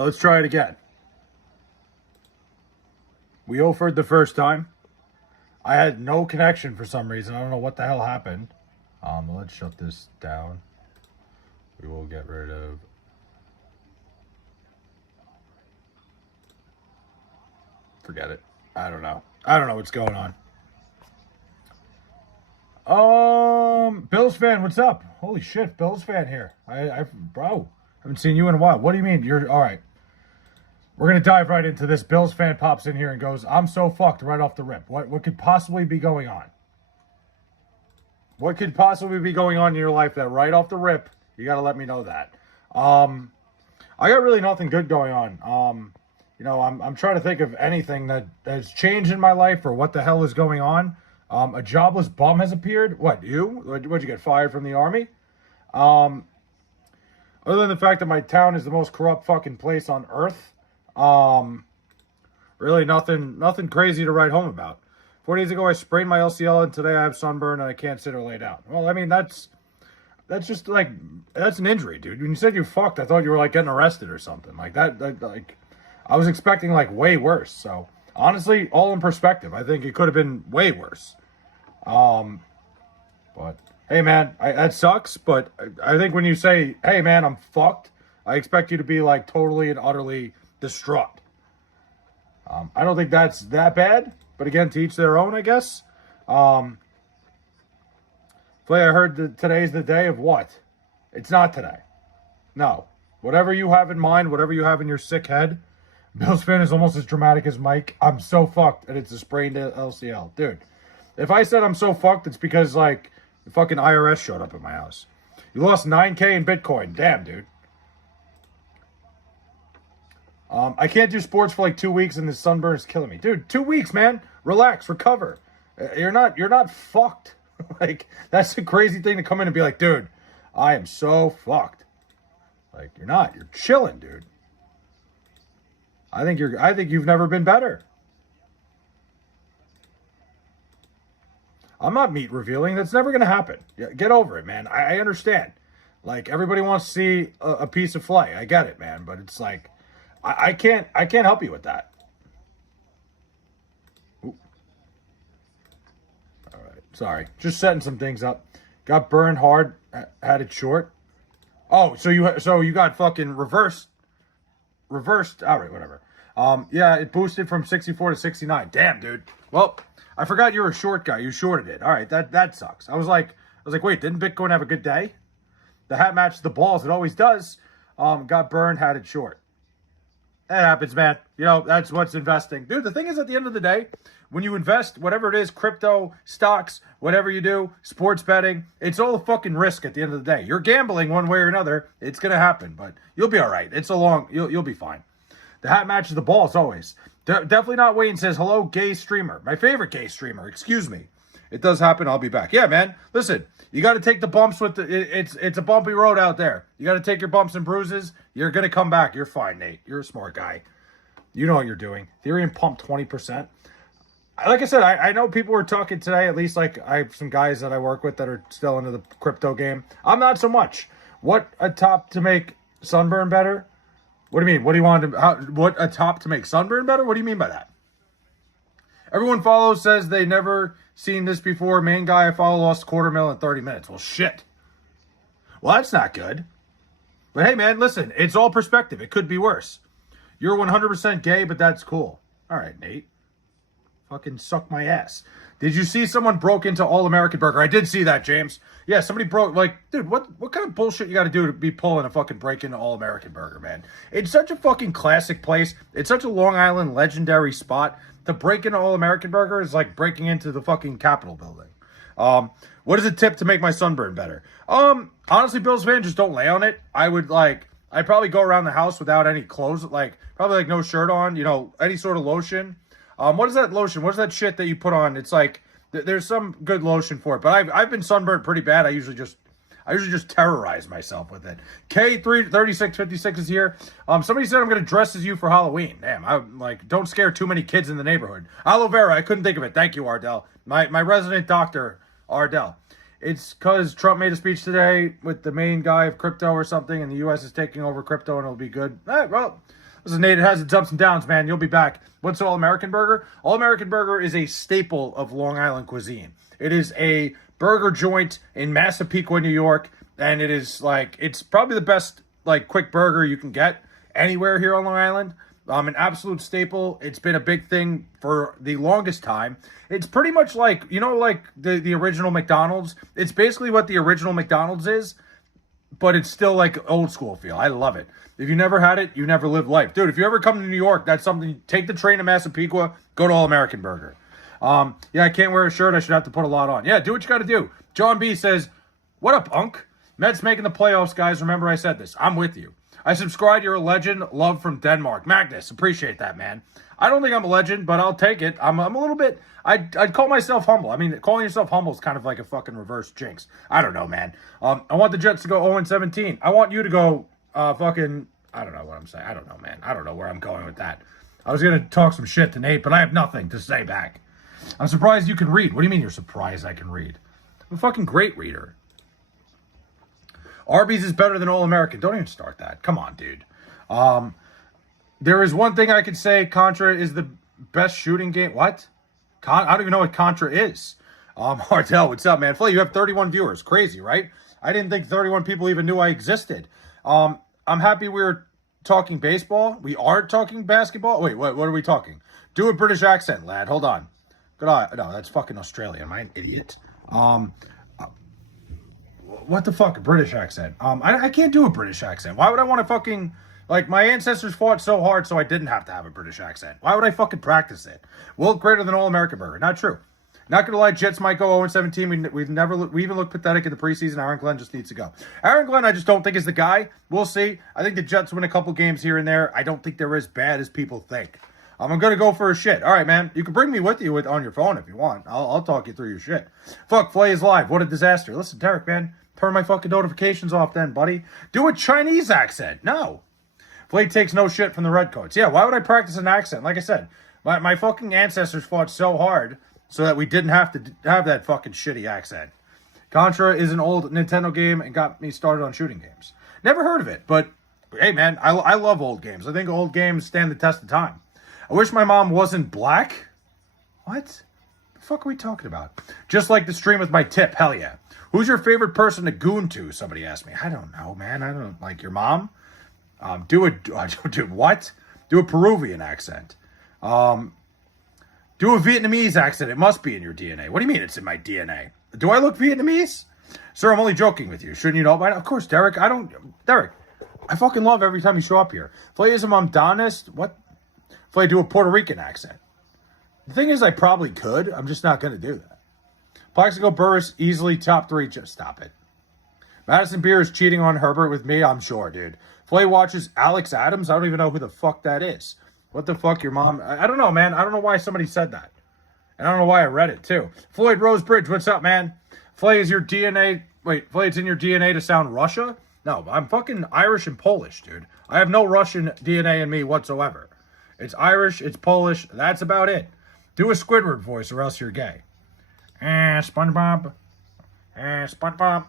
Now let's try it again. We offered the first time. I had no connection for some reason. I don't know what the hell happened. Let's shut this down. We will get rid of... Forget it. I don't know. I don't know what's going on. Bills fan, what's up? Holy shit, Bills fan here. Bro, haven't seen you in a while. What do you mean? You're all right. We're gonna dive right into this. Bills fan pops in here and goes, "I'm so fucked right off the rip." What could possibly be going on? What could possibly be going on in your life that right off the rip you gotta let me know that? I got really nothing good going on. I'm trying to think of anything that has changed in my life or what the hell is going on. A jobless bum has appeared. What, you? What'd you get fired from the army? Other than the fact that my town is the most corrupt fucking place on earth, really nothing crazy to write home about. 4 days ago I sprained my LCL and today I have sunburn and I can't sit or lay down. Well, I mean that's just like that's an injury, dude. When you said you fucked, I thought you were like getting arrested or something like that. Like I was expecting like way worse. So honestly, all in perspective, I think it could have been way worse. But hey, man, that sucks. But I think when you say, "Hey, man, I'm fucked," I expect you to be like totally and utterly distraught. I don't think that's that bad. But again, to each their own, I guess. Flay, I heard that today's the day of what? It's not today. No. Whatever you have in mind, whatever you have in your sick head, Bills fan is almost as dramatic as Mike. I'm so fucked, and it's a sprained LCL. Dude, if I said I'm so fucked, it's because, like, the fucking IRS showed up at my house. You lost $9K in Bitcoin. Damn, dude. I can't do sports for like 2 weeks, and this sunburn is killing me. Dude, 2 weeks, man. Relax, recover. You're not fucked. Like, that's a crazy thing to come in and be like, dude, I am so fucked. Like, you're not. You're chilling, dude. I think you've never been better. I'm not meat revealing. That's never going to happen. Get over it, man. I understand. Like, everybody wants to see a piece of Flay. I get it, man. But it's like, I can't help you with that. Ooh. All right. Sorry. Just setting some things up. Got burned hard. Had it short. Oh, so you got fucking reversed. All right, whatever. Yeah, it boosted from 64 to 69. Damn, dude. Well, I forgot you were a short guy. You shorted it. All right, that sucks. I was like, wait, didn't Bitcoin have a good day? The hat matched the balls. It always does. Got burned, had it short. That happens, man. You know, that's what's investing. Dude, the thing is, at the end of the day, when you invest, whatever it is, crypto, stocks, whatever you do, sports betting, it's all a fucking risk at the end of the day. You're gambling one way or another. It's going to happen, but you'll be all right. You'll be fine. The hat matches the balls always. Definitely not Wayne says, hello, gay streamer. My favorite gay streamer. Excuse me. It does happen. I'll be back. Yeah, man. Listen, you got to take the bumps with it's a bumpy road out there. You got to take your bumps and bruises. You're going to come back. You're fine, Nate. You're a smart guy. You know what you're doing. Ethereum pumped 20%. Like I said, I know people were talking today, at least like I have some guys that I work with that are still into the crypto game. I'm not so much. What a top to make sunburn better? What do you mean? What do you want what a top to make sunburn better? What do you mean by that? Everyone follows says they never seen this before. Main guy I follow lost $250,000 in 30 minutes. Well, shit. Well, that's not good. But hey, man, listen, it's all perspective. It could be worse. You're 100% gay, but that's cool. All right, Nate. Fucking suck my ass. Did you see someone broke into All American Burger? I did see that, James. Yeah, somebody broke, like, dude, what kind of bullshit you got to do to be pulling a fucking break into All American Burger, man? It's such a fucking classic place. It's such a Long Island legendary spot. To break into All American Burger is like breaking into the fucking Capitol building. What is a tip to make my sunburn better? Honestly, Bills fan, just don't lay on it. I'd probably go around the house without any clothes, like probably like no shirt on, you know, any sort of lotion. What is that lotion? What is that shit that you put on? It's like there's some good lotion for it, but I've been sunburned pretty bad. I usually just terrorize myself with it. K33656 is here. Somebody said I'm gonna dress as you for Halloween. Damn, I'm like, don't scare too many kids in the neighborhood. Aloe vera, I couldn't think of it. Thank you, Ardell. My resident doctor, Ardell. It's because Trump made a speech today with the main guy of crypto or something, and the U.S. is taking over crypto, and it'll be good. Well, Listen, Nate, it has its ups and downs, man. You'll be back. What's All-American Burger? All-American Burger is a staple of Long Island cuisine. It is a burger joint in Massapequa, New York, and it is like, it's probably the best like quick burger you can get anywhere here on Long Island. An absolute staple. It's been a big thing for the longest time. It's pretty much like, you know, like the original McDonald's. It's basically what the original McDonald's is, but it's still like old school feel. I love it. If you never had it, you never lived life. Dude, if you ever come to New York, that's something. Take the train to Massapequa, go to All-American Burger. Yeah, I can't wear a shirt. I should have to put a lot on. Yeah, do what you got to do. John B says, what up, Unk? Mets making the playoffs, guys. Remember I said this. I'm with you. I subscribe. You're a legend. Love from Denmark. Magnus, appreciate that, man. I don't think I'm a legend, but I'll take it. I'm a little bit, I'd call myself humble. I mean, calling yourself humble is kind of like a fucking reverse jinx. I don't know, man. I want the Jets to go 0-17. I want you to go I don't know what I'm saying. I don't know, man. I don't know where I'm going with that. I was going to talk some shit to Nate, but I have nothing to say back. I'm surprised you can read. What do you mean you're surprised I can read? I'm a fucking great reader. Arby's is better than All-American. Don't even start that. Come on, dude. There is one thing I could say. Contra is the best shooting game. What? I don't even know what Contra is. Hartel, what's up, man? Flay, you have 31 viewers. Crazy, right? I didn't think 31 people even knew I existed. I'm happy we're talking baseball. We are talking basketball. Wait, what are we talking? Do a British accent, lad. Hold on. Good eye. No, that's fucking Australian. Am I an idiot? What the fuck? A British accent? I can't do a British accent. Why would I want to fucking... Like, my ancestors fought so hard so I didn't have to have a British accent. Why would I fucking practice it? Well, greater than All-American Burger. Not true. Not going to lie, Jets might go 0-17. We even looked pathetic in the preseason. Aaron Glenn just needs to go. Aaron Glenn, I just don't think is the guy. We'll see. I think the Jets win a couple games here and there. I don't think they're as bad as people think. I'm going to go for a shit. All right, man. You can bring me with you on your phone if you want. I'll talk you through your shit. Fuck, Flay is live. What a disaster. Listen, Derek, man. Turn my fucking notifications off then, buddy. Do a Chinese accent. No. Flay takes no shit from the Redcoats. Yeah, why would I practice an accent? Like I said, my fucking ancestors fought so hard so that we didn't have to have that fucking shitty accent. Contra is an old Nintendo game and got me started on shooting games. Never heard of it, but hey, man, I love old games. I think old games stand the test of time. I wish my mom wasn't black. What? The fuck are we talking about? Just like the stream with my tip. Hell yeah. Who's your favorite person to goon to? Somebody asked me. I don't know, man. I don't like your mom. Do what? Do a Peruvian accent. Do a Vietnamese accent. It must be in your DNA. What do you mean it's in my DNA? Do I look Vietnamese? Sir, I'm only joking with you. Shouldn't you know by now? Of course, Derek. Derek, I fucking love every time you show up here. Flayism, I'm Donist. What? Flay, do a Puerto Rican accent. The thing is, I probably could. I'm just not going to do that. Plaxico Burris, easily top 3. Just stop it. Madison Beer is cheating on Herbert with me, I'm sure, dude. Flay watches Alex Adams. I don't even know who the fuck that is. What the fuck, your mom? I don't know, man. I don't know why somebody said that. And I don't know why I read it, too. Floyd Rosebridge, what's up, man? Flay, is your DNA... Wait, Flay, it's in your DNA to sound Russia? No, I'm fucking Irish and Polish, dude. I have no Russian DNA in me whatsoever. It's Irish, it's Polish, that's about it. Do a Squidward voice or else you're gay. SpongeBob. SpongeBob.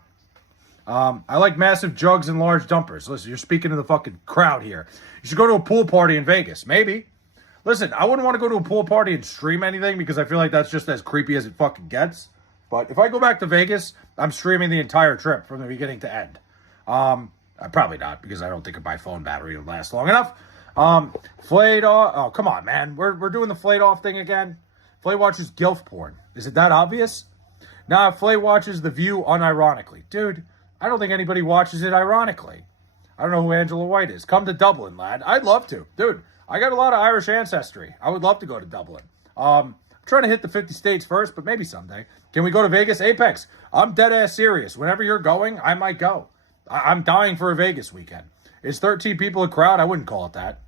I like massive jugs and large dumpers. Listen, you're speaking to the fucking crowd here. You should go to a pool party in Vegas. Maybe. Listen, I wouldn't want to go to a pool party and stream anything because I feel like that's just as creepy as it fucking gets. But if I go back to Vegas, I'm streaming the entire trip from the beginning to end. Probably not because I don't think my phone battery will last long enough. Flayed off. Oh, come on, man. We're doing the flayed off thing again. Flay watches GILF porn. Is it that obvious? Nah, Flay watches The View unironically. Dude, I don't think anybody watches it ironically. I don't know who Angela White is. Come to Dublin, lad. I'd love to. Dude, I got a lot of Irish ancestry. I would love to go to Dublin. I'm trying to hit the 50 states first, but maybe someday. Can we go to Vegas? Apex, I'm dead ass serious. Whenever you're going, I might go. I'm dying for a Vegas weekend. Is 13 people a crowd? I wouldn't call it that.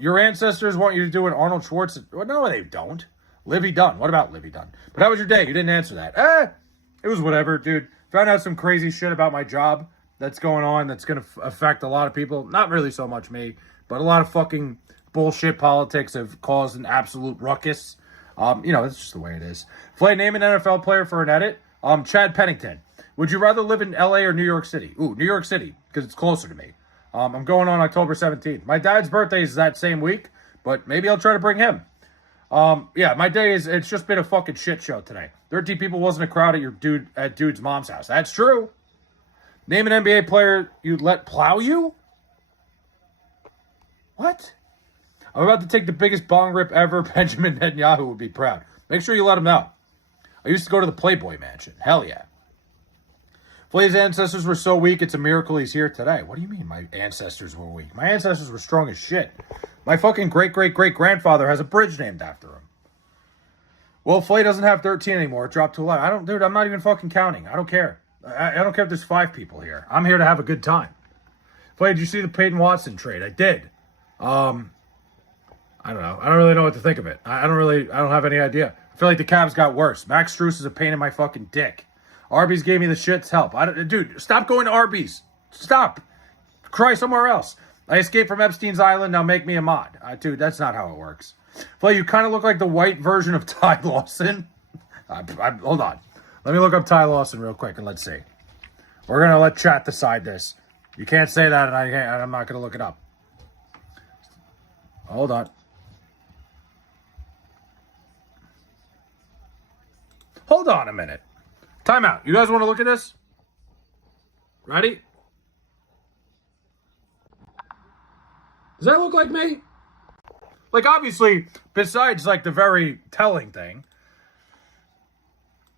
Your ancestors want you to do an Arnold Schwarzenegger. Well, no, they don't. Livy Dunn. What about Livy Dunn? But how was your day? You didn't answer that. It was whatever, dude. Found out some crazy shit about my job that's going on that's going to affect a lot of people. Not really so much me, but a lot of fucking bullshit politics have caused an absolute ruckus. That's just the way it is. Flay, name an NFL player for an edit. Chad Pennington. Would you rather live in LA or New York City? Ooh, New York City, because it's closer to me. I'm going on October 17th. My dad's birthday is that same week, but maybe I'll try to bring him. Yeah, my day it's just been a fucking shit show today. 13 people wasn't a crowd at dude's mom's house. That's true. Name an NBA player you'd let plow you? What? I'm about to take the biggest bong rip ever. Benjamin Netanyahu would be proud. Make sure you let him know. I used to go to the Playboy Mansion. Hell yeah. Flay's ancestors were so weak, it's a miracle he's here today. What do you mean my ancestors were weak? My ancestors were strong as shit. My fucking great-great-great-grandfather has a bridge named after him. Well, Flay doesn't have 13 anymore. It dropped to 11. Dude, I'm not even fucking counting. I don't care. I don't care if there's 5 people here. I'm here to have a good time. Flay, did you see the Peyton Watson trade? I did. I don't know. I don't really know what to think of it. I don't have any idea. I feel like the Cavs got worse. Max Strus is a pain in my fucking dick. Arby's gave me the shits. Help. Dude, stop going to Arby's. Stop. Cry somewhere else. I escaped from Epstein's Island. Now make me a mod. Dude, that's not how it works. Flay, you kind of look like the white version of Ty Lawson. Hold on. Let me look up Ty Lawson real quick and let's see. We're going to let chat decide this. You can't say that and I'm not going to look it up. Hold on. Hold on a minute. Time out. You guys want to look at this? Ready? Does that look like me? Like, obviously, besides, like, the very telling thing.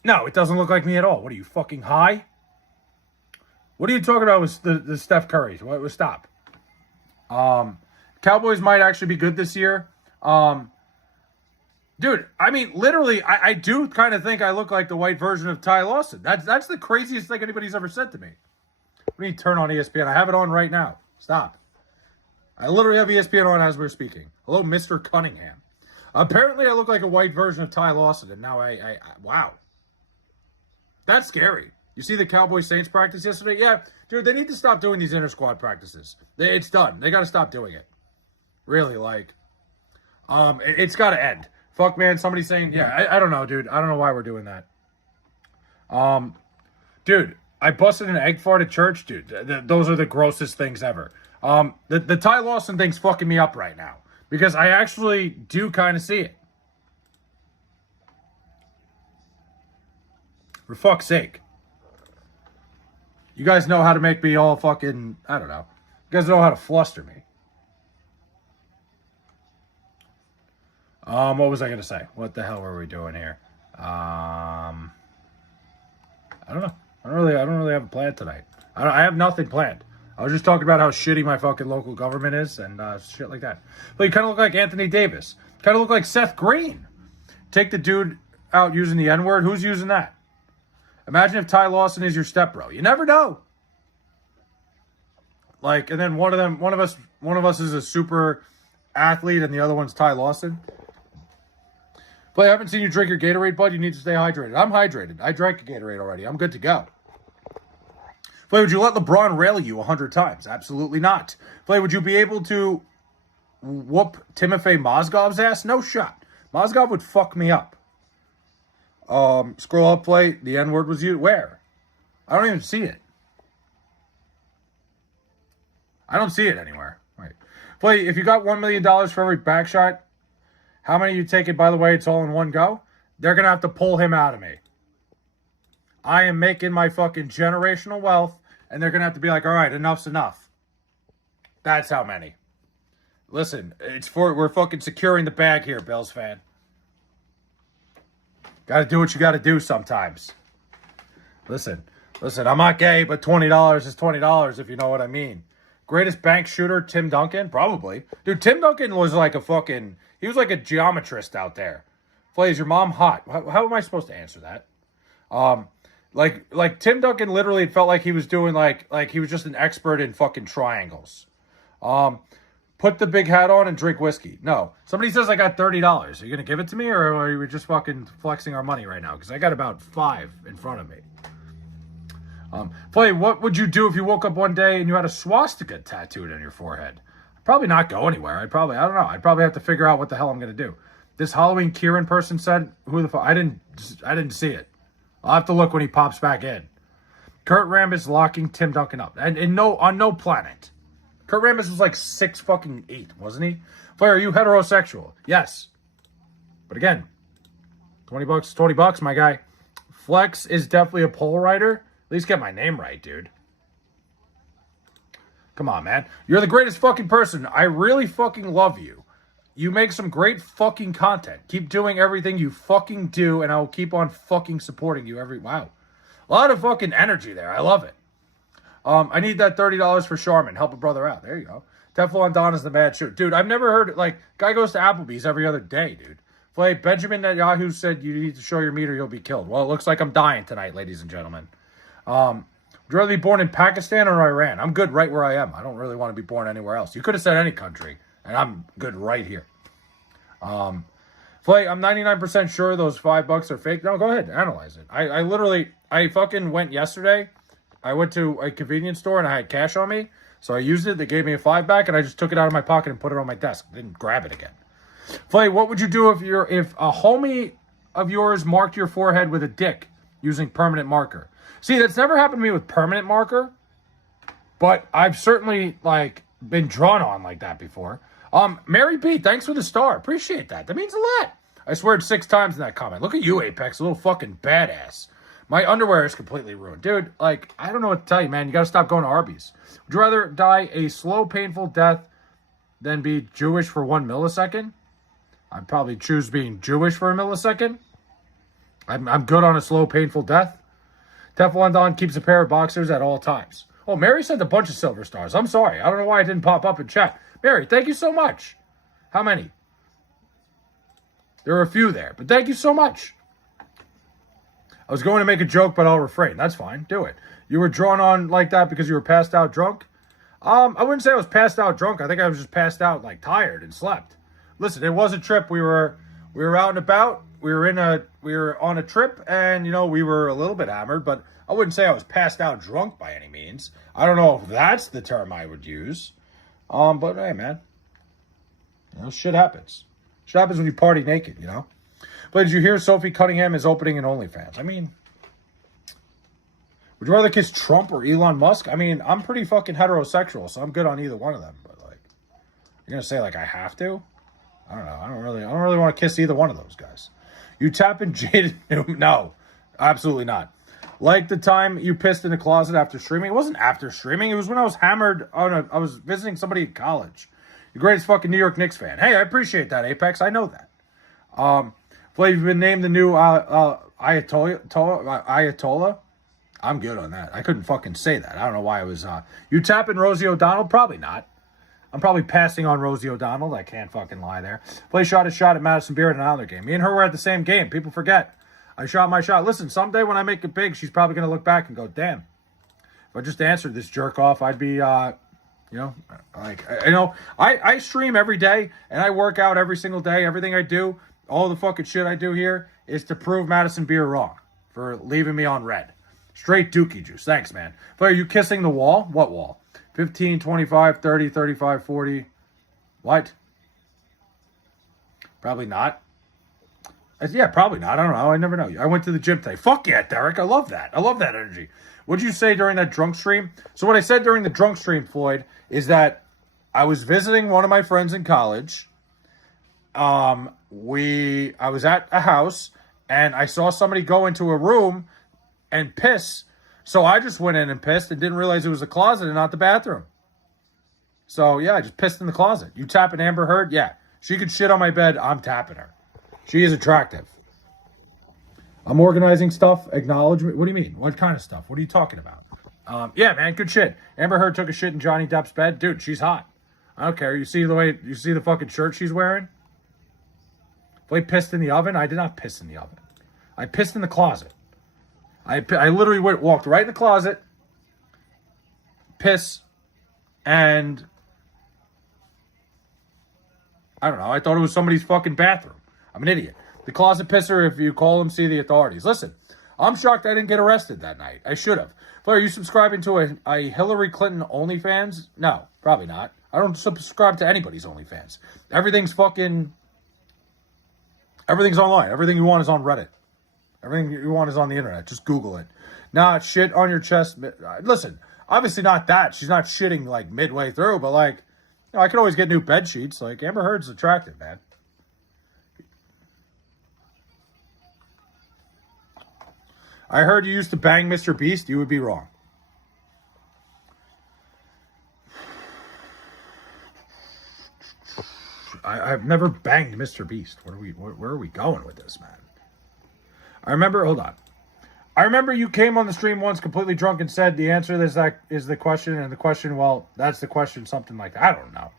No, it doesn't look like me at all. What are you, fucking high? What are you talking about with the Steph Currys? What? Stop. Cowboys might actually be good this year. Dude, I mean, literally, I do kind of think I look like the white version of Ty Lawson. That's the craziest thing anybody's ever said to me. Let me turn on ESPN. I have it on right now. Stop. I literally have ESPN on as we're speaking. Hello, Mr. Cunningham. Apparently, I look like a white version of Ty Lawson, and now wow. That's scary. You see the Cowboys-Saints practice yesterday? Yeah, dude, they need to stop doing these inter-squad practices. It's done. They got to stop doing it. Really, like, it's got to end. Fuck, man, somebody's saying, yeah, I don't know, dude. I don't know why we're doing that. Dude, I busted an egg fart at church, dude. Those are the grossest things ever. The Ty Lawson thing's fucking me up right now. Because I actually do kind of see it. For fuck's sake. You guys know how to make me all fucking, I don't know. You guys know how to fluster me. What was I going to say? What the hell were we doing here? I don't know. I don't really have a plan tonight. I have nothing planned. I was just talking about how shitty my fucking local government is and shit like that. But you kind of look like Anthony Davis. Kind of look like Seth Green. Take the dude out using the N-word. Who's using that? Imagine if Ty Lawson is your stepbro. You never know. Like, and then one of us is a super athlete and the other one's Ty Lawson. But I haven't seen you drink your Gatorade, bud. You need to stay hydrated. I'm hydrated. I drank a Gatorade already. I'm good to go. Flay, would you let LeBron rail you 100 times? Absolutely not. Flay, would you be able to whoop Timofey Mozgov's ass? No shot. Mozgov would fuck me up. Scroll up, Flay. The N-word was used. Where? I don't even see it. I don't see it anywhere. Right. Flay, if you got $1 million for every back shot, how many you take it, by the way, it's all in one go? They're going to have to pull him out of me. I am making my fucking generational wealth, and they're going to have to be like, all right, enough's enough. That's how many. Listen, we're fucking securing the bag here, Bills fan. Got to do what you got to do sometimes. Listen, I'm not gay, but $20 is $20 if you know what I mean. Greatest bank shooter, Tim Duncan? Probably. Dude, Tim Duncan was like he was like a geometrist out there. Flay, is your mom hot? How am I supposed to answer that? Like Tim Duncan literally felt like he was doing like he was just an expert in fucking triangles. Put the big hat on and drink whiskey. No. Somebody says I got $30. Are you going to give it to me or are you just fucking flexing our money right now? Because I got about 5 in front of me. Flay, what would you do if you woke up one day and you had a swastika tattooed on your forehead? I'd probably not go anywhere. I don't know. I'd probably have to figure out what the hell I'm going to do. This Halloween Kieran person said, who the fuck? I didn't see it. I'll have to look when he pops back in. Kurt Rambis locking Tim Duncan up. And on no planet. Kurt Rambis was like 6'8", wasn't he? Flair, are you heterosexual? Yes. But again, $20, $20, my guy. Flex is definitely a poll writer. At least get my name right, dude. Come on, man. You're the greatest fucking person. I really fucking love you. You make some great fucking content. Keep doing everything you fucking do, and I will keep on fucking supporting you every... Wow. A lot of fucking energy there. I love it. I need that $30 for Charmin. Help a brother out. There you go. Teflon Don is the mad shirt. Dude, I've never heard... Like, guy goes to Applebee's every other day, dude. Flay, Benjamin at Yahoo said you need to show your meter, you'll be killed. Well, it looks like I'm dying tonight, ladies and gentlemen. Would you rather be born in Pakistan or Iran? I'm good right where I am. I don't really want to be born anywhere else. You could have said any country, and I'm good right here. Flay, I'm 99% sure those $5 are fake. No, go ahead, analyze it. I fucking went yesterday. I went to a convenience store and I had cash on me, so I used it. They gave me a $5 back, and I just took it out of my pocket and put it on my desk. Didn't grab it again. Flay, what would you do if a homie of yours marked your forehead with a dick using permanent marker? See, that's never happened to me with permanent marker, but I've certainly, like, been drawn on like that before. Mary B, thanks for the star. Appreciate that. That means a lot. I swear 6 times in that comment. Look at you, Apex, a little fucking badass. My underwear is completely ruined. Dude, like, I don't know what to tell you, man. You got to stop going to Arby's. Would you rather die a slow, painful death than be Jewish for 1 millisecond? I'd probably choose being Jewish for a millisecond. I'm good on a slow, painful death. Teflon Don keeps a pair of boxers at all times. Oh, Mary sent a bunch of silver stars. I'm sorry. I don't know why it didn't pop up in chat. Mary, thank you so much. How many? There are a few there, but thank you so much. I was going to make a joke, but I'll refrain. That's fine. Do it. You were drawn on like that because you were passed out drunk? I wouldn't say I was passed out drunk. I think I was just passed out, like, tired and slept. Listen, it was a trip. We were out and about. We were on a trip, and, you know, we were a little bit hammered, but I wouldn't say I was passed out drunk by any means. I don't know if that's the term I would use. But hey, man, you know, shit happens. Shit happens when you party naked, you know. But did you hear Sophie Cunningham is opening an OnlyFans? I mean, would you rather kiss Trump or Elon Musk? I mean, I'm pretty fucking heterosexual, so I'm good on either one of them. But, like, you're gonna say, like, I have to? I don't know. I don't really want to kiss either one of those guys. You tapping Jaden Newman? No, absolutely not. Like the time you pissed in the closet after streaming. It wasn't after streaming. It was when I was hammered. I was visiting somebody in college. The greatest fucking New York Knicks fan. Hey, I appreciate that, Apex. I know that. Flav, you've been named the new Ayatollah. I'm good on that. I couldn't fucking say that. I don't know why I was. You tapping Rosie O'Donnell? Probably not. I'm probably passing on Rosie O'Donnell. I can't fucking lie there. Play shot a shot at Madison Beer in an Islander game. Me and her were at the same game. People forget. I shot my shot. Listen, someday when I make it big, she's probably going to look back and go, damn. If I just answered this jerk off, I'd be, you know, like, you know, I stream every day and I work out every single day. Everything I do, all the fucking shit I do here is to prove Madison Beer wrong for leaving me on red. Straight dookie juice. Thanks, man. But are you kissing the wall? What wall? 15, 25, 30, 35, 40. What? Probably not. Yeah, probably not. I don't know. I never know. I went to the gym today. Fuck yeah, Derek. I love that. I love that energy. What'd you say during that drunk stream? So what I said during the drunk stream, Floyd, is that I was visiting one of my friends in college. I was at a house, and I saw somebody go into a room and piss. So I just went in and pissed and didn't realize it was a closet and not the bathroom. So, yeah, I just pissed in the closet. You tapping Amber Heard? Yeah. She could shit on my bed. I'm tapping her. She is attractive. I'm organizing stuff. Acknowledgement. What do you mean? What kind of stuff? What are you talking about? Yeah, man, good shit. Amber Heard took a shit in Johnny Depp's bed. Dude, she's hot. I don't care. You see the fucking shirt she's wearing? If I pissed in the oven, I did not piss in the oven. I pissed in the closet. I literally walked right in the closet, piss, and I don't know. I thought it was somebody's fucking bathroom. I'm an idiot. The closet pisser, if you call him, see the authorities. Listen, I'm shocked I didn't get arrested that night. I should have. But are you subscribing to a Hillary Clinton OnlyFans? No, probably not. I don't subscribe to anybody's OnlyFans. Everything's online. Everything you want is on Reddit. Everything you want is on the internet. Just Google it. Nah, shit on your chest. Listen, Obviously not that. She's not shitting like midway through, but like, you know, I could always get new bed sheets. Like Amber Heard's attractive, man. I heard you used to bang Mr. Beast. You would be wrong. I've never banged Mr. Beast. Where are we going with this, man? I remember, hold on. I remember you came on the stream once completely drunk and said the answer is the question, and the question, well, that's the question, something like that. I don't know.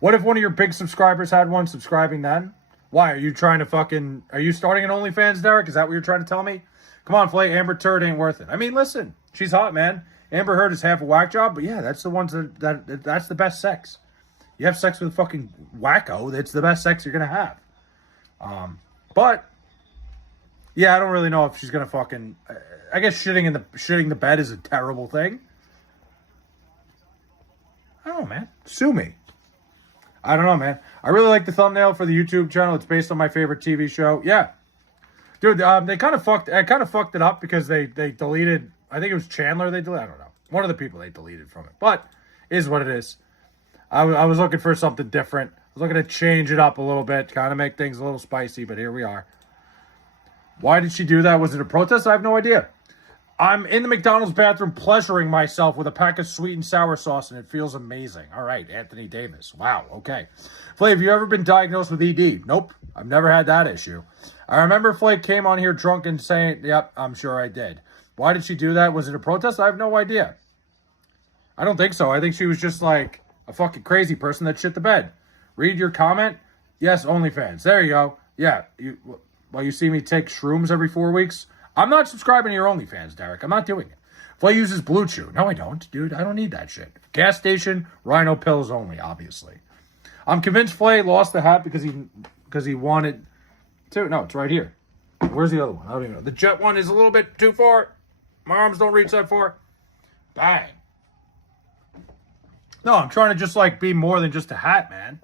What if one of your big subscribers had one subscribing then? Why, are you trying to are you starting an OnlyFans, Derek? Is that what you're trying to tell me? Come on, Flay, Amber Turd ain't worth it. I mean, listen, she's hot, man. Amber Heard is half a whack job, but yeah, that's the ones that's the best sex. You have sex with a fucking wacko, that's the best sex you're going to have. But, yeah, I don't really know if she's going to fucking... I guess shitting the bed is a terrible thing. I don't know, man. Sue me. I don't know, man. I really like the thumbnail for the YouTube channel. It's based on my favorite TV show. Yeah. Dude, they kind of fucked it up because they deleted... I think it was Chandler they deleted. I don't know. One of the people they deleted from it. But, it is what it is. I was looking for something different. I was looking to change it up a little bit, kind of make things a little spicy, but here we are. Why did she do that? Was it a protest? I have no idea. I'm in the McDonald's bathroom pleasuring myself with a pack of sweet and sour sauce, and it feels amazing. All right, Anthony Davis. Wow, okay. Flay, have you ever been diagnosed with ED? Nope, I've never had that issue. I remember Flay came on here drunk and saying, yep, I'm sure I did. Why did she do that? Was it a protest? I have no idea. I don't think so. I think she was just like... a fucking crazy person that shit the bed. Read your comment. Yes, OnlyFans. There you go. Yeah. You see me take shrooms every 4 weeks. I'm not subscribing to your OnlyFans, Derek. I'm not doing it. Flay uses Blue Chew. No, I don't, dude. I don't need that shit. Gas station, Rhino pills only, obviously. I'm convinced Flay lost the hat because he wanted to. No, it's right here. Where's the other one? I don't even know. The jet one is a little bit too far. My arms don't reach that far. Bang. No, I'm trying to just like be more than just a hat, man.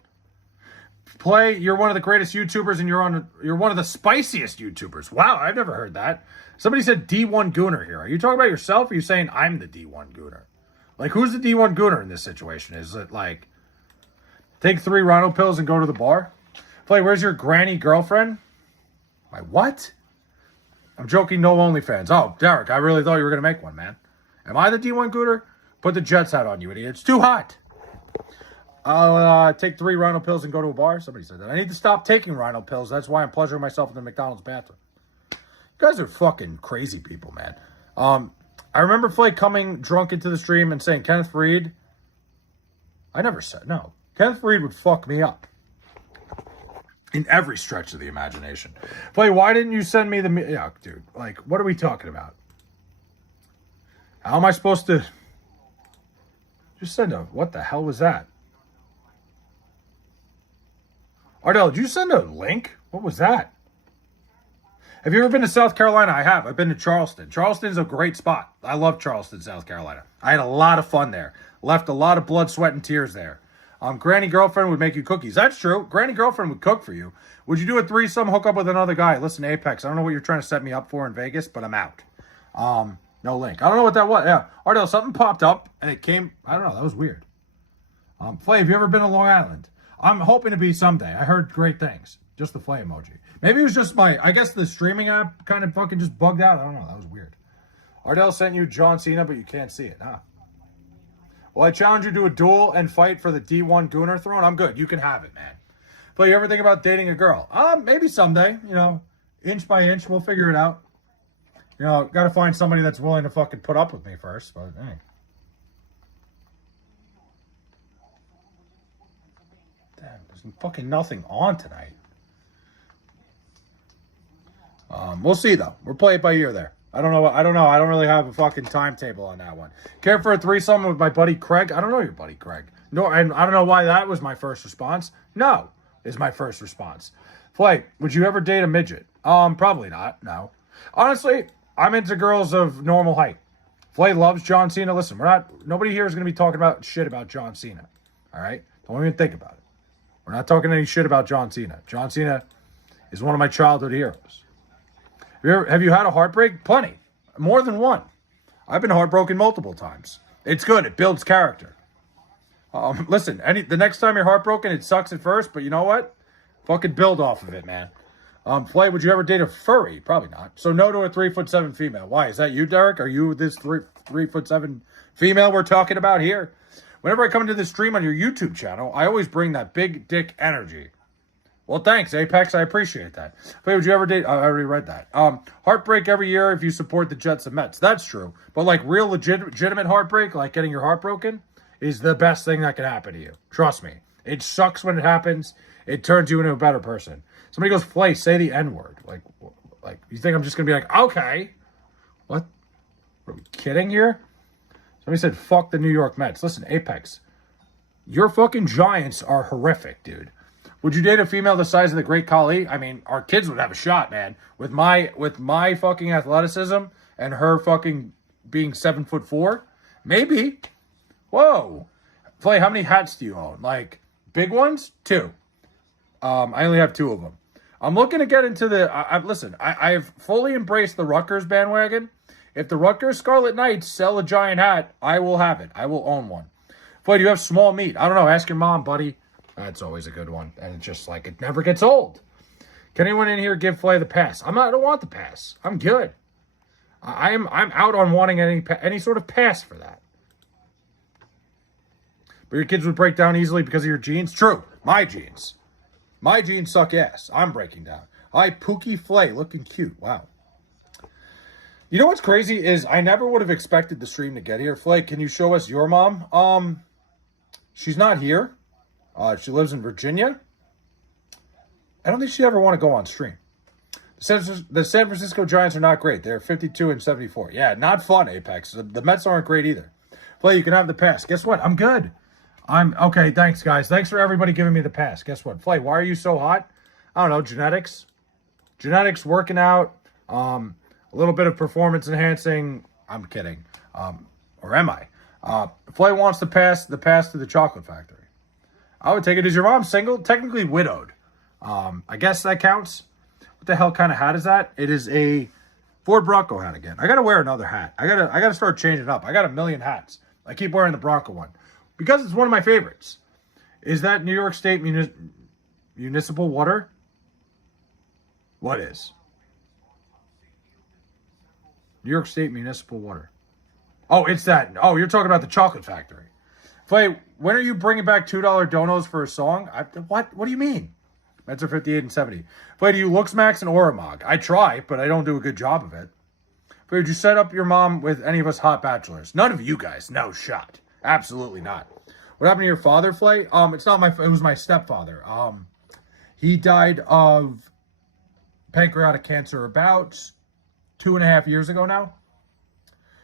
Flay, you're one of the greatest YouTubers, and you're one of the spiciest YouTubers. Wow, I've never heard that. Somebody said D1 Gooner here. Are you talking about yourself, or are you saying I'm the D1 Gooner? Like, who's the D1 Gooner in this situation? Is it like take 3 Rhino pills and go to the bar? Flay, where's your granny girlfriend? My what? I'm joking. No OnlyFans. Oh, Derek, I really thought you were gonna make one, man. Am I the D1 Gooner? Put the Jets hat on, you idiot. It's too hot. I'll take 3 Rhino pills and go to a bar. Somebody said that. I need to stop taking Rhino pills. That's why I'm pleasuring myself in the McDonald's bathroom. You guys are fucking crazy people, man. I remember Flay coming drunk into the stream and saying, Kenneth Reed. I never said no. Kenneth Reed would fuck me up. In every stretch of the imagination. Flay, why didn't you send me the... Yeah, dude. Like, what are we talking about? How am I supposed to... Just send a... What the hell was that? Ardell, did you send a link? What was that? Have you ever been to South Carolina? I have. I've been to Charleston. Charleston's a great spot. I love Charleston, South Carolina. I had a lot of fun there. Left a lot of blood, sweat, and tears there. Granny girlfriend would make you cookies. That's true. Granny girlfriend would cook for you. Would you do a threesome, hook up with another guy? Listen, Apex, I don't know what you're trying to set me up for in Vegas, but I'm out. No link. I don't know what that was. Yeah. Ardell, something popped up, and it came... I don't know. That was weird. Flay, have you ever been to Long Island? I'm hoping to be someday. I heard great things. Just the Flay emoji. Maybe it was just I guess the streaming app kind of fucking just bugged out. I don't know. That was weird. Ardell sent you John Cena, but you can't see it. Huh? Well, I challenge you to a duel and fight for the D1 Gooner throne. I'm good. You can have it, man. But you ever think about dating a girl? Maybe someday. You know, inch by inch, we'll figure it out. You know, got to find somebody that's willing to fucking put up with me first. But hey. Damn, there's fucking nothing on tonight. We'll see though. We'll play it by ear there. I don't know. I don't really have a fucking timetable on that one. Care for a threesome with my buddy Craig? I don't know your buddy Craig. No, and I don't know why that was my first response. No, is my first response. Flay, would you ever date a midget? Probably not. No. Honestly, I'm into girls of normal height. Flay loves John Cena. Listen, nobody here is going to be talking about shit about John Cena. All right? Don't even think about it. We're not talking any shit about John Cena. John Cena is one of my childhood heroes. Have you had a heartbreak? Plenty. More than one. I've been heartbroken multiple times. It's good. It builds character. Listen, the next time you're heartbroken, it sucks at first, but you know what? Fucking build off of it, man. Flay, would you ever date a furry? Probably not. So no to a 3'7" female. Why? Is that you, Derek? Are you this 3'7" female we're talking about here? Whenever I come into this stream on your YouTube channel, I always bring that big dick energy. Well, thanks, Apex. I appreciate that. Flay, would you ever date? I already read that. Heartbreak every year if you support the Jets and Mets. That's true. But like real legitimate heartbreak, like getting your heart broken, is the best thing that can happen to you. Trust me. It sucks when it happens. It turns you into a better person. Somebody goes, Flay, say the N-word. Like, you think I'm just going to be like, okay. What? Are we kidding here? Somebody said, fuck the New York Mets. Listen, Apex, your fucking Giants are horrific, dude. Would you date a female the size of the Great Khali? I mean, our kids would have a shot, man. With my fucking athleticism and her fucking being 7'4", maybe. Whoa. Flay, how many hats do you own? Like, big ones? 2. I only have 2 of them. I'm looking to get into the... listen, I've fully embraced the Rutgers bandwagon. If the Rutgers Scarlet Knights sell a giant hat, I will have it. I will own one. Flay, do you have small meat? I don't know. Ask your mom, buddy. That's always a good one. And it's just like, it never gets old. Can anyone in here give Flay the pass? I don't want the pass. I'm good. I'm out on wanting any sort of pass for that. But your kids would break down easily because of your genes? True. My genes. My genes suck ass. I'm breaking down. Hi, Pookie Flay, looking cute. Wow. You know what's crazy is I never would have expected the stream to get here. Flay, can you show us your mom? She's not here. She lives in Virginia. I don't think she'd ever want to go on stream. The San Francisco Giants are not great. They're 52-74. Yeah, not fun, Apex. The Mets aren't great either. Flay, you can have the pass. Guess what? I'm good. Okay, thanks, guys. Thanks for everybody giving me the pass. Guess what? Flay, why are you so hot? I don't know, genetics. Genetics, working out, a little bit of performance enhancing. I'm kidding. Or am I? Flay wants the pass to the chocolate factory. I would take it. Is your mom single? Technically widowed. I guess that counts. What the hell kind of hat is that? It is a Ford Bronco hat again. I gotta wear another hat. I gotta start changing up. I got a million hats. I keep wearing the Bronco one. Because it's one of my favorites. Is that New York State municipal water? What is? New York State municipal water. Oh, it's that. Oh, you're talking about the chocolate factory. Flay, when are you bringing back $2 donos for a song? What? What do you mean? Mets are 58-70. Flay, do you looks max and Oromog? I try, but I don't do a good job of it. Flay, would you set up your mom with any of us hot bachelors? None of you guys. No shot. Absolutely not. What happened to your father, Flay? It was my stepfather. He died of pancreatic cancer about 2.5 years ago now.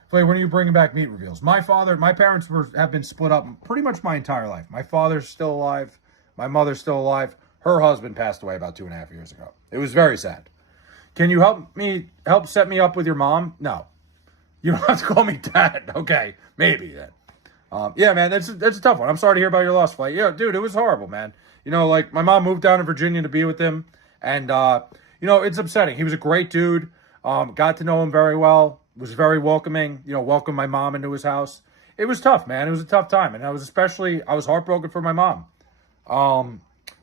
Flay, when are you bringing back meat reveals? My parents have been split up pretty much my entire life. My father's still alive. My mother's still alive. Her husband passed away about 2.5 years ago. It was very sad. Can you help set me up with your mom? No. You don't have to call me dad. Okay, maybe then. Yeah, man, that's a tough one. I'm sorry to hear about your loss, Flay. Yeah, dude, it was horrible, man. You know, like, my mom moved down to Virginia to be with him, and, you know, it's upsetting. He was a great dude, got to know him very well, was very welcoming, you know, welcomed my mom into his house. It was tough, man. It was a tough time, and I was heartbroken for my mom.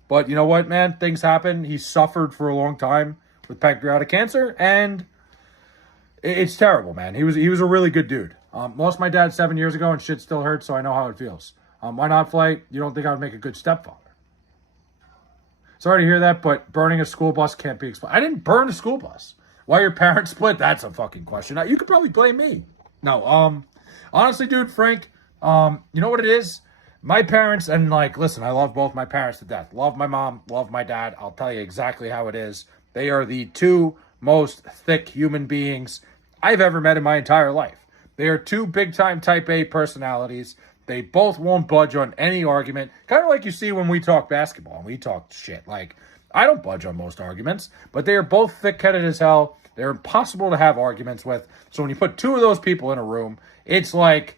But you know what, man? Things happen. He suffered for a long time with pancreatic cancer, and it's terrible, man. He was a really good dude. Lost my dad 7 years ago, and shit still hurts, so I know how it feels. Why not, Flay? You don't think I would make a good stepfather? Sorry to hear that, but burning a school bus can't be explained. I didn't burn a school bus. Why your parents split? That's a fucking question. Now, you could probably blame me. No, honestly, dude, Frank, you know what it is? My parents, and like, listen, I love both my parents to death. Love my mom, love my dad. I'll tell you exactly how it is. They are the two most thick human beings I've ever met in my entire life. They are two big-time type A personalities. They both won't budge on any argument. Kind of like you see when we talk basketball and we talk shit. Like, I don't budge on most arguments, but they are both thick-headed as hell. They're impossible to have arguments with. So when you put two of those people in a room, it's like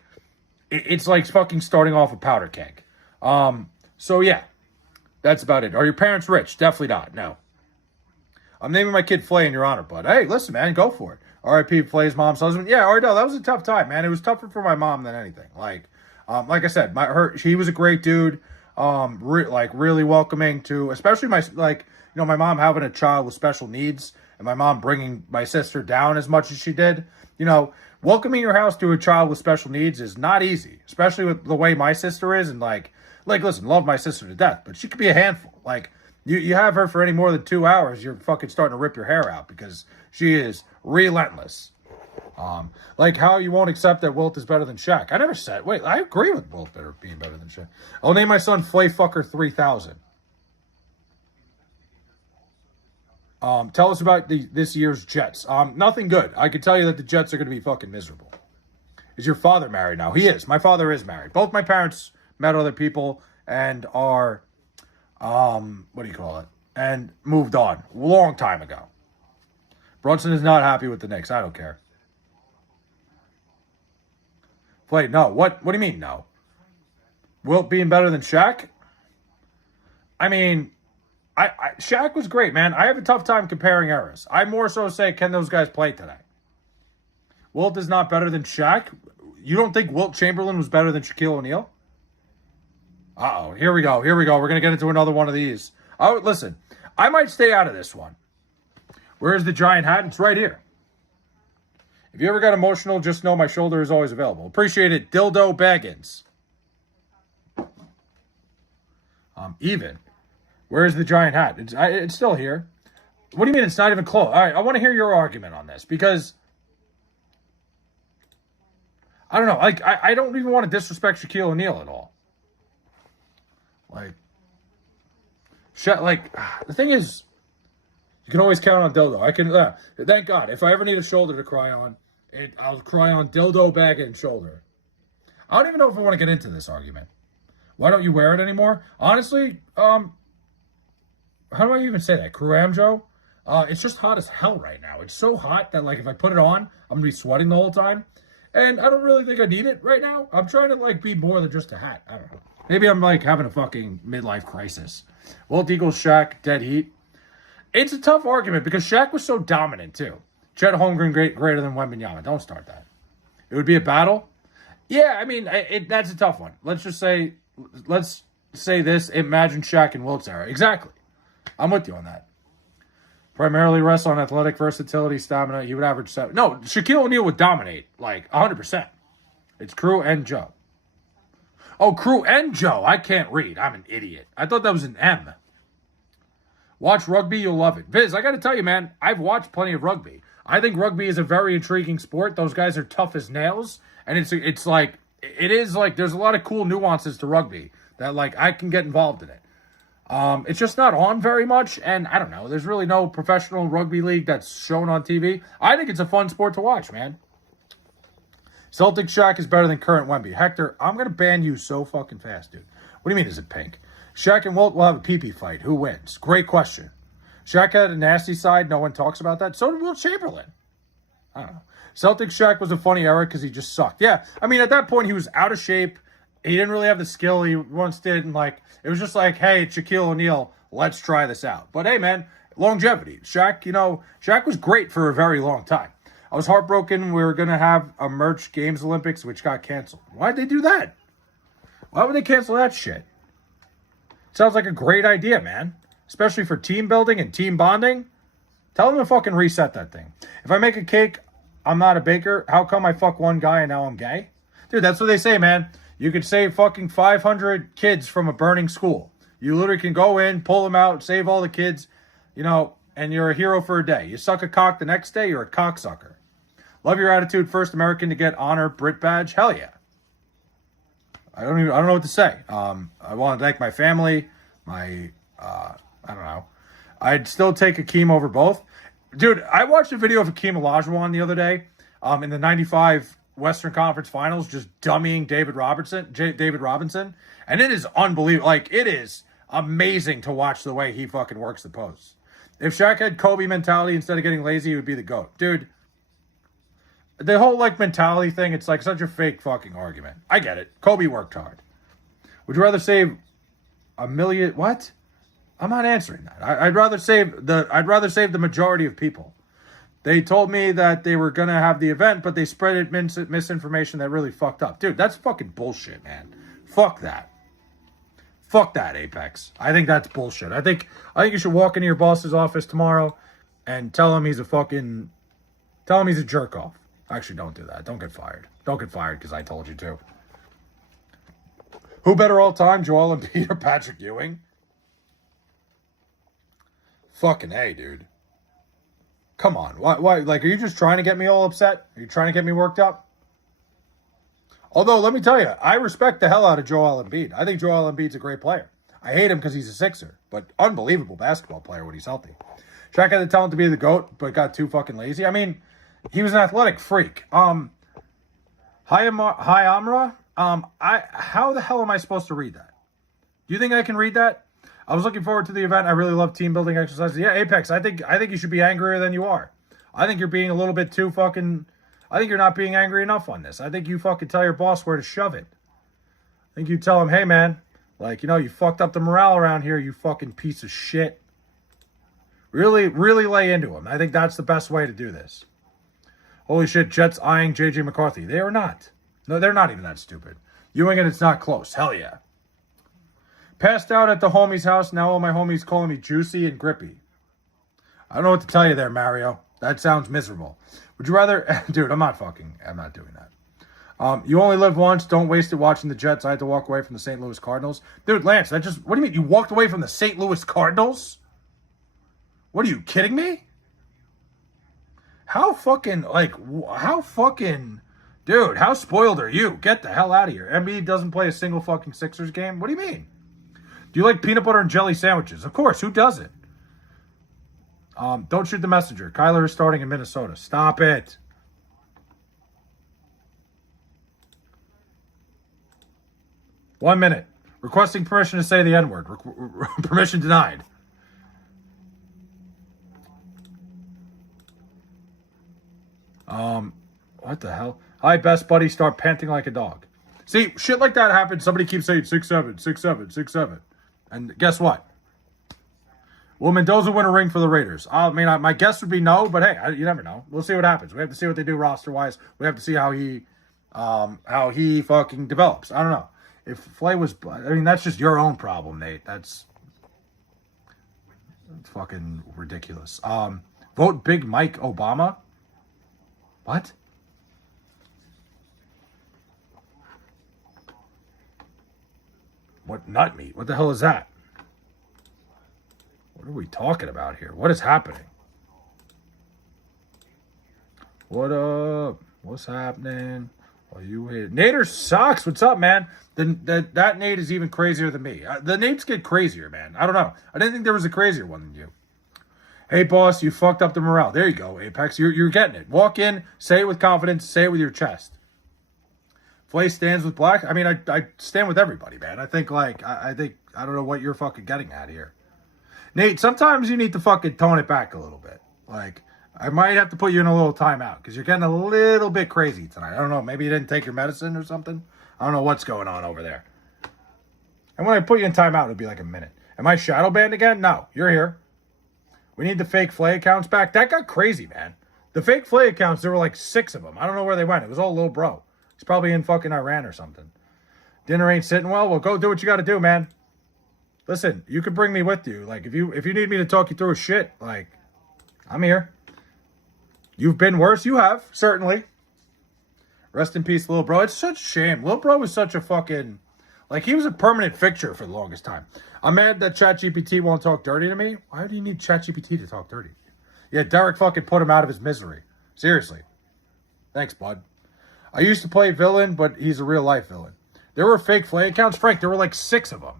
fucking starting off a powder keg. So yeah, that's about it. Are your parents rich? Definitely not. No. I'm naming my kid Flay in your honor, bud. Hey, listen, man, go for it. R.I.P. Flay's mom's husband. Yeah, Ardell, that was a tough time, man. It was tougher for my mom than anything. Like I said, he was a great dude. Really welcoming to, especially my mom having a child with special needs, and my mom bringing my sister down as much as she did. Welcoming your house to a child with special needs is not easy, especially with the way my sister is. And listen, love my sister to death, but she could be a handful. You have her for any more than 2 hours, you're fucking starting to rip your hair out because she is relentless. How you won't accept that Wilt is better than Shaq. I never said, wait, I agree with Wilt being better than Shaq. I'll name my son Flayfucker 3000. Tell us about this year's Jets. Nothing good. I can tell you that the Jets are going to be fucking miserable. Is your father married now? He is. My father is married. Both my parents met other people and are, and moved on a long time ago. Brunson is not happy with the Knicks. I don't care. Wait, no. What do you mean, no? Wilt being better than Shaq? I mean, Shaq was great, man. I have a tough time comparing eras. I more so say, can those guys play today? Wilt is not better than Shaq. You don't think Wilt Chamberlain was better than Shaquille O'Neal? Uh-oh. Here we go. We're going to get into another one of these. Oh, listen. I might stay out of this one. Where's the giant hat? It's right here. If you ever got emotional, just know my shoulder is always available. Appreciate it. Dildo Baggins. Even. Where's the giant hat? It's still here. What do you mean it's not even close? All right, I want to hear your argument on this because I don't know. I don't even want to disrespect Shaquille O'Neal at all. The thing is, you can always count on Dildo. I can, thank God. If I ever need a shoulder to cry on, I'll cry on Dildo Baggins' shoulder. I don't even know if I want to get into this argument. Why don't you wear it anymore? Honestly, how do I even say that? Kuramjo? It's just hot as hell right now. It's so hot that, if I put it on, I'm going to be sweating the whole time. And I don't really think I need it right now. I'm trying to, be more than just a hat. I don't know. Maybe I'm, having a fucking midlife crisis. Wilt equals Shaq, dead heat. It's a tough argument because Shaq was so dominant, too. Chet Holmgren greater than Wembanyama. Don't start that. It would be a battle? Yeah, I mean, that's a tough one. Let's say this. Imagine Shaq and Wilt's era. Exactly. I'm with you on that. Primarily rests on athletic versatility, stamina. He would average 7. No, Shaquille O'Neal would dominate, 100%. It's Crew and Joe. Oh, Crew and Joe. I can't read. I'm an idiot. I thought that was an M. Watch rugby, you'll love it. Viz, I got to tell you, man, I've watched plenty of rugby. I think rugby is a very intriguing sport. Those guys are tough as nails. And it is there's a lot of cool nuances to rugby that, I can get involved in it. It's just not on very much, and I don't know. There's really no professional rugby league that's shown on TV. I think it's a fun sport to watch, man. Celtic Shaq is better than current Wemby. Hector, I'm going to ban you so fucking fast, dude. What do you mean, is it pink? Shaq and Wilt will have a pee-pee fight. Who wins? Great question. Shaq had a nasty side. No one talks about that. So did Wilt Chamberlain. I don't know. Celtic Shaq was a funny era because he just sucked. Yeah, I mean, at that point, he was out of shape. He didn't really have the skill he once did. And, it was just hey, it's Shaquille O'Neal. Let's try this out. But, hey, man, longevity. Shaq was great for a very long time. I was heartbroken we were going to have a merch Games Olympics, which got canceled. Why'd they do that? Why would they cancel that shit? Sounds like a great idea, man. Especially for team building and team bonding. Tell them to fucking reset that thing. If I make a cake, I'm not a baker. How come I fuck one guy and now I'm gay? Dude, that's what they say, man. You could save fucking 500 kids from a burning school. You literally can go in, pull them out, save all the kids, and you're a hero for a day. You suck a cock the next day, you're a cocksucker. Love your attitude. First American to get honor Brit badge. Hell yeah. I don't know what to say. I want to thank my family, I don't know. I'd still take Hakeem over both. Dude, I watched a video of Hakeem Olajuwon the other day in the 95 Western Conference Finals, just dummying David Robinson. And it is unbelievable. It is amazing to watch the way he fucking works the posts. If Shaq had Kobe mentality instead of getting lazy, he would be the GOAT. Dude, the whole, mentality thing, it's, such a fake fucking argument. I get it. Kobe worked hard. Would you rather save a million... What? I'm not answering that. I'd rather save the majority of people. They told me that they were going to have the event, but they spread it misinformation that really fucked up. Dude, that's fucking bullshit, man. Fuck that. Fuck that, Apex. I think that's bullshit. I think you should walk into your boss's office tomorrow and tell him he's a jerk off. Actually, don't do that. Don't get fired. Don't get fired because I told you to. Who better all time, Joel Embiid or Patrick Ewing? Fucking A, dude. Come on. Why? Like, are you just trying to get me all upset? Are you trying to get me worked up? Although, let me tell you, I respect the hell out of Joel Embiid. I think Joel Embiid's a great player. I hate him because he's a Sixer, but unbelievable basketball player when he's healthy. Shaq had the talent to be the GOAT, but got too fucking lazy. I mean, he was an athletic freak. Hi Amra. How the hell am I supposed to read that? Do you think I can read that? I was looking forward to the event. I really love team building exercises. Yeah, Apex, I think you should be angrier than you are. I think you're being a little bit too fucking... I think you're not being angry enough on this. I think you fucking tell your boss where to shove it. I think you tell him, hey, man, like, you fucked up the morale around here, you fucking piece of shit. Really, really lay into him. I think that's the best way to do this. Holy shit, Jets eyeing J.J. McCarthy. They are not. No, they're not even that stupid. Ewing and it's not close. Hell yeah. Passed out at the homie's house. Now all my homies calling me juicy and grippy. I don't know what to tell you there, Mario. That sounds miserable. Would you rather... Dude, I'm not doing that. You only live once. Don't waste it watching the Jets. I had to walk away from the St. Louis Cardinals. Dude, Lance, what do you mean? You walked away from the St. Louis Cardinals? What are you kidding me? How fucking... Dude, how spoiled are you? Get the hell out of here. Embiid doesn't play a single fucking Sixers game? What do you mean? Do you like peanut butter and jelly sandwiches? Of course, who doesn't? Don't shoot the messenger. Kyler is starting in Minnesota. Stop it. One minute. Requesting permission to say the N-word. Permission denied. What the hell? Hi, best buddy. Start panting like a dog. See, shit like that happens. Somebody keeps saying 6'7", 6'7", 6'7". And guess what? Will Mendoza win a ring for the Raiders? I mean, my guess would be no, but hey, you never know. We'll see what happens. We have to see what they do roster-wise. We have to see how he fucking develops. I don't know. If Flay was... I mean, that's just your own problem, Nate. That's fucking ridiculous. Vote Big Mike Obama? What? What nut meat? What the hell is that? What are we talking about here? What is happening? What up? What's happening? Are you here? Nader sucks. What's up, man? That Nate is even crazier than me. The Nates get crazier, man. I don't know. I didn't think there was a crazier one than you. Hey, boss, you fucked up the morale. There you go, Apex. You're getting it. Walk in, say it with confidence, say it with your chest. Flay stands with Black. I mean, I stand with everybody, man. I think, I don't know what you're fucking getting at here. Nate, sometimes you need to fucking tone it back a little bit. Like, I might have to put you in a little timeout because you're getting a little bit crazy tonight. I don't know. Maybe you didn't take your medicine or something. I don't know what's going on over there. And when I put you in timeout, it'll be like a minute. Am I shadow banned again? No, you're here. We need the fake Flay accounts back. That got crazy, man. The fake Flay accounts, there were like 6 of them. I don't know where they went. It was all Lil Bro. He's probably in fucking Iran or something. Dinner ain't sitting well. Well, go do what you got to do, man. Listen, you can bring me with you. Like, if you need me to talk you through shit, like, I'm here. You've been worse. You have, certainly. Rest in peace, Lil Bro. It's such a shame. Lil Bro was such a fucking... Like, he was a permanent fixture for the longest time. I'm mad that ChatGPT won't talk dirty to me. Why do you need ChatGPT to talk dirty? Yeah, Derek fucking put him out of his misery. Seriously. Thanks, bud. I used to play villain, but he's a real-life villain. There were fake Flay accounts. Frank, there were like 6 of them.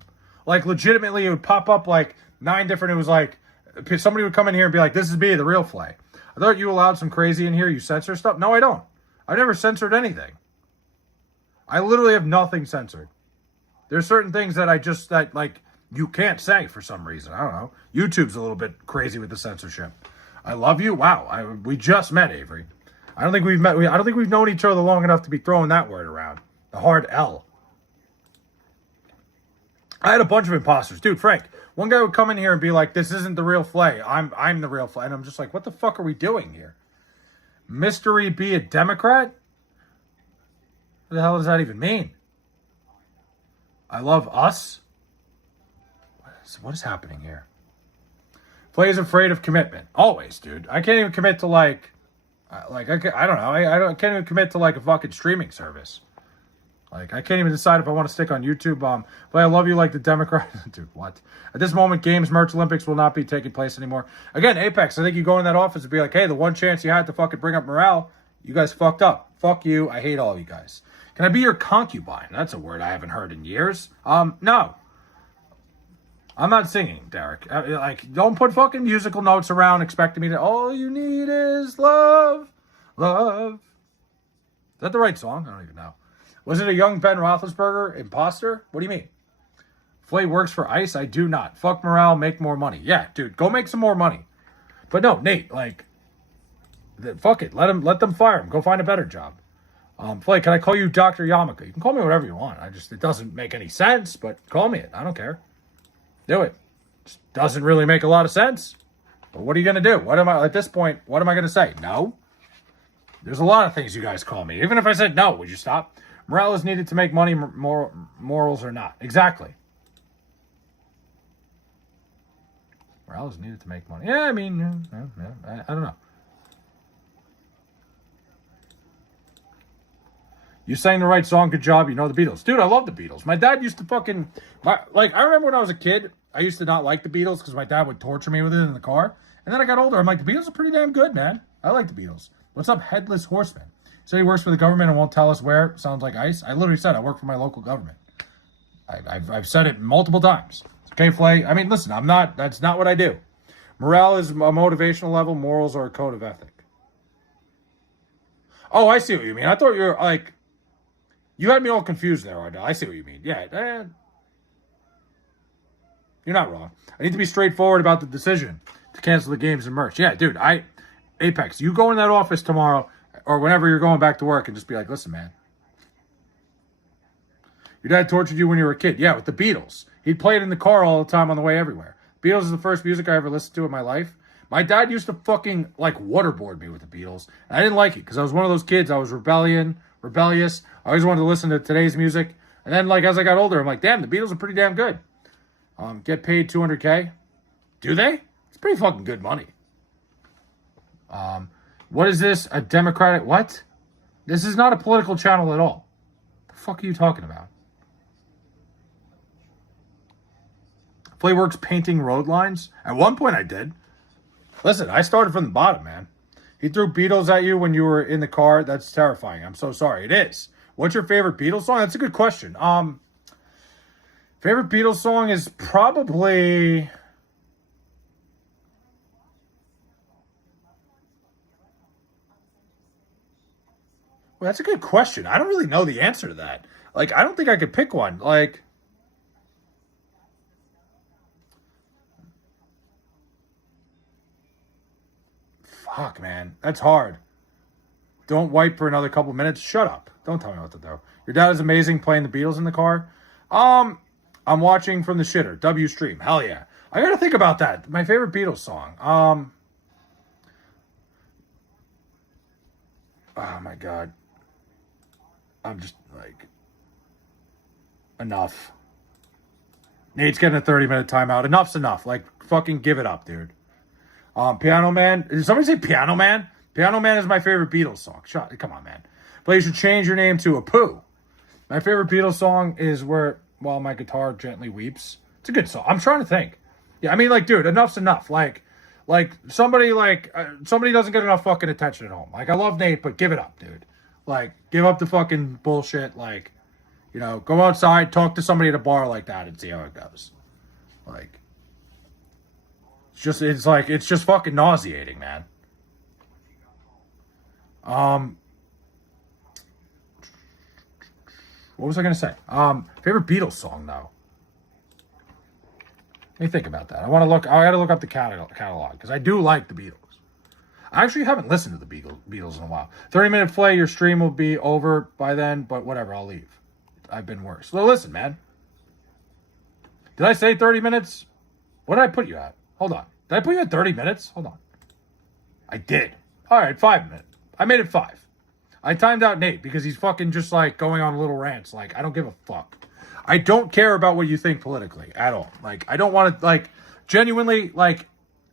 Like, legitimately, it would pop up like 9 different... It was like... Somebody would come in here and be like, this is me, the real Flay. I thought you allowed some crazy in here. You censor stuff? No, I don't. I've never censored anything. I literally have nothing censored. There's certain things that like, you can't say for some reason. I don't know. YouTube's a little bit crazy with the censorship. I love you. Wow. We just met, Avery. I don't think we've met. I don't think we've known each other long enough to be throwing that word around. The hard L. I had a bunch of imposters. Dude, Frank, one guy would come in here and be like, this isn't the real Flay. I'm the real Flay. And I'm just like, what the fuck are we doing here? Mystery be a Democrat? What the hell does that even mean? I love us? What is happening here? Flay is afraid of commitment. Always, dude. I can't even commit to I don't know. I can't even commit to like a fucking streaming service. Like, I can't even decide if I want to stick on YouTube. But I love you like the Democrat. Dude, what? At this moment, Games Merch Olympics will not be taking place anymore. Again, Apex, I think you go in that office and be like, hey, the one chance you had to fucking bring up morale, you guys fucked up. Fuck you. I hate all of you guys. Can I be your concubine? That's a word I haven't heard in years. No. I'm not singing, Derek. Don't put fucking musical notes around expecting me to, all you need is love. Love. Is that the right song? I don't even know. Was it a young Ben Roethlisberger imposter? What do you mean? Flay works for ICE? I do not. Fuck morale, make more money. Yeah, dude, go make some more money. But no, Nate, fuck it. Let them fire him. Go find a better job. Flay, can I call you Dr. Yamaka? You can call me whatever you want. It doesn't make any sense, but call me it. I don't care. Do it. Just doesn't really make a lot of sense. But what are you going to do? At this point, what am I going to say? No? There's a lot of things you guys call me. Even if I said no, would you stop? Morale is needed to make money, morals are not. Exactly. Morale is needed to make money. Yeah, I mean, I don't know. You sang the right song. Good job. You know the Beatles. Dude, I love the Beatles. My dad used to I remember when I was a kid, I used to not like the Beatles because my dad would torture me with it in the car. And then I got older. I'm like, the Beatles are pretty damn good, man. I like the Beatles. What's up, Headless Horseman? So he works for the government and won't tell us where. Sounds like ICE. I literally said I work for my local government. I've said it multiple times. Okay, Flay. I mean, listen, that's not what I do. Morale is a motivational level. Morals are a code of ethic. Oh, I see what you mean. I thought you were you had me all confused there, Ardell. I see what you mean. Yeah, you're not wrong. I need to be straightforward about the decision to cancel the games and merch. Yeah, dude, Apex, you go in that office tomorrow or whenever you're going back to work and just be like, listen, man. Your dad tortured you when you were a kid. Yeah, with the Beatles. He'd play it in the car all the time on the way everywhere. Beatles is the first music I ever listened to in my life. My dad used to fucking, waterboard me with the Beatles. And I didn't like it because I was one of those kids. I was rebellious. I always wanted to listen to today's music. And then, as I got older, I'm like, damn, the Beatles are pretty damn good. Get paid $200K. Do they? It's pretty fucking good money. What is this? A Democratic... What? This is not a political channel at all. The fuck are you talking about? Flay works painting road lines? At one point I did. Listen, I started from the bottom, man. He threw Beatles at you when you were in the car. That's terrifying. I'm so sorry. It is. What's your favorite Beatles song? That's a good question. Favorite Beatles song is probably... Well, that's a good question. I don't really know the answer to that. I don't think I could pick one. Fuck, man. That's hard. Don't wipe for another couple minutes. Shut up. Don't tell me what to do. Your dad is amazing playing the Beatles in the car. I'm watching from the shitter. W Stream. Hell yeah. I gotta think about that. My favorite Beatles song. Oh my God. I'm just enough. Nate's getting a 30-minute timeout. Enough's enough. Fucking give it up, dude. Piano Man. Did somebody say Piano Man? Piano Man is my favorite Beatles song. Come on, man. But you should change your name to Apu. My favorite Beatles song is While My Guitar Gently Weeps. It's a good song. I'm trying to think. Yeah, I mean, dude, enough's enough. Somebody doesn't get enough fucking attention at home. I love Nate, but give it up, dude. Give up the fucking bullshit. Go outside, talk to somebody at a bar like that and see how it goes. It's just fucking nauseating, man. What was I gonna say? Favorite Beatles song though. Let me think about that. I gotta look up the catalog because I do like the Beatles. I actually haven't listened to the Beatles in a while. 30-minute Flay, your stream will be over by then, but whatever, I'll leave. I've been worse. Well, listen, man. Did I say 30 minutes? What did I put you at? Hold on. Did I put you at 30 minutes? Hold on. I did. All right, 5 minutes. I made it 5. I timed out Nate because he's fucking just like going on little rants. Like, I don't give a fuck. I don't care about what you think politically at all. Like, I don't want to, like, genuinely, like,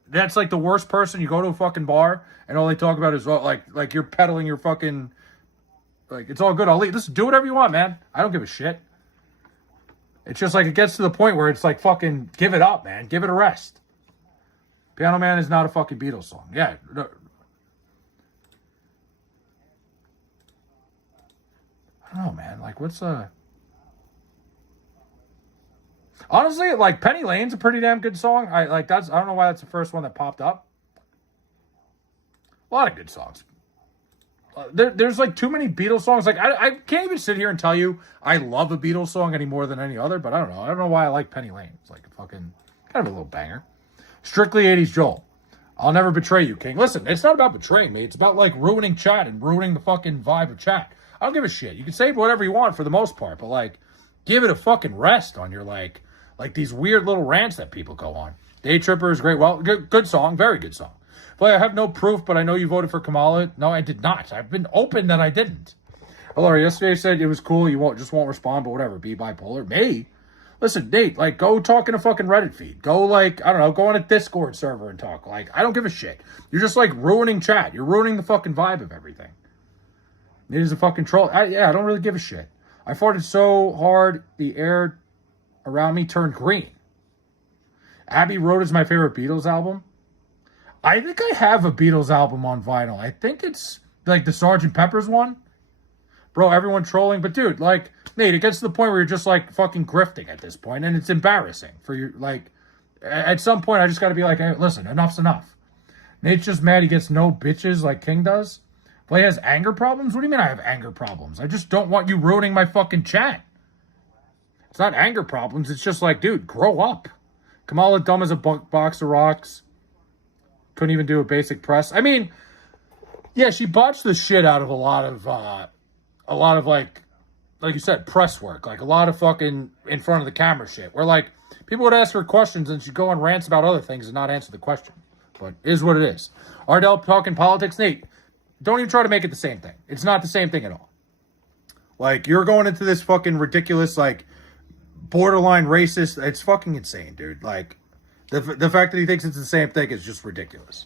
that's like the worst person. You go to a fucking bar and all they talk about is, well, like you're peddling your fucking, like, it's all good. I'll leave. Listen, do whatever you want, man. I don't give a shit. It's just like it gets to the point where it's like fucking give it up, man. Give it a rest. Piano Man is not a fucking Beatles song. Yeah. No, I don't know, man. Like, what's honestly, like, Penny Lane's a pretty damn good song. I don't know why that's the first one that popped up. A lot of good songs. There's like too many Beatles songs. Like, I can't even sit here and tell you I love a Beatles song any more than any other, but I don't know. I don't know why I like Penny Lane. It's like a fucking kind of a little banger. Strictly 80s Joel. I'll never betray you, King. Listen, it's not about betraying me. It's about like ruining chat and ruining the fucking vibe of chat. I don't give a shit. You can say whatever you want for the most part, but like give it a fucking rest on your like these weird little rants that people go on. Day Tripper is great. Well, good song. Very good song. But I have no proof, but I know you voted for Kamala. No, I did not. I've been open that I didn't. Hello, yesterday said it was cool. You won't respond, but whatever. Be bipolar. Me? Listen, Nate, like, go talk in a fucking Reddit feed. Go, like, I don't know, go on a Discord server and talk. Like, I don't give a shit. You're just, like, ruining chat. You're ruining the fucking vibe of everything. It is a fucking troll. I don't really give a shit. I farted so hard, the air around me turned green. Abbey Road is my favorite Beatles album. I think I have a Beatles album on vinyl. I think it's, like, the Sgt. Pepper's one. Bro, everyone trolling. But, dude, like, Nate, it gets to the point where you're just, like, fucking grifting at this point, and it's embarrassing for you. Like, at some point, I just got to be like, hey, listen, enough's enough. Nate's just mad he gets no bitches like King does. But he has anger problems? What do you mean I have anger problems? I just don't want you ruining my fucking chat. It's not anger problems. It's just like, dude, grow up. Kamala dumb as a box of rocks. Couldn't even do a basic press. I mean, yeah, she botched the shit out of a lot of like you said, press work. Like, a lot of fucking in front of the camera shit. Where, like, people would ask her questions and she'd go on rants about other things and not answer the question. But it is what it is. Ardell talking politics. Nate, don't even try to make it the same thing. It's not the same thing at all. Like, you're going into this fucking ridiculous, like, borderline racist. It's fucking insane, dude. Like, the fact that he thinks it's the same thing is just ridiculous.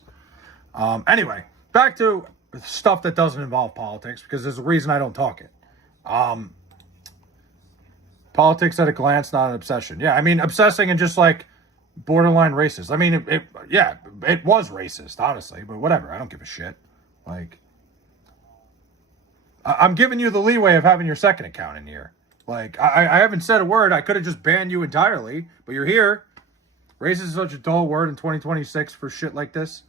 Anyway, back to stuff that doesn't involve politics, because there's a reason I don't talk it. Politics at a glance, not an obsession. Yeah, I mean, obsessing and just, like, borderline racist. I mean, it was racist, honestly, but whatever. I don't give a shit. Like, I'm giving you the leeway of having your second account in here. Like, I haven't said a word. I could have just banned you entirely, but you're here. Racist is such a dull word in 2026 for shit like this.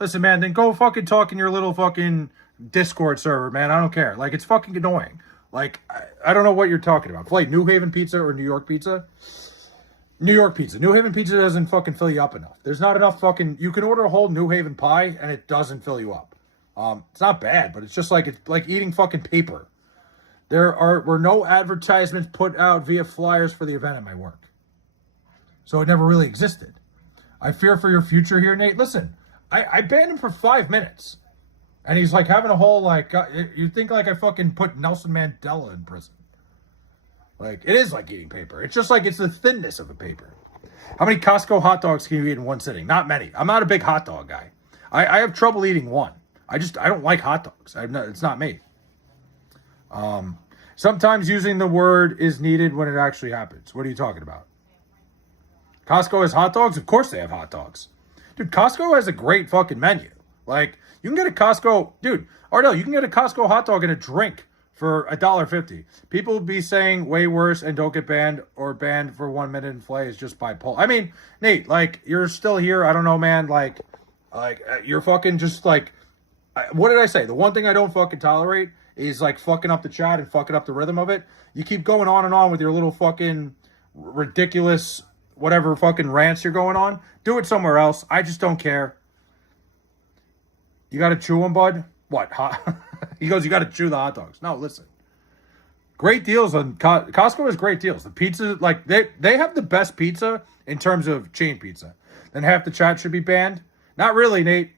Listen, man, then go fucking talk in your little fucking Discord server, man. I don't care. Like, it's fucking annoying. Like, I don't know what you're talking about. Like, New Haven pizza or New York pizza? New York pizza. New Haven pizza doesn't fucking fill you up enough. There's not enough fucking... You can order a whole New Haven pie, and it doesn't fill you up. It's not bad, but it's just like... It's like eating fucking paper. Were no advertisements put out via flyers for the event at my work. So it never really existed. I fear for your future here, Nate. Listen, I banned him for 5 minutes. And he's like having a whole like... you think like I fucking put Nelson Mandela in prison. Like, it is like eating paper. It's just like it's the thinness of a paper. How many Costco hot dogs can you eat in one sitting? Not many. I'm not a big hot dog guy. I have trouble eating one. I don't like hot dogs. It's not me. Sometimes using the word is needed when it actually happens. What are you talking about? Costco has hot dogs? Of course they have hot dogs. Dude, Costco has a great fucking menu. Like, you can get a Costco... Dude, Ardell, you can get a Costco hot dog and a drink for $1.50. People will be saying way worse and don't get banned or banned for 1 minute and play is just bipolar. I mean, Nate, like, you're still here. I don't know, man. Like you're fucking just like... What did I say? The one thing I don't fucking tolerate is, like, fucking up the chat and fucking up the rhythm of it. You keep going on and on with your little fucking ridiculous... whatever fucking rants you're going on, do it somewhere else. I just don't care. You got to chew them, bud? What? He goes, you got to chew the hot dogs. No, listen. Great deals on Costco has great deals. The pizza, like, they have the best pizza in terms of chain pizza. Then half the chat should be banned. Not really, Nate.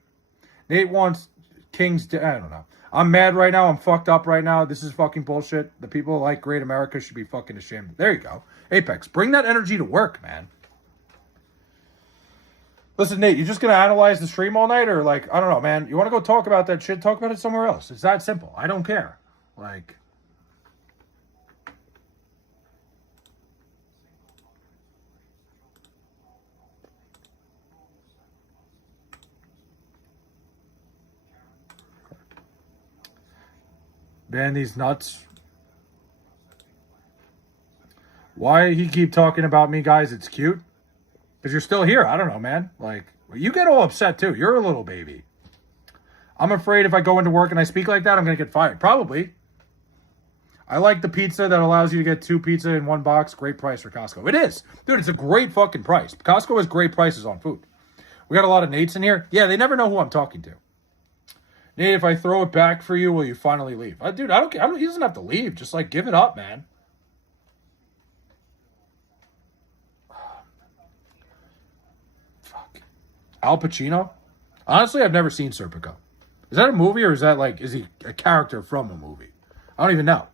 Nate wants King's, I don't know. I'm mad right now. I'm fucked up right now. This is fucking bullshit. The people who like Great America should be fucking ashamed. There you go. Apex, bring that energy to work, man. Listen, Nate, you just gonna analyze the stream all night, or like, I don't know, man. You want to go talk about that shit? Talk about it somewhere else. It's that simple. I don't care. Like, man, these nuts. Why he keep talking about me, guys? It's cute. Because you're still here. I don't know, man. Like, you get all upset, too. You're a little baby. I'm afraid if I go into work and I speak like that, I'm going to get fired. Probably. I like the pizza that allows you to get 2 pizza in 1 box. Great price for Costco. It is. Dude, it's a great fucking price. Costco has great prices on food. We got a lot of Nates in here. Yeah, they never know who I'm talking to. Nate, if I throw it back for you, will you finally leave? Dude, I don't care. He doesn't have to leave. Just, like, give it up, man. Al Pacino? Honestly, I've never seen Serpico. Is that a movie, or is that like, is he a character from a movie? I don't even know.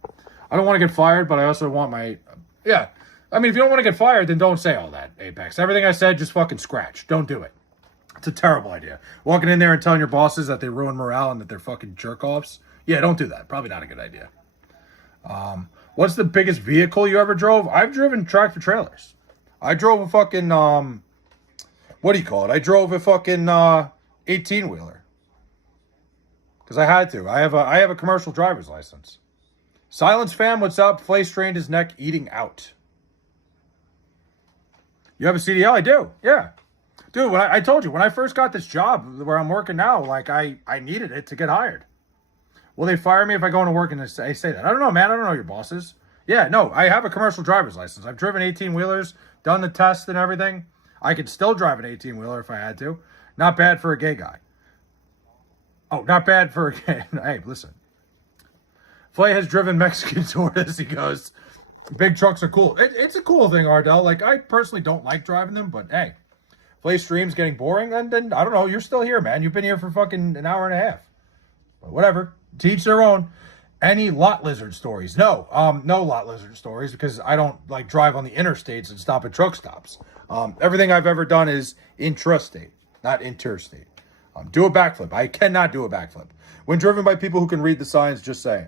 I don't want to get fired, but I also want my, yeah. I mean, if you don't want to get fired, then don't say all that, Apex. Everything I said, just fucking scratch. Don't do it. It's a terrible idea. Walking in there and telling your bosses that they ruin morale and that they're fucking jerk-offs. Yeah, don't do that. Probably not a good idea. What's the biggest vehicle you ever drove? I've driven tractor trailers. I drove a fucking, what do you call it? I drove a fucking 18-wheeler. Because I had to. I have a commercial driver's license. Silence fam, what's up? Flay strained his neck eating out. You have a CDL? I do. Yeah. Dude, when I told you, when I first got this job where I'm working now, like, I needed it to get hired. Will they fire me if I go into work and I say that? I don't know, man. I don't know your bosses. Yeah, no, I have a commercial driver's license. I've driven 18-wheelers, done the test and everything. I could still drive an 18-wheeler if I had to. Not bad for a gay guy. Oh, not bad for a gay... Hey, listen. Flay has driven Mexican tortoise, he goes. Big trucks are cool. It's a cool thing, Ardell. Like, I personally don't like driving them, but hey. Flay stream's getting boring, and then, I don't know, you're still here, man. You've been here for fucking an hour and a half. But whatever. Teach their own. Any lot lizard stories? No. No lot lizard stories, because I don't, like, drive on the interstates and stop at truck stops. Everything I've ever done is intrastate, not interstate. Do a backflip. I cannot do a backflip. When driven by people who can read the signs, just saying.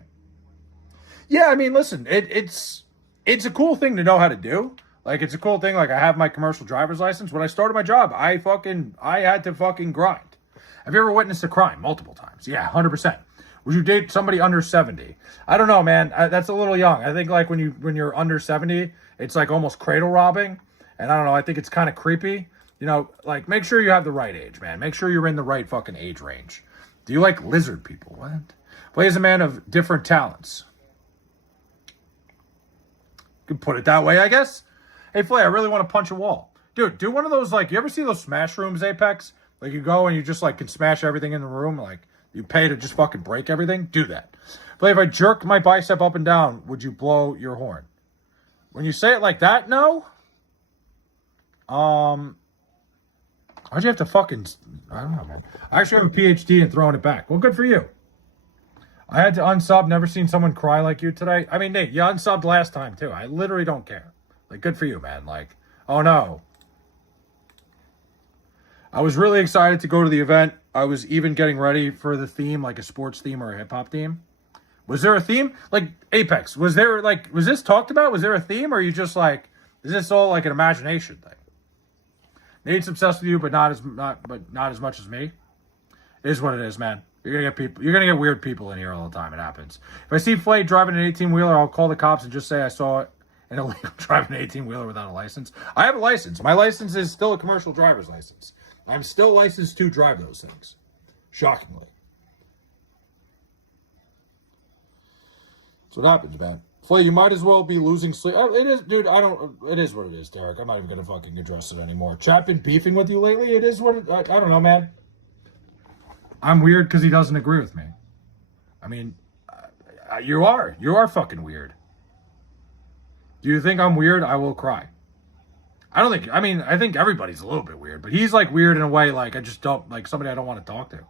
Yeah, I mean, listen, it's a cool thing to know how to do. Like, it's a cool thing. Like, I have my commercial driver's license. When I started my job, I had to fucking grind. Have you ever witnessed a crime? Multiple times. Yeah, 100%. Would you date somebody under 70? I don't know, man. That's a little young. I think, like, when you're under 70, it's, like, almost cradle robbing. And I don't know, I think it's kind of creepy. You know, like, make sure you have the right age, man. Make sure you're in the right fucking age range. Do you like lizard people? What? Flay is a man of different talents. Could put it that way, I guess. Hey, Flay, I really want to punch a wall. Dude, do one of those, like, you ever see those smash rooms, Apex? Like, you go and you just, like, can smash everything in the room. Like, you pay to just fucking break everything. Do that. Flay, if I jerk my bicep up and down, would you blow your horn? When you say it like that, no. Why'd you have to fucking... I don't know, man. I actually have a PhD in throwing it back. Well, good for you. I had to unsub. Never seen someone cry like you today. I mean, Nate, you unsubbed last time, too. I literally don't care. Like, good for you, man. Like, oh, no. I was really excited to go to the event. I was even getting ready for the theme, like a sports theme or a hip-hop theme. Was there a theme? Like, Apex, was this talked about? Was there a theme, or are you just, like, is this all, like, an imagination thing? Nate's obsessed with you, but not as much as me. It is what it is, man. You're gonna get weird people in here all the time. It happens. If I see Flay driving an 18-wheeler, I'll call the cops and just say I saw it an illegal driving an 18-wheeler without a license. I have a license. My license is still a commercial driver's license. I'm still licensed to drive those things. Shockingly. That's what happens, man. Flay, you might as well be losing sleep. It is, dude, it is what it is, Derek. I'm not even going to fucking address it anymore. Chat been beefing with you lately? It is what it, I don't know, man. I'm weird because he doesn't agree with me. I mean, you are fucking weird. Do you think I'm weird? I will cry. I think everybody's a little bit weird, but he's like weird in a way, like I just don't, like somebody I don't want to talk to.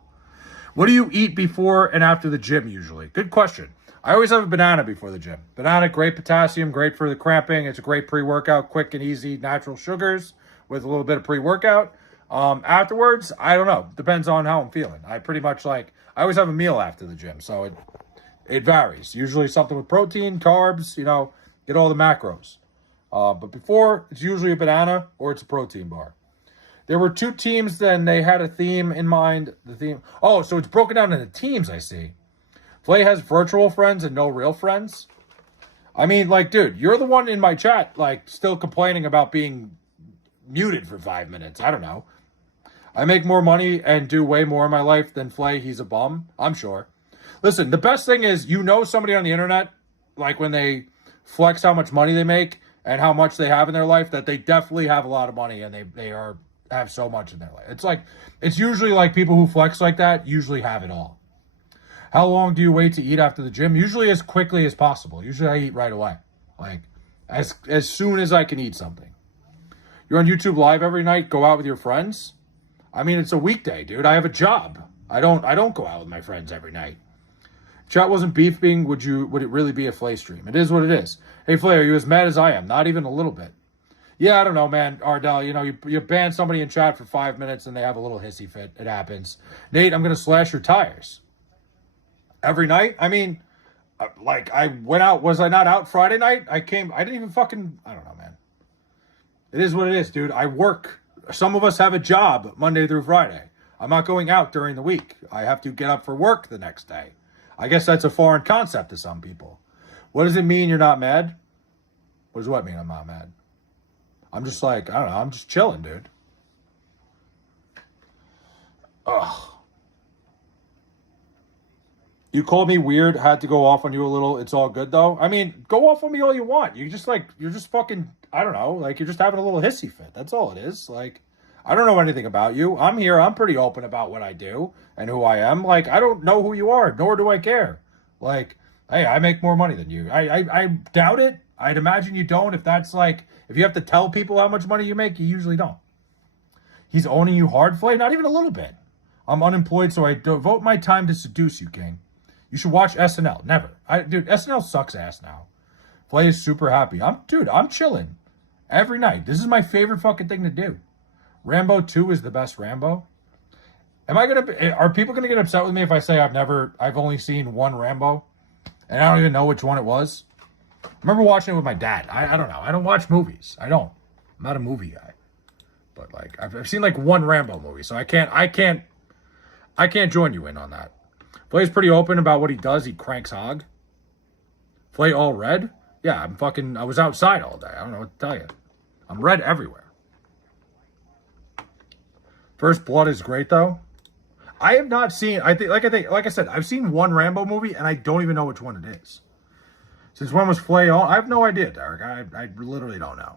What do you eat before and after the gym usually? Good question. I always have a banana before the gym. Banana, great potassium, great for the cramping. It's a great pre-workout, quick and easy, natural sugars with a little bit of pre-workout. Afterwards, I don't know. Depends on how I'm feeling. I pretty much like, I always have a meal after the gym, so it varies. Usually something with protein, carbs, get all the macros. But before, it's usually a banana or it's a protein bar. There were two teams, then they had a theme in mind. The theme. Oh, so it's broken down into teams, I see. Flay has virtual friends and no real friends. I mean, like, dude, you're the one in my chat, like, still complaining about being muted for 5 minutes. I don't know. I make more money and do way more in my life than Flay. He's a bum. I'm sure. Listen, the best thing is, somebody on the internet, like when they flex how much money they make and how much they have in their life, that they definitely have a lot of money and they have so much in their life. It's usually like people who flex like that usually have it all. How long do you wait to eat after the gym? Usually as quickly as possible. Usually I eat right away. Like as soon as I can eat something. You're on YouTube Live every night, go out with your friends? I mean, it's a weekday, dude. I have a job. I don't go out with my friends every night. If chat wasn't beefing, would it really be a Flay stream? It is what it is. Hey Flay, are you as mad as I am? Not even a little bit. Yeah, I don't know, man. Ardell, you ban somebody in chat for 5 minutes and they have a little hissy fit. It happens. Nate, I'm going to slash your tires. Every night? I mean, like, I went out. Was I not out Friday night? I didn't even fucking, I don't know, man. It is what it is, dude. I work. Some of us have a job Monday through Friday. I'm not going out during the week. I have to get up for work the next day. I guess that's a foreign concept to some people. What does it mean you're not mad? What does what mean I'm not mad? I'm just like, I don't know. I'm just chilling, dude. Ugh. You called me weird, had to go off on you a little. It's all good, though. I mean, go off on me all you want. You're just fucking, I don't know, like, you're just having a little hissy fit. That's all it is. Like, I don't know anything about you. I'm here. I'm pretty open about what I do and who I am. Like, I don't know who you are, nor do I care. Like, hey, I make more money than you. I doubt it. I'd imagine you don't. If you have to tell people how much money you make, you usually don't. He's owning you hard, Flay? Not even a little bit. I'm unemployed, so I devote my time to seduce you, King. You should watch SNL. Never. Dude, SNL sucks ass now. Flay is super happy. I'm chilling. Every night. This is my favorite fucking thing to do. Rambo 2 is the best Rambo. Are people gonna get upset with me if I say I've only seen one Rambo? And I don't even know which one it was? I remember watching it with my dad. I don't know. I don't watch movies. I don't. I'm not a movie guy. But like I've seen like one Rambo movie, so I can't join you in on that. Flay's pretty open about what he does. He cranks hog. Flay all red? Yeah, I was outside all day. I don't know what to tell you. I'm red everywhere. First Blood is great though. I have not seen, like I said, I've seen one Rambo movie and I don't even know which one it is. Since when was Flay on? I have no idea, Derek. I literally don't know.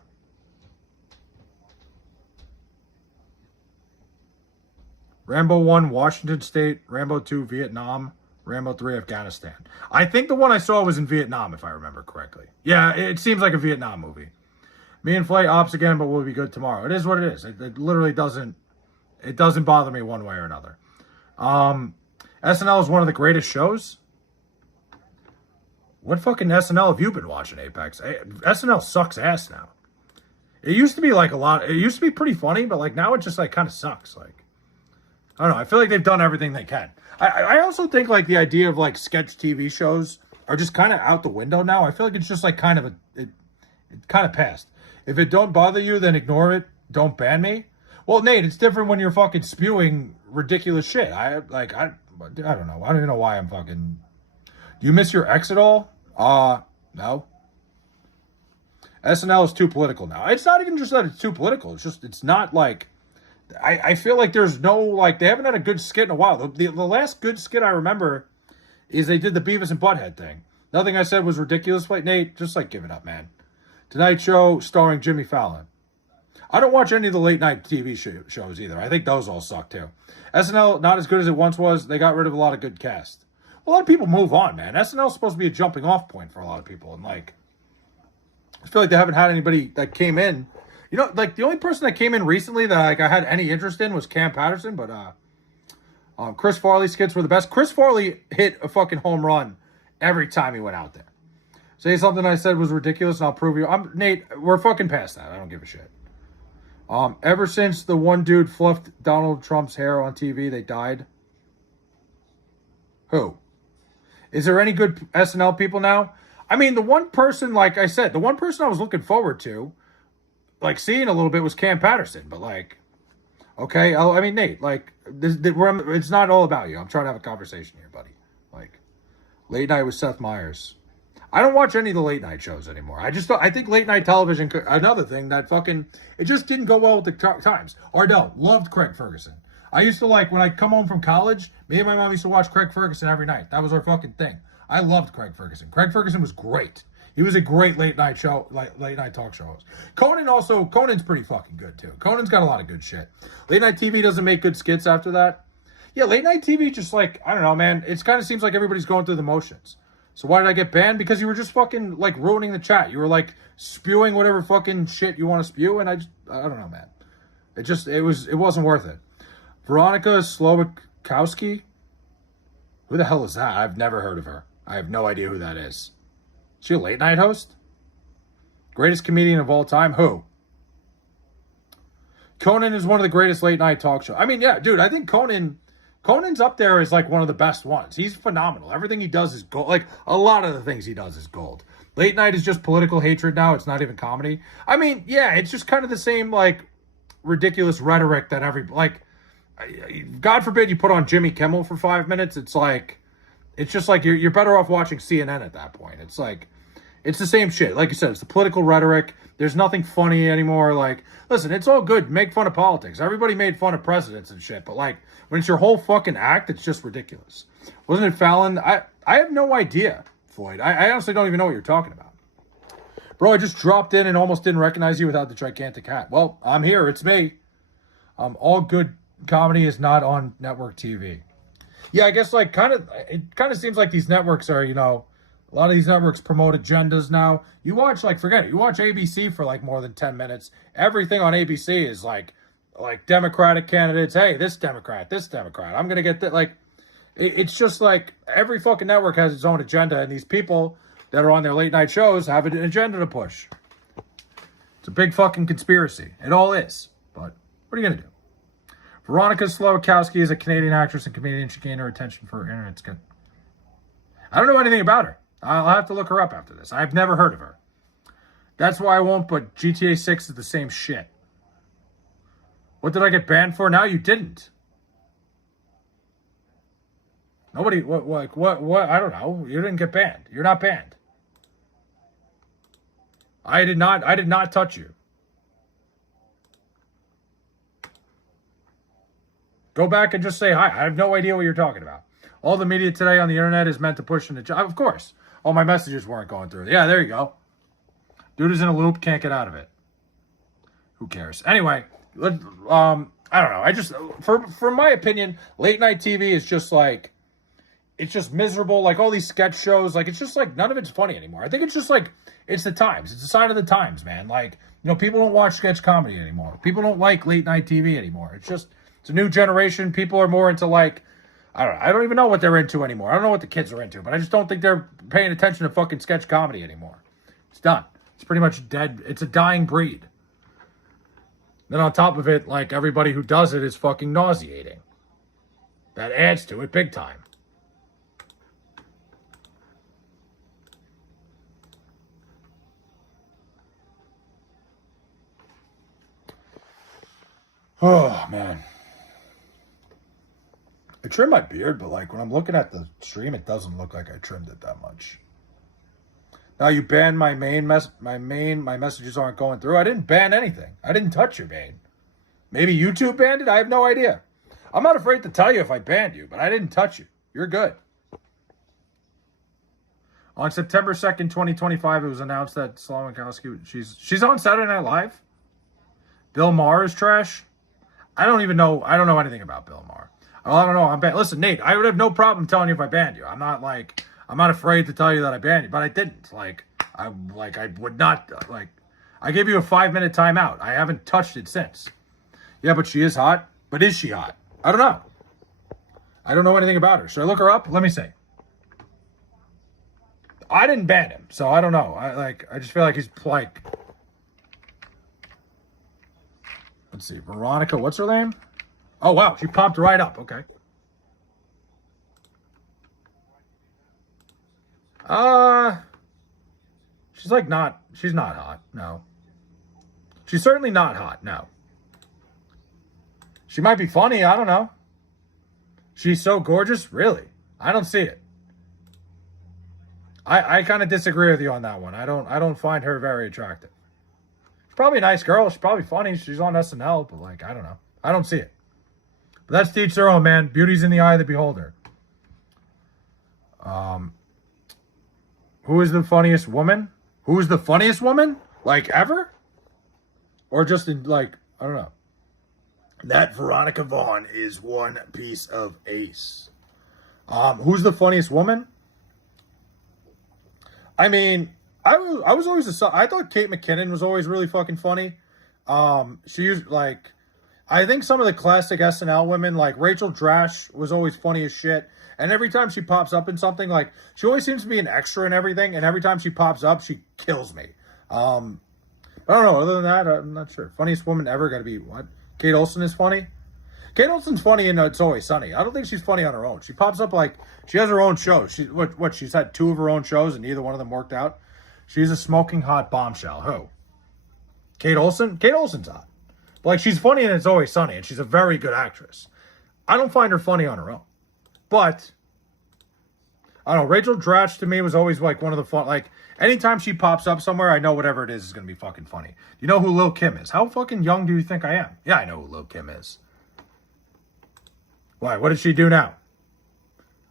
Rambo 1, Washington State. Rambo 2, Vietnam. Rambo 3, Afghanistan. I think the one I saw was in Vietnam, if I remember correctly. Yeah, it seems like a Vietnam movie. Me and Flay ops again, but we'll be good tomorrow. It is what it is. It literally doesn't bother me one way or another. SNL is one of the greatest shows. What fucking SNL have you been watching, Apex? SNL sucks ass now. It used to be like it used to be pretty funny, but like now it just like kind of sucks. Like, I don't know. I feel like they've done everything they can. I also think like the idea of like sketch TV shows are just kind of out the window now. I feel like it's just like it kind of passed. If it don't bother you, then ignore it. Don't ban me. Well, Nate, it's different when you're fucking spewing ridiculous shit. I don't know. I don't even know why I'm fucking. Do you miss your ex at all? No. SNL is too political now. It's not even just that it's too political. It's just, it's not like, I feel like there's no, like, they haven't had a good skit in a while. The last good skit I remember is they did the Beavis and Butthead thing. Nothing I said was ridiculous. Like, Nate, just like, give it up, man. Tonight Show starring Jimmy Fallon. I don't watch any of the late night TV shows either. I think those all suck too. SNL, not as good as it once was. They got rid of a lot of good cast. A lot of people move on, man. SNL is supposed to be a jumping off point for a lot of people. And like, I feel like they haven't had anybody that came in. You know, like the only person that came in recently that like I had any interest in was Cam Patterson, but Chris Farley skits were the best. Chris Farley hit a fucking home run every time he went out there. Say something I said was ridiculous, and I'll prove you. Nate, we're fucking past that. I don't give a shit. Ever since the one dude fluffed Donald Trump's hair on TV, they died. Who? Is there any good SNL people now? I mean, the one person, like I said, the one person I was looking forward to, like, seeing a little bit was Cam Patterson. But, like, okay, I mean, Nate, like, it's not all about you. I'm trying to have a conversation here, buddy. Like, late night with Seth Meyers. I don't watch any of the late night shows anymore. I think late night television, another thing that fucking, it just didn't go well with the times. Or no, loved Craig Ferguson. I used to like, when I come home from college, me and my mom used to watch Craig Ferguson every night. That was our fucking thing. I loved Craig Ferguson. Craig Ferguson was great. He was a great late night talk show host. Conan's pretty fucking good too. Conan's got a lot of good shit. Late night TV doesn't make good skits after that. Yeah, late night TV just like, I don't know, man. It kind of seems like everybody's going through the motions. So why did I get banned? Because you were just fucking like ruining the chat. You were like spewing whatever fucking shit you want to spew, and I don't know, man. It wasn't worth it. Veronica Slowikowski? Who the hell is that? I've never heard of her. I have no idea who that is. Is she a late night host? Greatest comedian of all time? Who? Conan is one of the greatest late night talk shows. I mean, yeah, dude, I think Conan's up there as like one of the best ones. He's phenomenal. Everything he does is gold. Like a lot of the things he does is gold. Late night is just political hatred now. It's not even comedy. I mean, yeah, it's just kind of the same like ridiculous rhetoric that God forbid you put on Jimmy Kimmel for 5 minutes. It's just like you're better off watching CNN at that point. It's like, it's the same shit. Like you said, it's the political rhetoric. There's nothing funny anymore. Like, listen, it's all good. Make fun of politics. Everybody made fun of presidents and shit. But like, when it's your whole fucking act, it's just ridiculous. Wasn't it Fallon? I have no idea, Floyd. I honestly don't even know what you're talking about. Bro, I just dropped in and almost didn't recognize you without the gigantic hat. Well, I'm here. It's me. All good comedy is not on network TV. Yeah, I guess like it kind of seems like these networks are, a lot of these networks promote agendas now. You watch, forget it. You watch ABC for more than 10 minutes. Everything on ABC is like Democratic candidates. Hey, this Democrat. I'm going to get that. It's just like every fucking network has its own agenda. And these people that are on their late night shows have an agenda to push. It's a big fucking conspiracy. It all is. But what are you going to do? Veronica Slowikowski is a Canadian actress and comedian. She gained her attention for her internet skit. I don't know anything about her. I'll have to look her up after this. I've never heard of her. That's why I won't, but GTA 6 is the same shit. What did I get banned for? Now you didn't. Nobody, what, I don't know. You didn't get banned. You're not banned. I did not touch you. Go back and just say hi. I have no idea what you're talking about. All the media today on the internet is meant to push into... Of course. All my messages weren't going through. Yeah, there you go. Dude is in a loop, can't get out of it. Who cares? Anyway, I don't know. I just... For my opinion, late night TV is just it's just miserable. Like all these sketch shows, it's just none of it's funny anymore. I think it's just it's the times. It's a sign of the times, man. People don't watch sketch comedy anymore. People don't like late night TV anymore. It's a new generation. People are more into I don't know. I don't even know what they're into anymore. I don't know what the kids are into, but I just don't think they're paying attention to fucking sketch comedy anymore. It's done. It's pretty much dead. It's a dying breed. Then on top of it, everybody who does it is fucking nauseating. That adds to it big time. Oh, man. I trimmed my beard, but when I'm looking at the stream, it doesn't look like I trimmed it that much. Now you banned my messages aren't going through. I didn't ban anything. I didn't touch your main. Maybe YouTube banned it? I have no idea. I'm not afraid to tell you if I banned you, but I didn't touch you. You're good. On September 2nd, 2025, it was announced that Slowikowski, she's on Saturday Night Live. Bill Maher is trash. I don't know anything about Bill Maher. I don't know. I'm banned. Listen, Nate, I would have no problem telling you if I banned you. I'm not afraid to tell you that I banned you, but I didn't. I would not, I gave you a 5-minute timeout. I haven't touched it since. Yeah, but she is hot. But is she hot? I don't know. I don't know anything about her. Should I look her up? Let me see. I didn't ban him, so I don't know. I just feel like he's like. Let's see, Veronica. What's her name? Oh wow, she popped right up. Okay. She's like not. She's not hot. No. She's certainly not hot. No. She might be funny. I don't know. She's so gorgeous. Really, I don't see it. I kind of disagree with you on that one. I don't find her very attractive. She's probably a nice girl. She's probably funny. She's on SNL, but like I don't know. I don't see it. But that's to each their own, man. Beauty's in the eye of the beholder. Who is the funniest woman? Who is the funniest woman? Like ever? Or just in like I don't know. That Veronica Vaughn is one piece of ace. Who's the funniest woman? I mean, I was always I thought Kate McKinnon was always really fucking funny. She used like, I think some of the classic SNL women, like Rachel Dratch, was always funny as shit. And every time she pops up in something, like she always seems to be an extra in everything. And every time she pops up, she kills me. I don't know. Other than that, I'm not sure. Funniest woman ever got to be what? Kate Olsen is funny. Kate Olsen's funny in It's Always Sunny. I don't think she's funny on her own. She pops up like she has her own show. She's had 2 of her own shows and neither one of them worked out. She's a smoking hot bombshell. Who? Kate Olsen? Kate Olsen's hot. But like she's funny in It's Always Sunny and she's a very good actress. I don't find her funny on her own. But I don't know. Rachel Dratch to me was always like one of the fun. Like anytime she pops up somewhere, I know whatever it is going to be fucking funny. You know who Lil Kim is? How fucking young do you think I am? Yeah, I know who Lil Kim is. Why? What did she do now?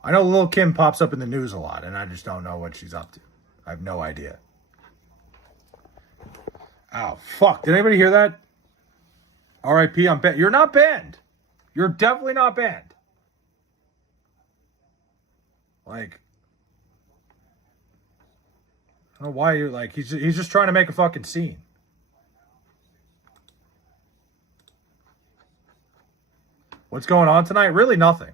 I know Lil Kim pops up in the news a lot, and I just don't know what she's up to. I have no idea. Oh, fuck. Did anybody hear that? R.I.P. I'm banned. You're not banned. You're definitely not banned. Like, I don't know why you're like, he's just trying to make a fucking scene. What's going on tonight? Really nothing.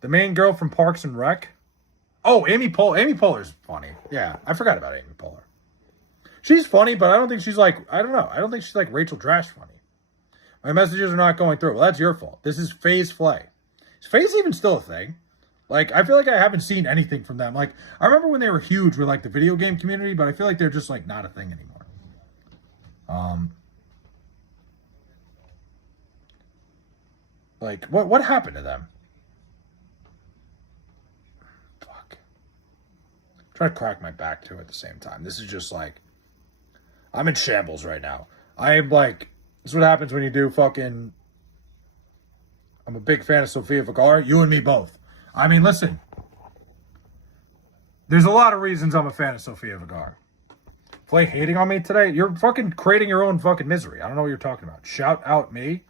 The main girl from Parks and Rec. Oh, Amy Poehler's funny. Yeah, I forgot about Amy Poehler. She's funny, but I don't think she's like, I don't know. I don't think she's like Rachel Dratch funny. My messages are not going through. Well, that's your fault. This is FaZe Flay. Is FaZe even still a thing? Like, I feel like I haven't seen anything from them. Like, I remember when they were huge with like the video game community, but I feel like they're just like not a thing anymore. Like, what happened to them? Fuck. I'm trying to crack my back too at the same time. This is just like, I'm in shambles right now. I am like, this is what happens when you do fucking, I'm a big fan of Sofia Vergara. You and me both. I mean, listen. There's a lot of reasons I'm a fan of Sofia Vergara. Flay hating on me today? You're fucking creating your own fucking misery. I don't know what you're talking about. Shout out me.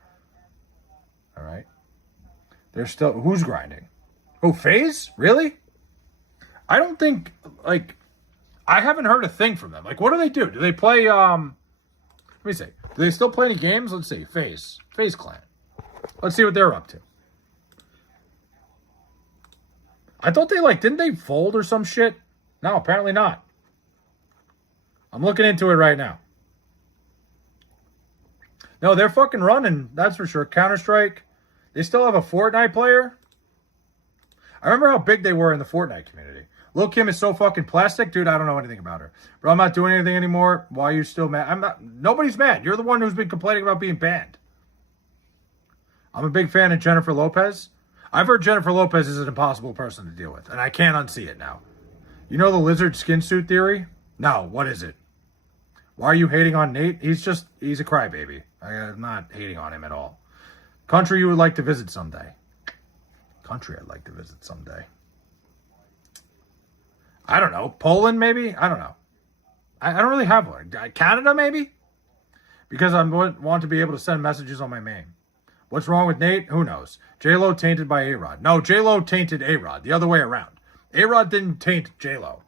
All right. There's still, who's grinding? Oh, FaZe? Really? I don't think, like, I haven't heard a thing from them. Like, what do they do? Do they play, let me see. Do they still play any games? Let's see. FaZe Clan. Let's see what they're up to. I thought they, like, didn't they fold or some shit? No, apparently not. I'm looking into it right now. No, they're fucking running. That's for sure. Counter-Strike. They still have a Fortnite player. I remember how big they were in the Fortnite community. Lil Kim is so fucking plastic. Dude, I don't know anything about her. Bro, I'm not doing anything anymore. Why are you still mad? I'm not. Nobody's mad. You're the one who's been complaining about being banned. I'm a big fan of Jennifer Lopez. I've heard Jennifer Lopez is an impossible person to deal with, and I can't unsee it now. You know the lizard skin suit theory? No, what is it? Why are you hating on Nate? He's a crybaby. I'm not hating on him at all. Country you would like to visit someday. Country I'd like to visit someday. I don't know. Poland, maybe? I don't know. I don't really have one. Canada, maybe? Because I want to be able to send messages on my main. What's wrong with Nate? Who knows? J-Lo tainted by A-Rod. No, J-Lo tainted A-Rod. The other way around. A-Rod didn't taint J-Lo.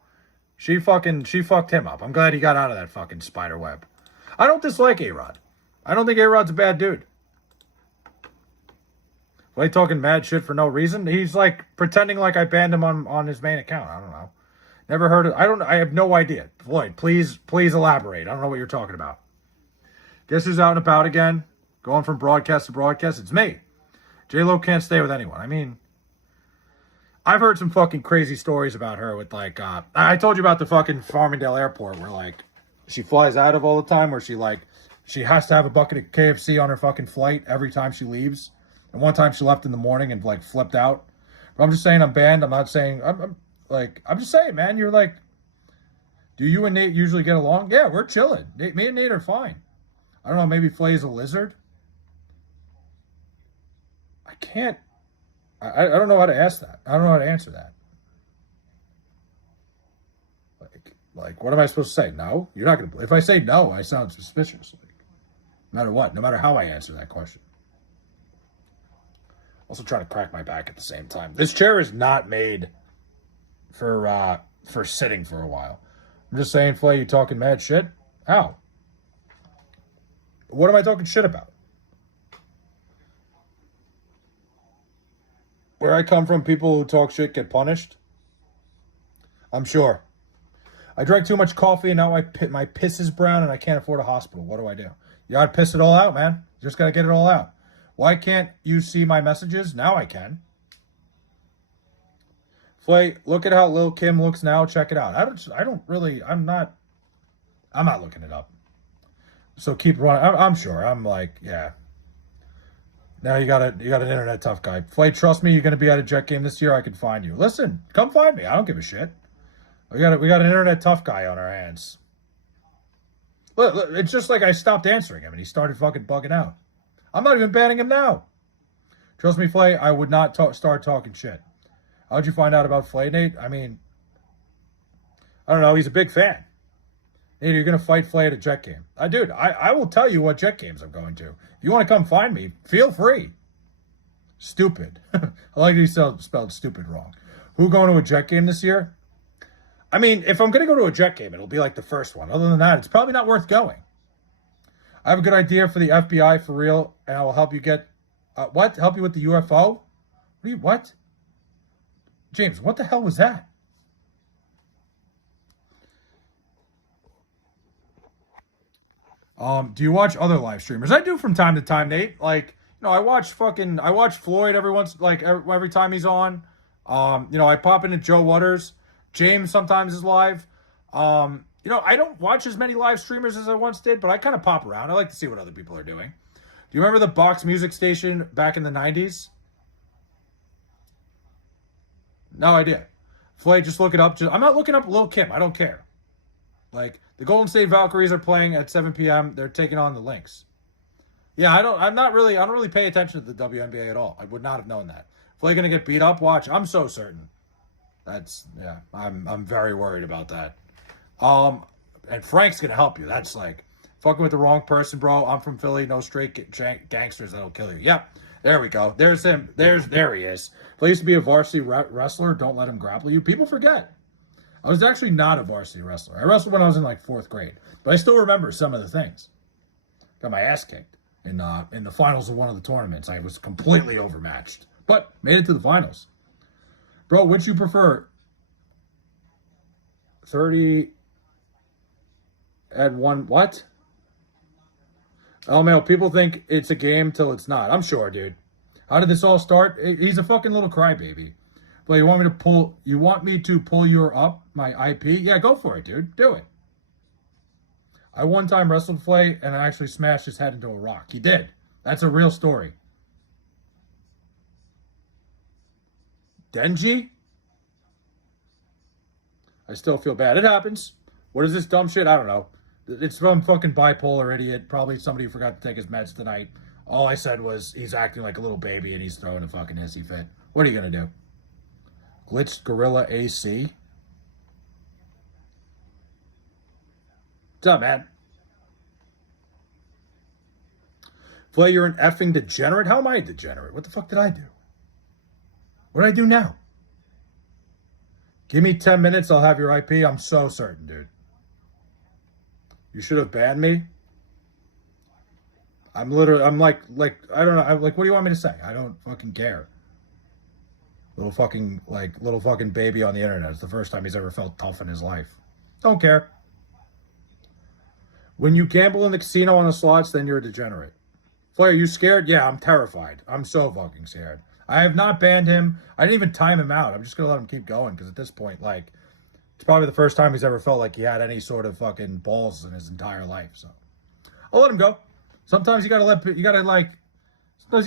She fucked him up. I'm glad he got out of that fucking spider web. I don't dislike A-Rod. I don't think A-Rod's a bad dude. Flay talking mad shit for no reason. He's like pretending like I banned him on his main account. I don't know. Never heard of. I have no idea. Floyd, please elaborate. I don't know what you're talking about. Guess who's out and about again? Going from broadcast to broadcast. It's me. J-Lo can't stay with anyone. I mean, I've heard some fucking crazy stories about her with like, I told you about the fucking Farmingdale airport where like she flies out of all the time, where she has to have a bucket of KFC on her fucking flight every time she leaves. And one time she left in the morning and like flipped out. But I'm just saying I'm banned. I'm not saying, I'm just saying, man, you're like, do you and Nate usually get along? Yeah, we're chilling. Me and Nate are fine. I don't know, maybe Flay's a lizard. I don't know how to ask that. I don't know how to answer that. Like, what am I supposed to say? No? You're not going to... If I say no, I sound suspicious. Like, no matter what. No matter how I answer that question. Also trying to crack my back at the same time. This chair is not made for sitting for a while. I'm just saying, Flay, you talking mad shit? How? What am I talking shit about? Where I come from, people who talk shit get punished. I'm sure. I drank too much coffee and now my piss is brown and I can't afford a hospital. What do I do? You gotta piss it all out, man. You just gotta get it all out. Why can't you see my messages? Now I can. Flay, look at how Lil Kim looks now. Check it out. I'm not looking it up. So keep running. I'm sure. I'm like, yeah. Now you got an internet tough guy. Flay, trust me, you're going to be at a Jet game this year. I can find you. Listen, come find me. I don't give a shit. We got an internet tough guy on our hands. Look, it's just like I stopped answering him and he started fucking bugging out. I'm not even banning him now. Trust me, Flay, I would not start talking shit. How'd you find out about Flay, Nate? I mean, I don't know. He's a big fan. Nate, you're going to fight Flay at a Jet game. Dude, I will tell you what Jet games I'm going to. If you want to come find me, feel free. Stupid. I like that you spelled stupid wrong. Who going to a Jet game this year? I mean, if I'm going to go to a Jet game, it'll be like the first one. Other than that, it's probably not worth going. I have a good idea for the FBI for real, and I will help you get... what? Help you with the UFO? What? James, what the hell was that? Do you watch other live streamers? I do from time to time, Nate. Like, I watch Floyd every time he's on. I pop into Joe Waters. James sometimes is live. I don't watch as many live streamers as I once did, but I kind of pop around. I like to see what other people are doing. Do you remember the Box Music Station back in the 90s? No idea. Flay, just look it up. I'm not looking up Lil Kim. I don't care. Like, the Golden State Valkyries are playing at 7 p.m. They're taking on the Lynx. Yeah, I don't really pay attention to the WNBA at all. I would not have known that. Flay gonna get beat up? Watch. I'm so certain. I'm very worried about that. And Frank's gonna help you. That's like fucking with the wrong person, bro. I'm from Philly. No straight gangsters that'll kill you. Yep. There we go. There's him. There he is. If I used to be a varsity wrestler, don't let him grapple you. People forget. I was actually not a varsity wrestler. I wrestled when I was in like 4th grade, but I still remember some of the things. Got my ass kicked in the finals of one of the tournaments. I was completely overmatched, but made it to the finals. Bro, which you prefer? 30 at 1. What? Oh, man, people think it's a game till it's not. I'm sure, dude. How did this all start? He's a fucking little crybaby. But you want me to pull your up, my IP? Yeah, go for it, dude. Do it. I one time wrestled Flay and I actually smashed his head into a rock. He did. That's a real story. Denji? I still feel bad. It happens. What is this dumb shit? I don't know. It's some fucking bipolar idiot. Probably somebody who forgot to take his meds tonight. All I said was he's acting like a little baby and he's throwing a fucking hissy fit. What are you going to do? Glitched Gorilla AC? What's up, man? Flay, you're an effing degenerate? How am I a degenerate? What the fuck did I do? What did I do now? Give me 10 minutes, I'll have your IP. I'm so certain, dude. You should have banned me. I'm like, I don't know. I'm like, what do you want me to say? I don't fucking care. Little fucking baby on the internet. It's the first time he's ever felt tough in his life. Don't care. When you gamble in the casino on the slots, then you're a degenerate. Flay, are you scared? Yeah, I'm terrified. I'm so fucking scared. I have not banned him. I didn't even time him out. I'm just going to let him keep going because at this point, like, it's probably the first time he's ever felt like he had any sort of fucking balls in his entire life. So I'll let him go. Sometimes sometimes you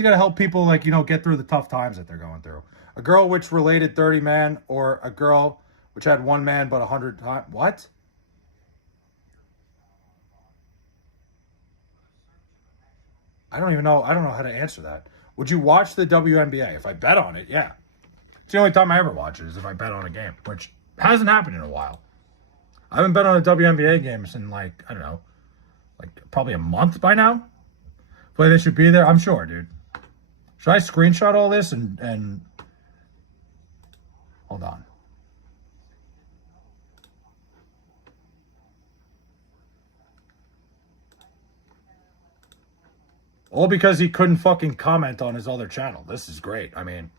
gotta help people, like, get through the tough times that they're going through. A girl which related 30 man, or a girl which had one man but 100 times. What? I don't even know. I don't know how to answer that. Would you watch the WNBA? If I bet on it, yeah. It's the only time I ever watch it is if I bet on a game, which hasn't happened in a while. I haven't bet on a WNBA game in, like, I don't know, like probably a month by now. But they should be there, I'm sure, dude. Should I screenshot all this and hold on. All because he couldn't fucking comment on his other channel. This is great. I mean,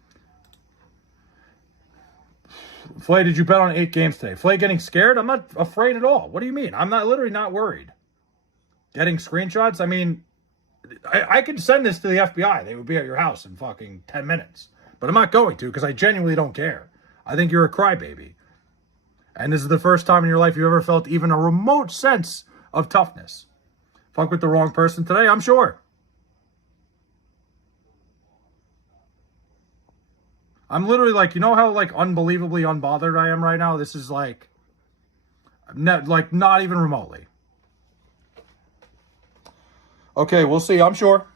Flay, did you bet on 8 games today? Flay getting scared? I'm not afraid at all. What do you mean? I'm literally not worried. Getting screenshots? I mean, I could send this to the FBI. They would be at your house in fucking 10 minutes. But I'm not going to because I genuinely don't care. I think you're a crybaby. And this is the first time in your life you ever felt even a remote sense of toughness. Fuck with the wrong person today, I'm sure. I'm literally like, how like unbelievably unbothered I am right now? This is like not even remotely. Okay, we'll see, I'm sure.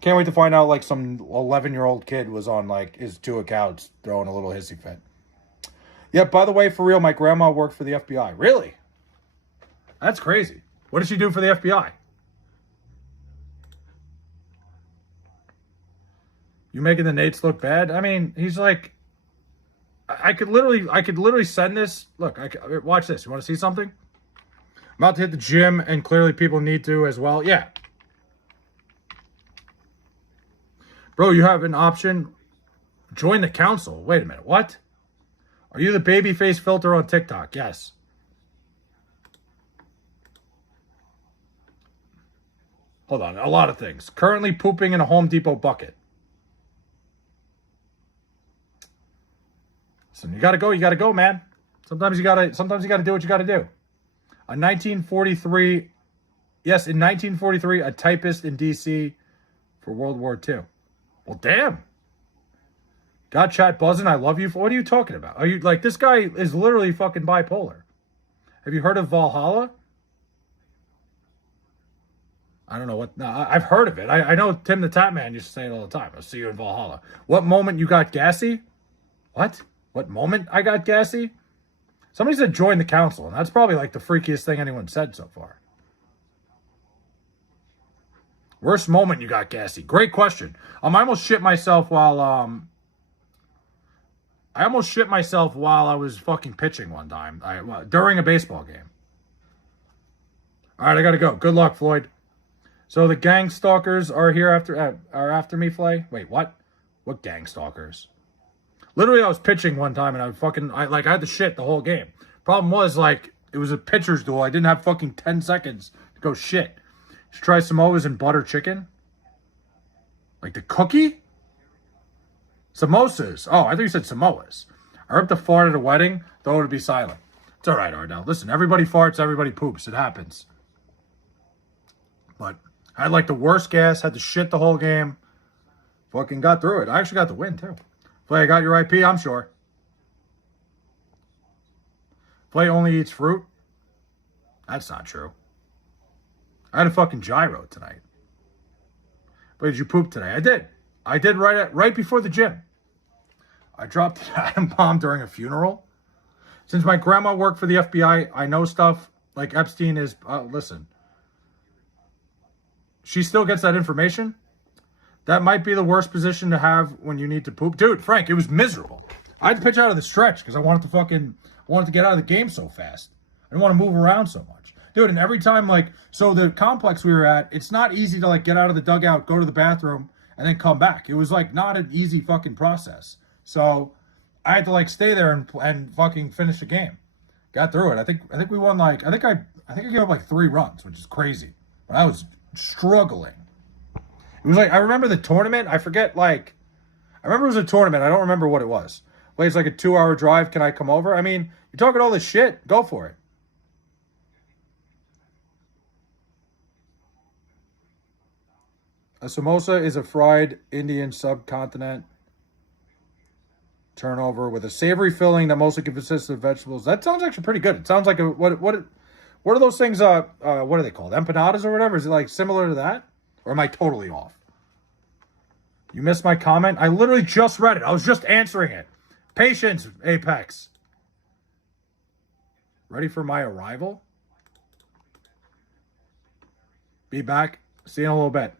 Can't wait to find out like some 11-year-old kid was on like his 2 accounts throwing a little hissy fit. Yeah, by the way, for real, my grandma worked for the FBI. Really? That's crazy. What did she do for the FBI? You making the Nates look bad? I mean, he's like, I could literally send this. Look, watch this. You want to see something? I'm about to hit the gym, and clearly people need to as well. Yeah. Bro, you have an option. Join the council. Wait a minute. What? Are you the babyface filter on TikTok? Yes. Hold on. A lot of things. Currently pooping in a Home Depot bucket. Listen, you gotta go, man. Sometimes you gotta do what you gotta do. A 1943, yes, in 1943, a typist in DC for World War II. Well, damn. Got chat buzzing. I love you. What are you talking about? Are you like, this guy is literally fucking bipolar. Have you heard of Valhalla? I don't know what. No, I've heard of it. I know Tim the Tap Man used to say it all the time. I'll see you in Valhalla. What moment you got gassy? What? What moment I got gassy? Somebody said join the council, and that's probably like the freakiest thing anyone said so far. Worst moment you got gassy? Great question. I almost shit myself while I was fucking pitching one time. During a baseball game. All right, I gotta go. Good luck, Floyd. So the gang stalkers are here after me, Flay. Wait, what? What gang stalkers? Literally, I was pitching one time, and I had to shit the whole game. Problem was, like, it was a pitcher's duel. I didn't have fucking 10 seconds to go shit. Should try Samoas and butter chicken? Like the cookie? Samosas. Oh, I thought you said Samoas. I ripped a fart at a wedding, though it would be silent. It's all right, Ardell. Listen, everybody farts, everybody poops. It happens. But I had like the worst gas, had to shit the whole game. Fucking got through it. I actually got the win, too. Flay, I got your IP, I'm sure. Flay only eats fruit? That's not true. I had a fucking gyro tonight. But did you poop today? I did. I did right before the gym. I dropped an atom bomb during a funeral. Since my grandma worked for the FBI, I know stuff like Epstein is... listen. She still gets that information? That might be the worst position to have when you need to poop. Dude, Frank, it was miserable. I had to pitch out of the stretch because I wanted to get out of the game so fast. I didn't want to move around so much. Dude, and every time, like, so the complex we were at, it's not easy to, like, get out of the dugout, go to the bathroom, and then come back. It was, like, not an easy fucking process. So I had to, like, stay there and fucking finish the game. Got through it. I think we won, like, I think I gave up, like, 3 runs, which is crazy. But I was struggling. It was, like, I remember the tournament. I forget, like, I remember it was a tournament. I don't remember what it was. Wait, it's like a 2-hour drive. Can I come over? I mean, you're talking all this shit. Go for it. A samosa is a fried Indian subcontinent turnover with a savory filling that mostly consists of vegetables. That sounds actually pretty good. It sounds like what are those things? What are they called? Empanadas or whatever? Is it like similar to that, or am I totally off? You missed my comment. I literally just read it. I was just answering it. Patience, Apex. Ready for my arrival? Be back. See you in a little bit.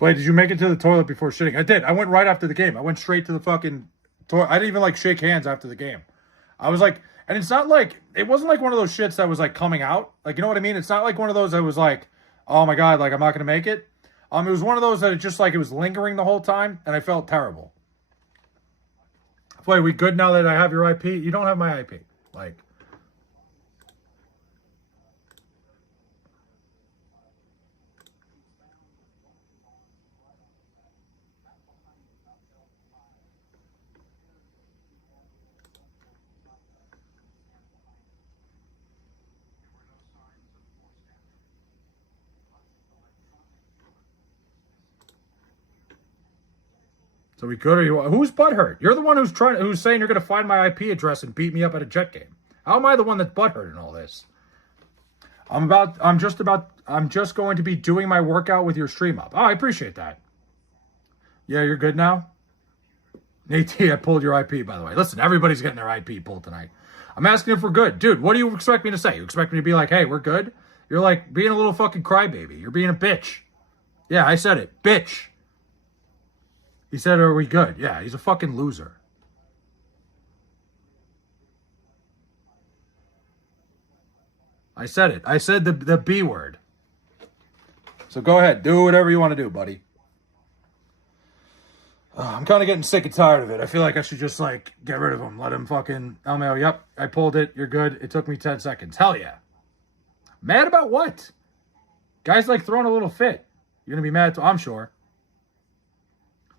Wait, did you make it to the toilet before shitting? I did. I went right after the game. I went straight to the fucking toilet. I didn't even like shake hands after the game. I was like, and it's not like, it wasn't like one of those shits that was like coming out. Like, you know what I mean? It's not like one of those that was like, oh my God, like I'm not going to make it. It was one of those that it just like, it was lingering the whole time and I felt terrible. Wait, we good now that I have your IP? You don't have my IP. Like, so we good or you? Who's butthurt? You're the one who's saying you're gonna find my IP address and beat me up at a Jet game. How am I the one that's butthurt in all this? I'm just going to be doing my workout with your stream up. Oh, I appreciate that. Yeah, you're good now. Nate, I pulled your IP, by the way. Listen, everybody's getting their IP pulled tonight. I'm asking if we're good. Dude, what do you expect me to say? You expect me to be like, hey, we're good? You're like being a little fucking crybaby. You're being a bitch. Yeah, I said it. Bitch. He said, are we good? Yeah, he's a fucking loser. I said it. I said the B word. So go ahead. Do whatever you want to do, buddy. I'm kind of getting sick and tired of it. I feel like I should just, like, get rid of him. Let him fucking... LMAO, yep, I pulled it. You're good. It took me 10 seconds. Hell yeah. Mad about what? Guy's, like, throwing a little fit. You're going to be mad, too, I'm sure.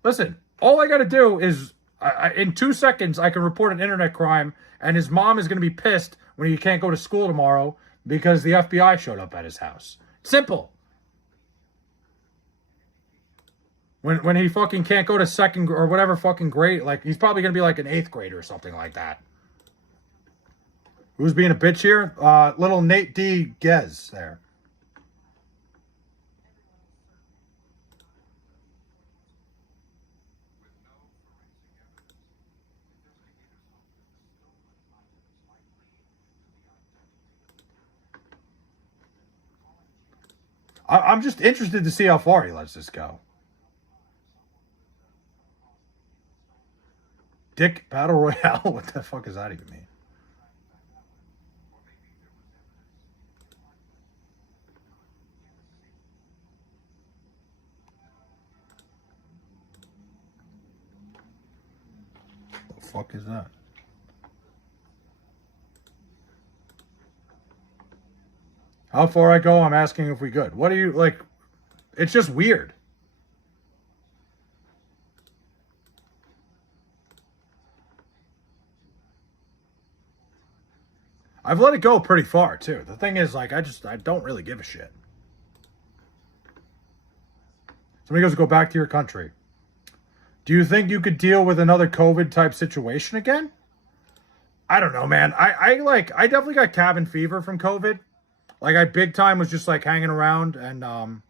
Listen, all I got to do is... in 2 seconds, I can report an internet crime, and his mom is going to be pissed when he can't go to school tomorrow because the FBI showed up at his house. Simple. When he fucking can't go to second or whatever fucking grade, like, he's probably going to be like an 8th grader or something like that. Who's being a bitch here? Little Nate D. Gez there. I'm just interested to see how far he lets this go. Dick Battle Royale? What the fuck does that even mean? The fuck is that? How far I go, I'm asking if we good. What are you, like, it's just weird. I've let it go pretty far, too. The thing is, like, I don't really give a shit. Somebody goes, go back to your country. Do you think you could deal with another COVID type situation again? I don't know, man. I definitely got cabin fever from COVID. Like, I big time was just, like, hanging around and, oh,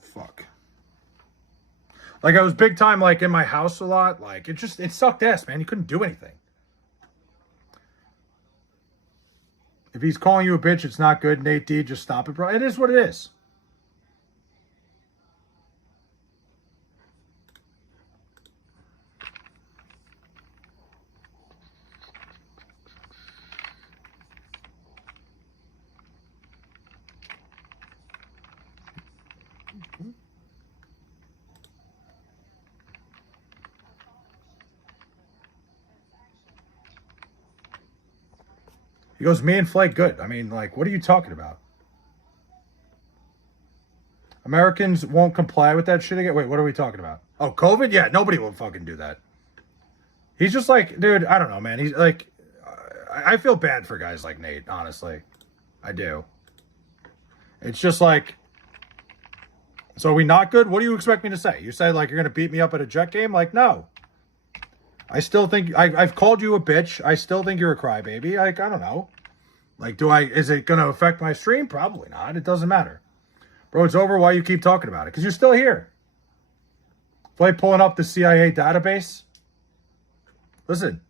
fuck. Like I was big time like in my house a lot. Like it sucked ass, man. You couldn't do anything. If he's calling you a bitch, it's not good, Nate D. Just stop it, bro. It is what it is. He goes, me and Flake good. I mean, like, what are you talking about? Americans won't comply with that shit again. Wait, what are we talking about? Oh, COVID? Yeah, nobody will fucking do that. He's just like, dude, I don't know, man. He's like, I feel bad for guys like Nate, honestly. I do. It's just like, so are we not good? What do you expect me to say? You say, like, you're going to beat me up at a Jet game? Like, no. I still think, I've called you a bitch. I still think you're a crybaby. Like, I don't know. Like, is it going to affect my stream? Probably not. It doesn't matter. Bro, it's over. Why you keep talking about it? Because you're still here. Play pulling up the CIA database. Listen.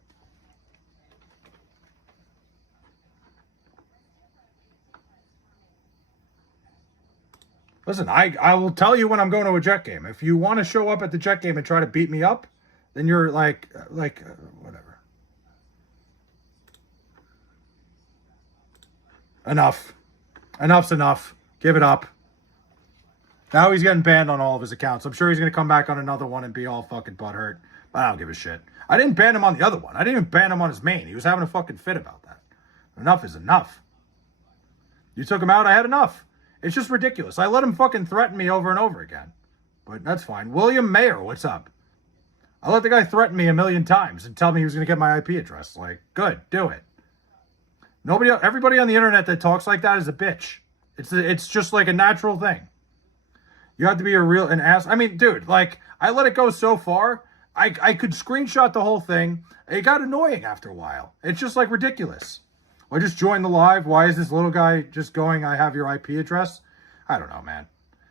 Listen, I will tell you when I'm going to a Jet game. If you want to show up at the Jet game and try to beat me up, then you're like whatever. Enough. Enough's enough. Give it up. Now he's getting banned on all of his accounts. I'm sure he's going to come back on another one and be all fucking butthurt. But I don't give a shit. I didn't ban him on the other one. I didn't even ban him on his main. He was having a fucking fit about that. Enough is enough. You took him out, I had enough. It's just ridiculous. I let him fucking threaten me over and over again. But that's fine. William Mayer, what's up? I let the guy threaten me a million times and tell me he was going to get my IP address. Like, good, do it. Everybody on the internet that talks like that is a bitch. It's just like a natural thing. You have to be an ass. I mean, dude, like, I let it go so far. I could screenshot the whole thing. It got annoying after a while. It's just like ridiculous. I just joined the live. Why is this little guy just going, I have your IP address? I don't know, man.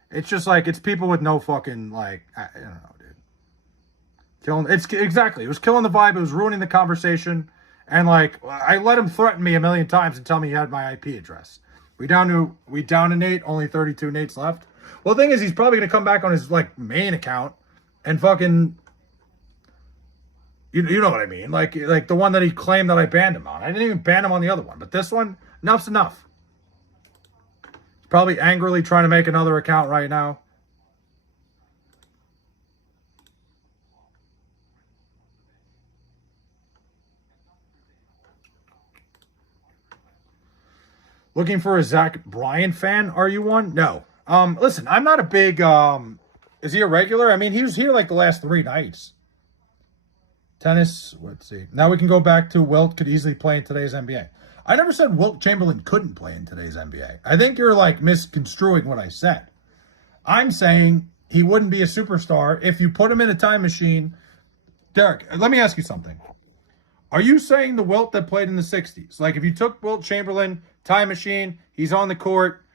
It's just like, it's people with no fucking, like, I don't know, dude. Exactly. It was killing the vibe. It was ruining the conversation. And, like, I let him threaten me a million times and tell me he had my IP address. We down to Nate. Only 32 Nates left. Well, the thing is, he's probably going to come back on his, like, main account and fucking, you know what I mean? Like the one that he claimed that I banned him on. I didn't even ban him on the other one. But this one, enough's enough. He's probably angrily trying to make another account right now. Looking for a Zach Bryan fan? Are you one? No. Listen, I'm not a big, is he a regular? I mean, he was here like the last 3 nights. Tennis, let's see. Now we can go back to Wilt could easily play in today's NBA. I never said Wilt Chamberlain couldn't play in today's NBA. I think you're like misconstruing what I said. I'm saying he wouldn't be a superstar if you put him in a time machine. Derek, let me ask you something. Are you saying the Wilt that played in the 60s? Like if you took Wilt Chamberlain, time machine, he's on the court,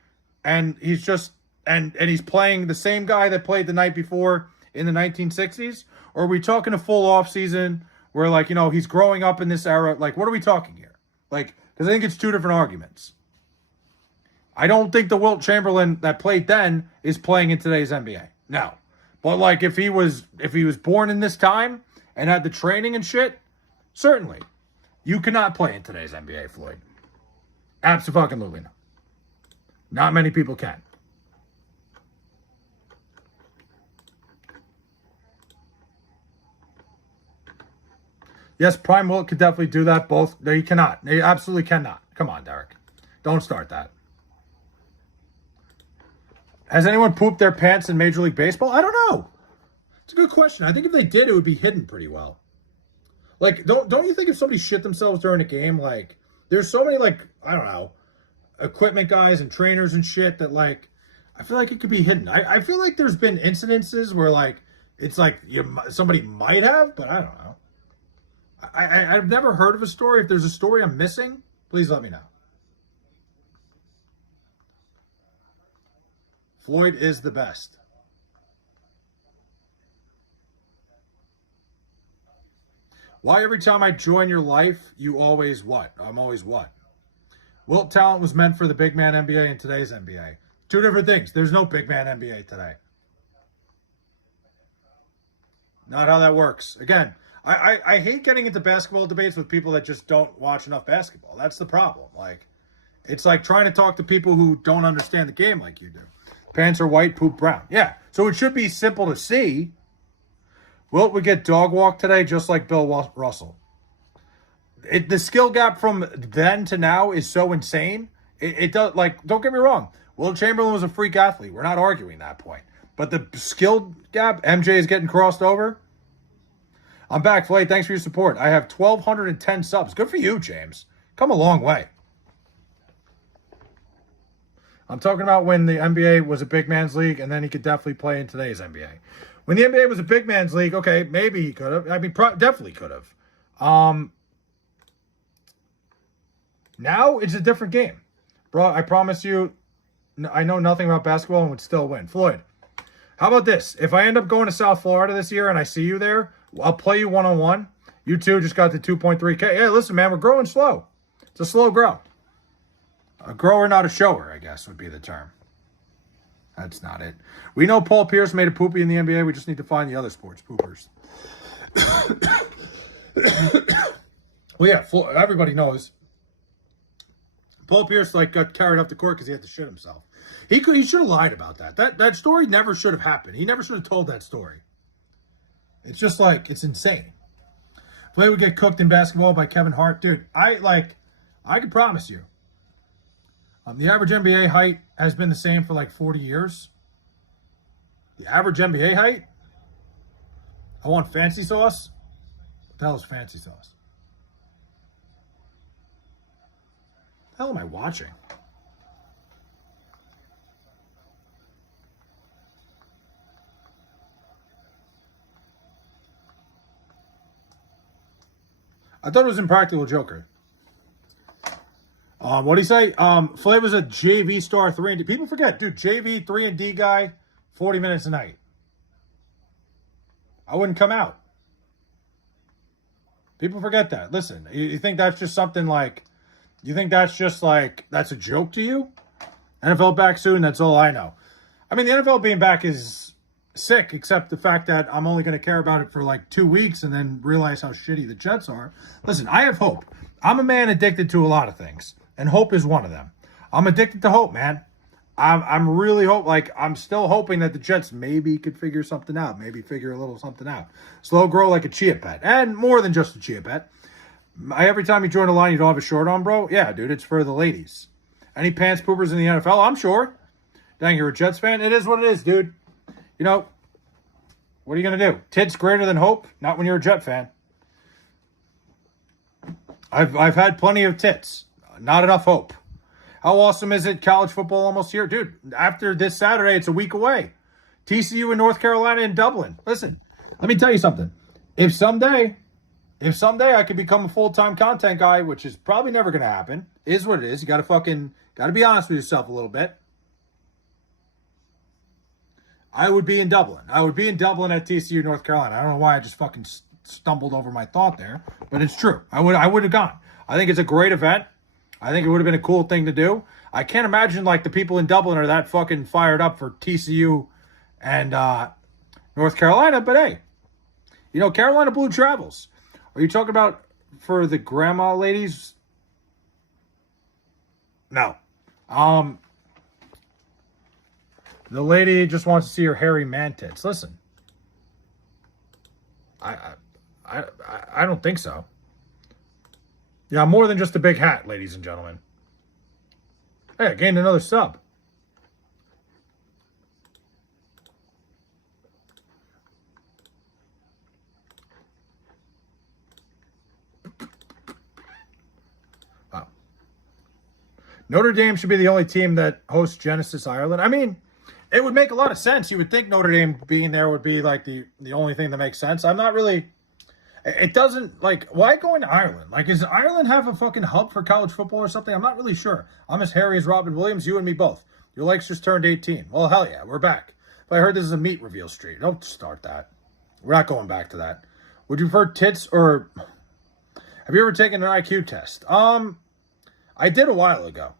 and he's just, and he's playing the same guy that played the night before in the 1960s? Or are we talking a full off season where, like, you know, he's growing up in this era? Like, what are we talking here? Like, because I think it's 2 different arguments. I don't think the Wilt Chamberlain that played then is playing in today's NBA. No. But, like, if he was born in this time and had the training and shit, certainly. You cannot play in today's NBA, Floyd. Absolutely not. Not many people can. Yes, Prime Wilt could definitely do that. Both. No, you cannot. You absolutely cannot. Come on, Derek. Don't start that. Has anyone pooped their pants in Major League Baseball? I don't know. It's a good question. I think if they did, it would be hidden pretty well. Like, don't you think if somebody shit themselves during a game, like, there's so many, like, I don't know, equipment guys and trainers and shit that, like, I feel like it could be hidden. I feel like there's been incidences where, like, it's like somebody might have, but I don't know. I've never heard of a story. If there's a story I'm missing, please let me know. Floyd is the best. Why every time I join your life, you always what? I'm always what? Wilt talent was meant for the big man NBA and today's NBA. Two different things. There's no big man NBA today. Not how that works. Again, I hate getting into basketball debates with people that just don't watch enough basketball. That's the problem. Like, it's like trying to talk to people who don't understand the game like you do. Pants are white, poop brown. Yeah. So it should be simple to see. Wilt would get dog walk today just like Bill Russell. The skill gap from then to now is so insane. It does, like, don't get me wrong. Wilt Chamberlain was a freak athlete. We're not arguing that point. But the skill gap, MJ is getting crossed over. I'm back, Flay. Thanks for your support. I have 1,210 subs. Good for you, James. Come a long way. I'm talking about when the NBA was a big man's league, and then he could definitely play in today's NBA. When the NBA was a big man's league, okay, maybe he could have. I mean, definitely could have. Now it's a different game. Bro, I promise you, I know nothing about basketball and would still win. Floyd, how about this? If I end up going to South Florida this year and I see you there, I'll play you one-on-one. You two just got the 2.3K. Hey, listen, man, we're growing slow. It's a slow grow. A grower, not a shower, I guess would be the term. That's not it. We know Paul Pierce made a poopy in the NBA. We just need to find the other sports poopers. Well, yeah, everybody knows. Paul Pierce got carried up the court because he had to shit himself. He should have lied about that. That story never should have happened. He never should have told that story. It's just it's insane. Play would get cooked in basketball by Kevin Hart. Dude, I can promise you. The average NBA height has been the same for 40 years. The average NBA height? I want fancy sauce? What the hell is fancy sauce? What the hell am I watching? I thought it was Impractical Joker. What do you say? Flavor's a JV star 3 and D. People forget, dude, JV 3 and D guy, 40 minutes a night. I wouldn't come out. People forget that. Listen, you think that's just something you think that's just that's a joke to you? NFL back soon, that's all I know. I mean, the NFL being back is sick, except the fact that I'm only going to care about it for 2 weeks and then realize how shitty the Jets are. Listen, I have hope. I'm a man addicted to a lot of things, and hope is one of them. I'm addicted to hope, man. I'm really I'm still hoping that the Jets maybe could figure something out, maybe figure a little something out. Slow grow like a chia pet, and more than just a chia pet. Every time you join a line, you don't have a short on, bro? Yeah, dude, it's for the ladies. Any pants poopers in the NFL? I'm sure. Dang, you're a Jets fan? It is what it is, dude. You know, what are you going to do? Tits greater than hope? Not when you're a Jet fan. I've had plenty of tits. Not enough hope. How awesome is it? College football almost here. Dude, after this Saturday, it's a week away. TCU in North Carolina and Dublin. Listen, let me tell you something. If someday I could become a full-time content guy, which is probably never going to happen, is what it is. You got to be honest with yourself a little bit. I would be in Dublin. I would be in Dublin at TCU, North Carolina. I don't know why I just fucking stumbled over my thought there, but it's true. I would have gone. I think it's a great event. I think it would have been a cool thing to do. I can't imagine the people in Dublin are that fucking fired up for TCU and North Carolina, but hey, Carolina Blue travels. Are you talking about for the grandma ladies? No. The lady just wants to see her hairy man tits. Listen, I don't think so. Yeah, more than just a big hat, ladies and gentlemen. Hey, I gained another sub. Wow. Notre Dame should be the only team that hosts Genesis Ireland. I mean, it would make a lot of sense. You would think Notre Dame being there would be the only thing that makes sense. I'm not really... It doesn't, why going to Ireland? Does Ireland have a fucking hub for college football or something? I'm not really sure. I'm as hairy as Robin Williams, you and me both. Your legs just turned 18. Well, hell yeah, we're back. But I heard this is a meat reveal street. Don't start that. We're not going back to that. Would you prefer tits or Have you ever taken an IQ test? I did a while ago.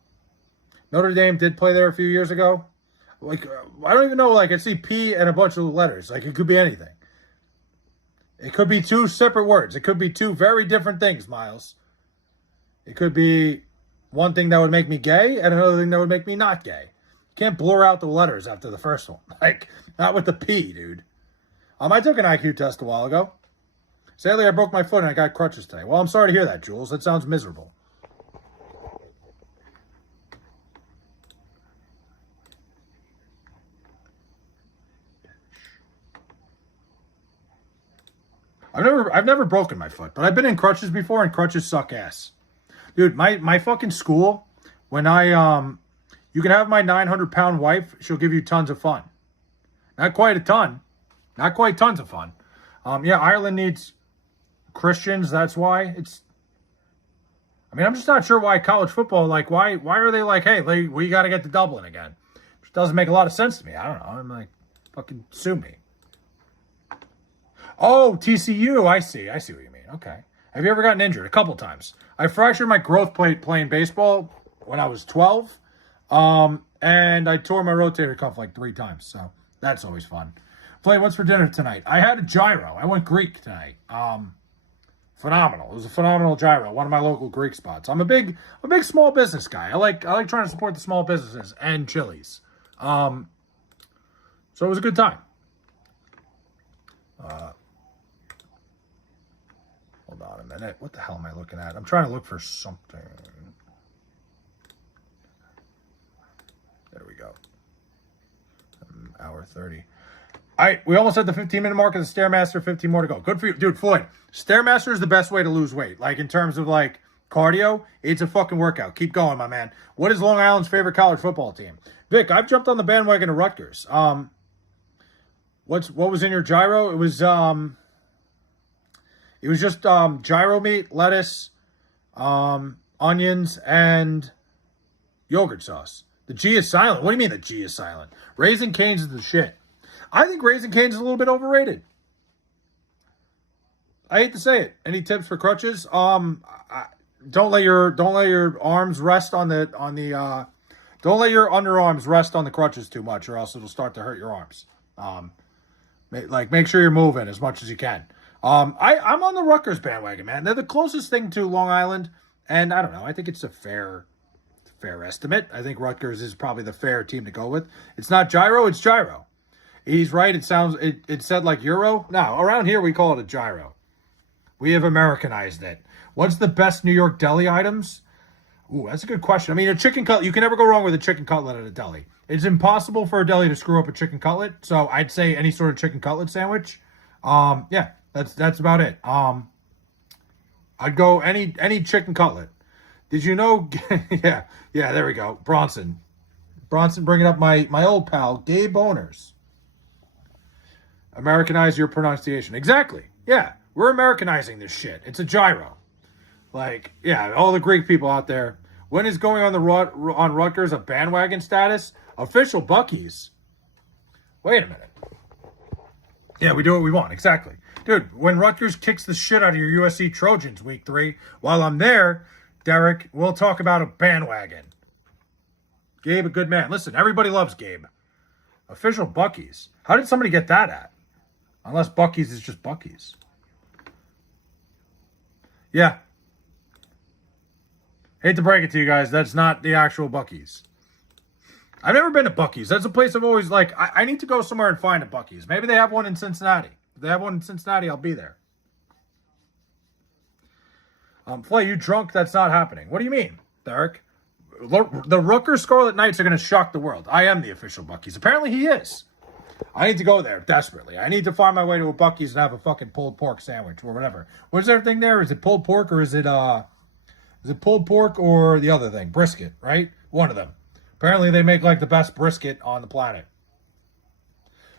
Notre Dame did play there a few years ago. Like, I don't even know, like, I see P and a bunch of letters. Like, it could be anything. It could be two separate words. It could be two very different things, Miles. It could be one thing that would make me gay and another thing that would make me not gay. You can't blur out the letters after the first one. Like, not with the P, dude. I took an IQ test a while ago. Sadly, I broke my foot and I got crutches today. Well, I'm sorry to hear that, Jules. That sounds miserable. I've never broken my foot, but I've been in crutches before, and crutches suck ass. Dude, my fucking school, when you can have my 900-pound wife, she'll give you tons of fun. Not quite a ton. Not quite tons of fun. Yeah, Ireland needs Christians, that's why. I'm just not sure why college football, like, why are they like, hey, we got to get to Dublin again? Which doesn't make a lot of sense to me. I don't know. I'm like, fucking sue me. Oh, TCU. I see what you mean. Okay. Have you ever gotten injured? A couple times. I fractured my growth plate playing baseball when I was 12. And I tore my rotator cuff like 3 times. So that's always fun. Flay, what's for dinner tonight? I had a gyro. I went Greek tonight. Phenomenal. It was a phenomenal gyro. One of my local Greek spots. I'm a big small business guy. I like trying to support the small businesses and Chili's. So it was a good time. Hold on a minute. What the hell am I looking at? I'm trying to look for something. There we go. Hour 30. All right, we almost had the 15-minute mark of the Stairmaster. 15 more to go. Good for you. Dude, Floyd, Stairmaster is the best way to lose weight. Like, in terms of, like, cardio, it's a fucking workout. Keep going, my man. What is Long Island's favorite college football team? Vic, I've jumped on the bandwagon of Rutgers. What was in your gyro? It was just gyro meat, lettuce, onions, and yogurt sauce. The G is silent. What do you mean the G is silent? Raising Cane's is the shit. I think Raising Cane's is a little bit overrated. I hate to say it. Any tips for crutches? Don't let your arms rest on the don't let your underarms rest on the crutches too much, or else it'll start to hurt your arms. Make sure you're moving as much as you can. I'm on the Rutgers bandwagon, man. They're the closest thing to Long Island, and I don't know. I think it's a fair estimate. I think Rutgers is probably the fair team to go with. It's not gyro, it's gyro. He's right. It said like Euro. No, around here we call it a gyro. We have Americanized it. What's the best New York deli items? Ooh, that's a good question. I mean, a chicken cutlet, you can never go wrong with a chicken cutlet at a deli. It's impossible for a deli to screw up a chicken cutlet, so I'd say any sort of chicken cutlet sandwich. Yeah, that's about it. I'd go any chicken cutlet. Did you know? yeah, there we go. Bronson bringing up my old pal, Gabe Owners. Americanize your pronunciation. Exactly. Yeah, we're Americanizing this shit. It's a gyro. Like, yeah, all the Greek people out there. When is going on Rutgers a bandwagon status? Official Buc-ee's. Wait a minute. Yeah, we do what we want. Exactly. Dude, when Rutgers kicks the shit out of your USC Trojans week 3, while I'm there, Derek, we'll talk about a bandwagon. Gabe, a good man. Listen, everybody loves Gabe. Official Buc-ee's. How did somebody get that at? Unless Buc-ee's is just Buc-ee's. Yeah. Hate to break it to you guys, that's not the actual Buc-ee's. I've never been to Buc-ee's. That's a place I've always, like, I need to go somewhere and find a Buc-ee's. Maybe they have one in Cincinnati. If they have one in Cincinnati, I'll be there. Flay, you drunk? That's not happening. What do you mean, Derek? The Rutgers Scarlet Knights are going to shock the world. I am the official Buc-ee's. Apparently he is. I need to go there desperately. I need to find my way to a Buc-ee's and have a fucking pulled pork sandwich or whatever. What's everything there? Is it pulled pork or is it pulled pork or the other thing? Brisket, right? One of them. Apparently they make like the best brisket on the planet.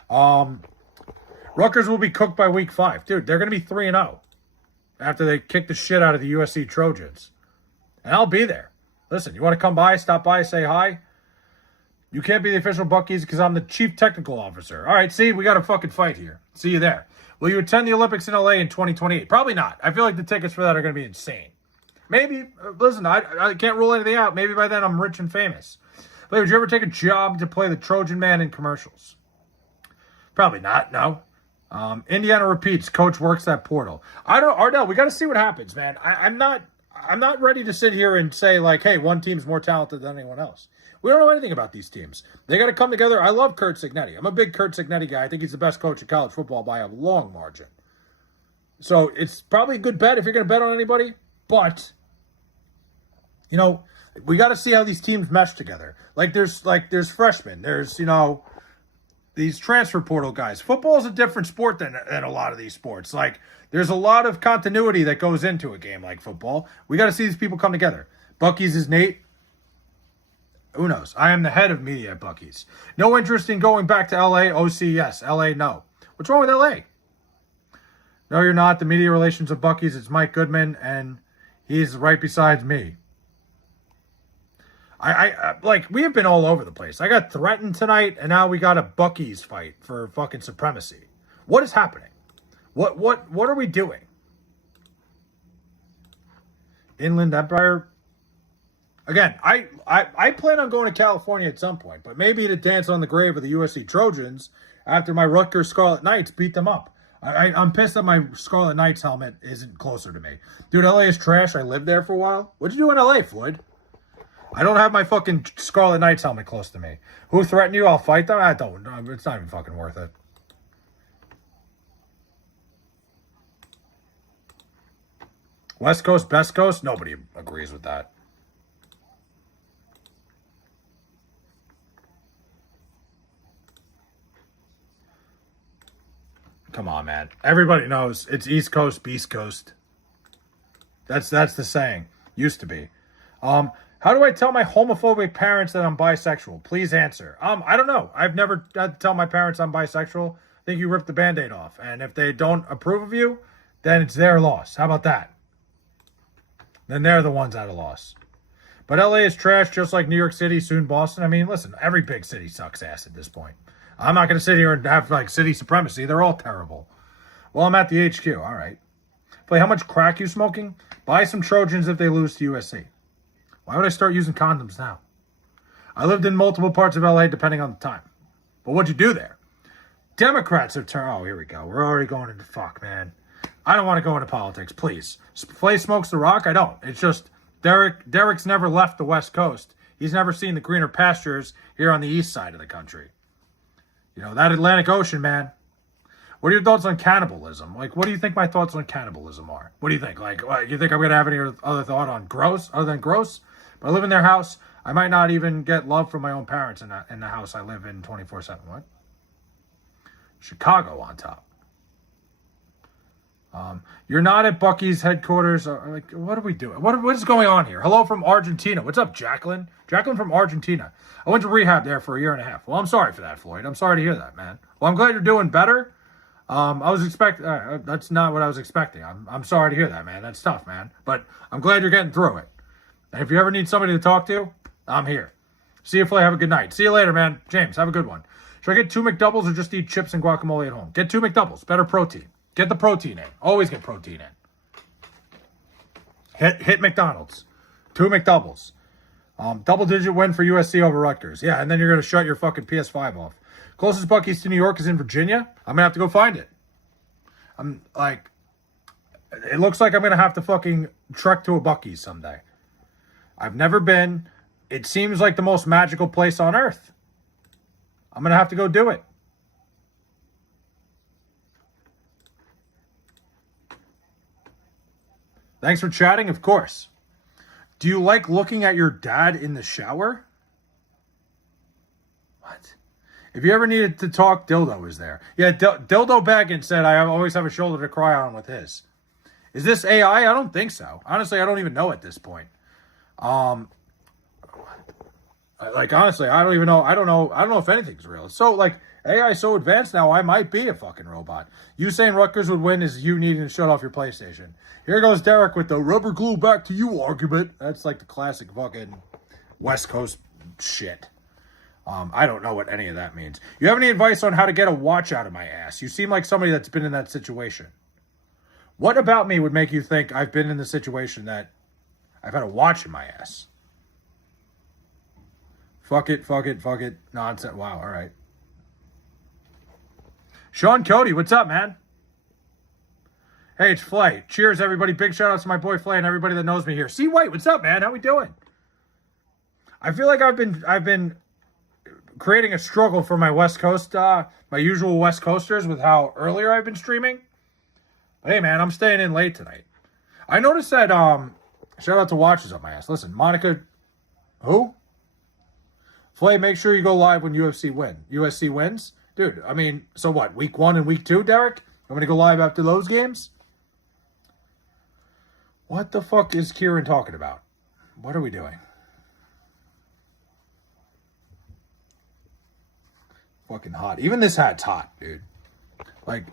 Rutgers will be cooked by week 5. Dude, they're going to be 3-0 after they kick the shit out of the USC Trojans. And I'll be there. Listen, you want to come by, stop by, say hi? You can't be the official Buc-ee's because I'm the chief technical officer. All right, see, we got a fucking fight here. See you there. Will you attend the Olympics in LA in 2028? Probably not. I feel like the tickets for that are going to be insane. Maybe, listen, I can't rule anything out. Maybe by then I'm rich and famous. But would you ever take a job to play the Trojan Man in commercials? Probably not, no. Indiana repeats, coach works that portal. Ardell, we got to see what happens, man. I'm not ready to sit here and say, like, hey, one team's more talented than anyone else. We don't know anything about these teams. They got to come together. I love Curt Cignetti. I'm a big Curt Cignetti guy. I think he's the best coach in college football by a long margin. So it's probably a good bet if you're going to bet on anybody. But, you know, we got to see how these teams mesh together. There's freshmen. There's, these transfer portal guys. Football is a different sport than a lot of these sports. There's a lot of continuity that goes into a game like football. We got to see these people come together. Buc-ee's is Nate. Who knows? I am the head of media at Buc-ee's. No interest in going back to LA. OC, yes. LA, no. What's wrong with LA? No, you're not. The media relations of Buc-ee's, it's Mike Goodman, and he's right beside me. We have been all over the place. I got threatened tonight, and now we got a Buc-ee's fight for fucking supremacy. What is happening? What are we doing? Inland Empire? Again, I plan on going to California at some point, but maybe to dance on the grave of the USC Trojans after my Rutgers Scarlet Knights beat them up. I'm pissed that my Scarlet Knights helmet isn't closer to me. Dude, LA is trash. I lived there for a while. What'd you do in LA, Floyd? I don't have my fucking Scarlet Knights helmet close to me. Who threatened you? I'll fight them? I don't. It's not even fucking worth it. West Coast, best coast? Nobody agrees with that. Come on, man. Everybody knows it's East Coast, Beast Coast. That's the saying. Used to be. How do I tell my homophobic parents that I'm bisexual? Please answer. I don't know. I've never had to tell my parents I'm bisexual. I think you ripped the Band-Aid off. And if they don't approve of you, then it's their loss. How about that? Then they're the ones at a loss. But LA is trash just like New York City, soon Boston. I mean, listen, every big city sucks ass at this point. I'm not going to sit here and have, city supremacy. They're all terrible. Well, I'm at the HQ. All right. Play how much crack you smoking? Buy some Trojans if they lose to USC. Why would I start using condoms now? I lived in multiple parts of LA depending on the time. But what'd you do there? Democrats have turned... Oh, here we go. We're already going into fuck, man. I don't want to go into politics, please. Flay smokes the rock? I don't. It's just Derek's never left the West Coast. He's never seen the greener pastures here on the east side of the country. That Atlantic Ocean, man. What are your thoughts on cannibalism? What do you think my thoughts on cannibalism are? What do you think? You think I'm going to have any other thought on gross, other than gross? But I live in their house. I might not even get love from my own parents in the house I live in 24/7. What? Chicago on top. You're not at Buc-ee's headquarters. What are we doing? What is going on here? Hello from Argentina. What's up, Jacqueline? Jacqueline from Argentina. I went to rehab there for a year and a half. Well, I'm sorry for that, Floyd. I'm sorry to hear that, man. Well, I'm glad you're doing better. I was expecting. That's not what I was expecting. I'm sorry to hear that, man. That's tough, man. But I'm glad you're getting through it. And if you ever need somebody to talk to, I'm here. See you, Floyd. Have a good night. See you later, man. James, have a good one. Should I get 2 McDoubles or just eat chips and guacamole at home? Get 2 McDoubles. Better protein. Get the protein in. Always get protein in. Hit McDonald's. 2 McDoubles. Double-digit win for USC over Rutgers. Yeah, and then you're going to shut your fucking PS5 off. Closest Buc-ee's to New York is in Virginia. I'm going to have to go find it. It looks like I'm going to have to fucking trek to a Buc-ee's someday. I've never been. It seems like the most magical place on earth. I'm going to have to go do it. Thanks for chatting, of course. Do you like looking at your dad in the shower? What? If you ever needed to talk, Dildo is there. Yeah, Dildo Baggins said I always have a shoulder to cry on with his. Is this AI? I don't think so. Honestly, I don't even know at this point. Honestly, I don't even know. I don't know if anything's real. So, AI is so advanced now, I might be a fucking robot. You saying Rutgers would win is you needing to shut off your PlayStation. Here goes Derek with the rubber glue back to you argument. That's like the classic fucking West Coast shit. I don't know what any of that means. You have any advice on how to get a watch out of my ass? You seem like somebody that's been in that situation. What about me would make you think I've been in the situation that I've had a watch in my ass? Fuck it. Nonsense. Wow, all right. Sean Cody, what's up, man? Hey, it's Flay. Cheers, everybody. Big shout out to my boy Flay and everybody that knows me here. C. White, what's up, man? How we doing? I feel like I've been creating a struggle for my West Coast, my usual West Coasters with how earlier I've been streaming. But hey, man, I'm staying in late tonight. I noticed that, shout out to Watchers up my ass. Listen, Monica, who? Flay, make sure you go live when USC wins. Dude, I mean, so what? Week 1 and week 2, Derek? I'm going to go live after those games? What the fuck is Kieran talking about? What are we doing? Fucking hot. Even this hat's hot, dude. Like,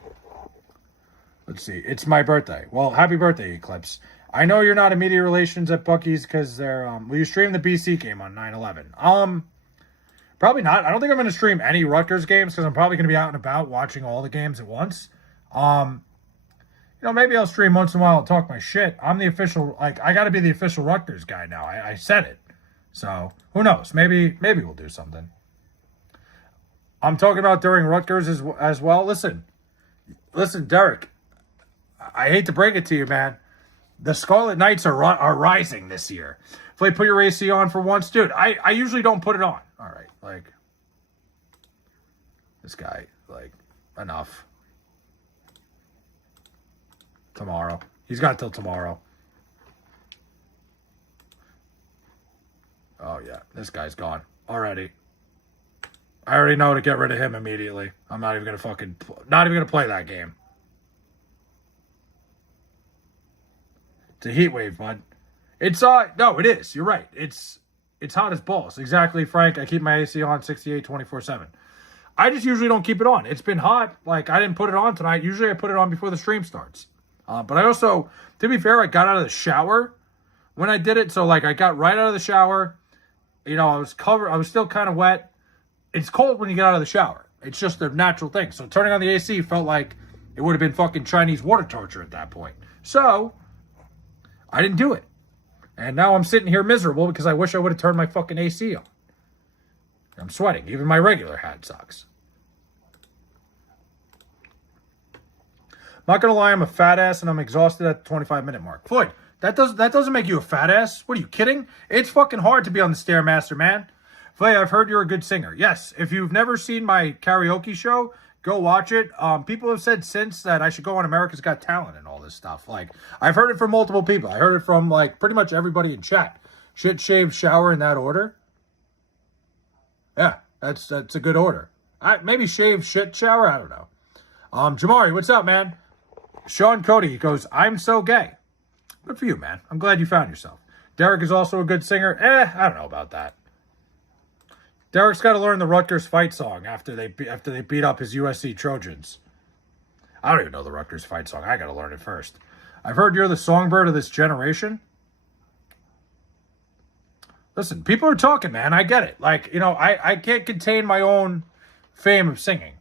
let's see. It's my birthday. Well, happy birthday, Eclipse. I know you're not immediate relations at Buc-ee's because they're, will you stream the BC game on 9/11? Probably not. I don't think I'm going to stream any Rutgers games because I'm probably going to be out and about watching all the games at once. Maybe I'll stream once in a while and talk my shit. I'm the official, I got to be the official Rutgers guy now. I said it. So, who knows? Maybe we'll do something. I'm talking about during Rutgers as well. Listen, Derek. I hate to break it to you, man. The Scarlet Knights are rising this year. Flay, put your AC on for once. Dude, I usually don't put it on. All right, this guy, enough. Tomorrow. He's got till tomorrow. Oh, yeah, this guy's gone already. I already know to get rid of him immediately. I'm not even going to play that game. It's a heat wave, bud. No, it is. You're right. It's hot as balls. Exactly, Frank. I keep my AC on 68 24/7. I just usually don't keep it on. It's been hot. I didn't put it on tonight. Usually I put it on before the stream starts. But I also, to be fair, I got out of the shower when I did it. So, I got right out of the shower. I was covered. I was still kind of wet. It's cold when you get out of the shower. It's just a natural thing. So, turning on the AC felt like it would have been fucking Chinese water torture at that point. So, I didn't do it. And now I'm sitting here miserable because I wish I would have turned my fucking AC on. I'm sweating. Even my regular hat sucks. I'm not going to lie, I'm a fat ass and I'm exhausted at the 25-minute mark. Floyd, that doesn't make you a fat ass. What are you kidding? It's fucking hard to be on the Stairmaster, man. Floyd, I've heard you're a good singer. Yes, if you've never seen my karaoke show, go watch it. People have said since that I should go on America's Got Talent and all this stuff. I've heard it from multiple people. I heard it from, pretty much everybody in chat. Shit, shave, shower in that order. Yeah, that's a good order. Maybe shave, shit, shower. I don't know. Jamari, what's up, man? Sean Cody goes, I'm so gay. Good for you, man. I'm glad you found yourself. Derek is also a good singer. I don't know about that. Derek's got to learn the Rutgers fight song after they beat up his USC Trojans. I don't even know the Rutgers fight song. I got to learn it first. I've heard you're the songbird of this generation. Listen, people are talking, man. I get it. I can't contain my own fame of singing.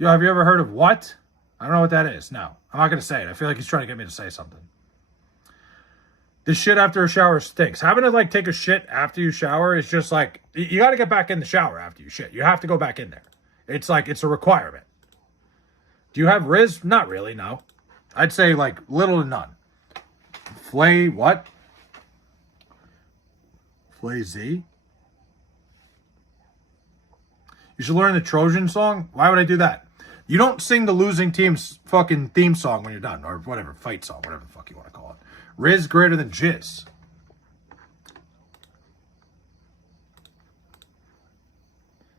Have you ever heard of what? I don't know what that is. No, I'm not going to say it. I feel like he's trying to get me to say something. This shit after a shower stinks. Having to, take a shit after you shower is just, you got to get back in the shower after you shit. You have to go back in there. It's it's a requirement. Do you have Riz? Not really, no. I'd say, little to none. Flay what? Flay Z? You should learn the Trojan song? Why would I do that? You don't sing the losing team's fucking theme song when you're done. Or whatever, fight song, whatever the fuck you want to call it. Riz greater than jizz.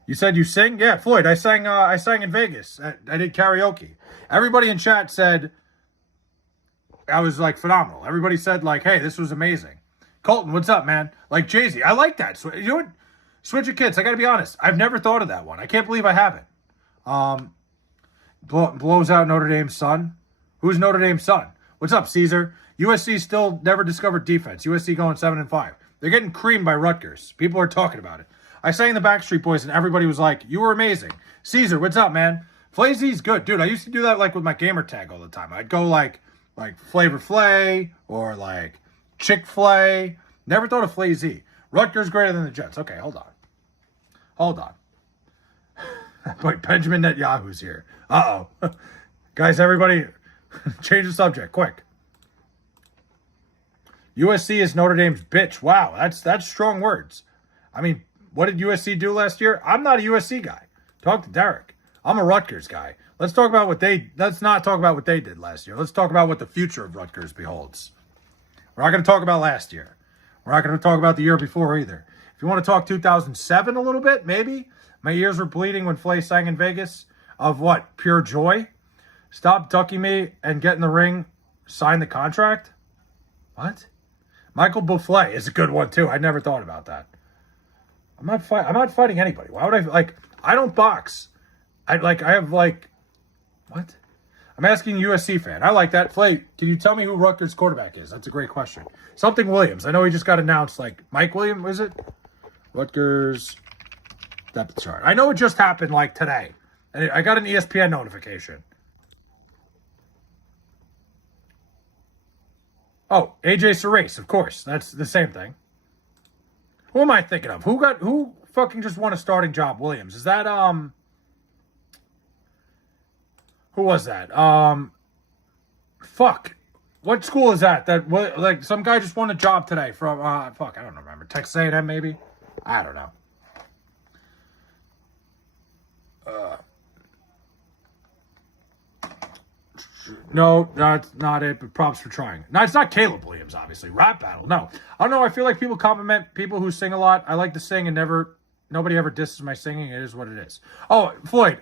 You said you sing? Yeah, Floyd, I sang in Vegas. I did karaoke. Everybody in chat said I was, phenomenal. Everybody said, hey, this was amazing. Colton, what's up, man? Jay-Z. I like that. So, you know what? Switch of Kids. I got to be honest. I've never thought of that one. I can't believe I haven't. Blows out Notre Dame's son. Who's Notre Dame's son? What's up, Caesar? USC still never discovered defense. USC going 7-5. They're getting creamed by Rutgers. People are talking about it. I sang the Backstreet Boys and everybody was like, you were amazing. Caesar, what's up, man? Flazy's good. Dude, I used to do that like with my gamer tag all the time. I'd go like Flavor Flay or like Chick-fil-A. Never thought of Flazy. Rutgers greater than the Jets. Okay, hold on. Hold on. Wait, Benjamin Netanyahu's here. Uh-oh. Guys, everybody, change the subject, quick. USC is Notre Dame's bitch. Wow, that's strong words. I mean, what did USC do last year? I'm not a USC guy. Talk to Derek. I'm a Rutgers guy. Let's not talk about what they did last year. Let's talk about what the future of Rutgers beholds. We're not going to talk about last year. We're not going to talk about the year before either. If you want to talk 2007 a little bit, maybe. My ears were bleeding when Flay sang in Vegas. Of what? Pure joy? Stop ducking me and get in the ring. Sign the contract? What? Michael Bufflet is a good one too. I never thought about that. I'm not fighting anybody. Why would I don't box. I have what? I'm asking USC fan. I like that. Flay, can you tell me who Rutgers quarterback is? That's a great question. Something Williams. I know he just got announced, like Mike Williams, is it? Rutgers depth chart. I know it just happened like today. And I got an ESPN notification. Oh, AJ Serace, of course. That's the same thing. Who am I thinking of? Who fucking just won a starting job? Williams. Is that who was that? Fuck. What school is that? Like some guy just won a job today from fuck, I don't remember. Texas A&M maybe? I don't know. No, that's not it, but props for trying. No, it's not Caleb Williams, obviously. Rap battle. No. I don't know. I feel like people compliment people who sing a lot. I like to sing and nobody ever disses my singing. It is what it is. Oh, Floyd.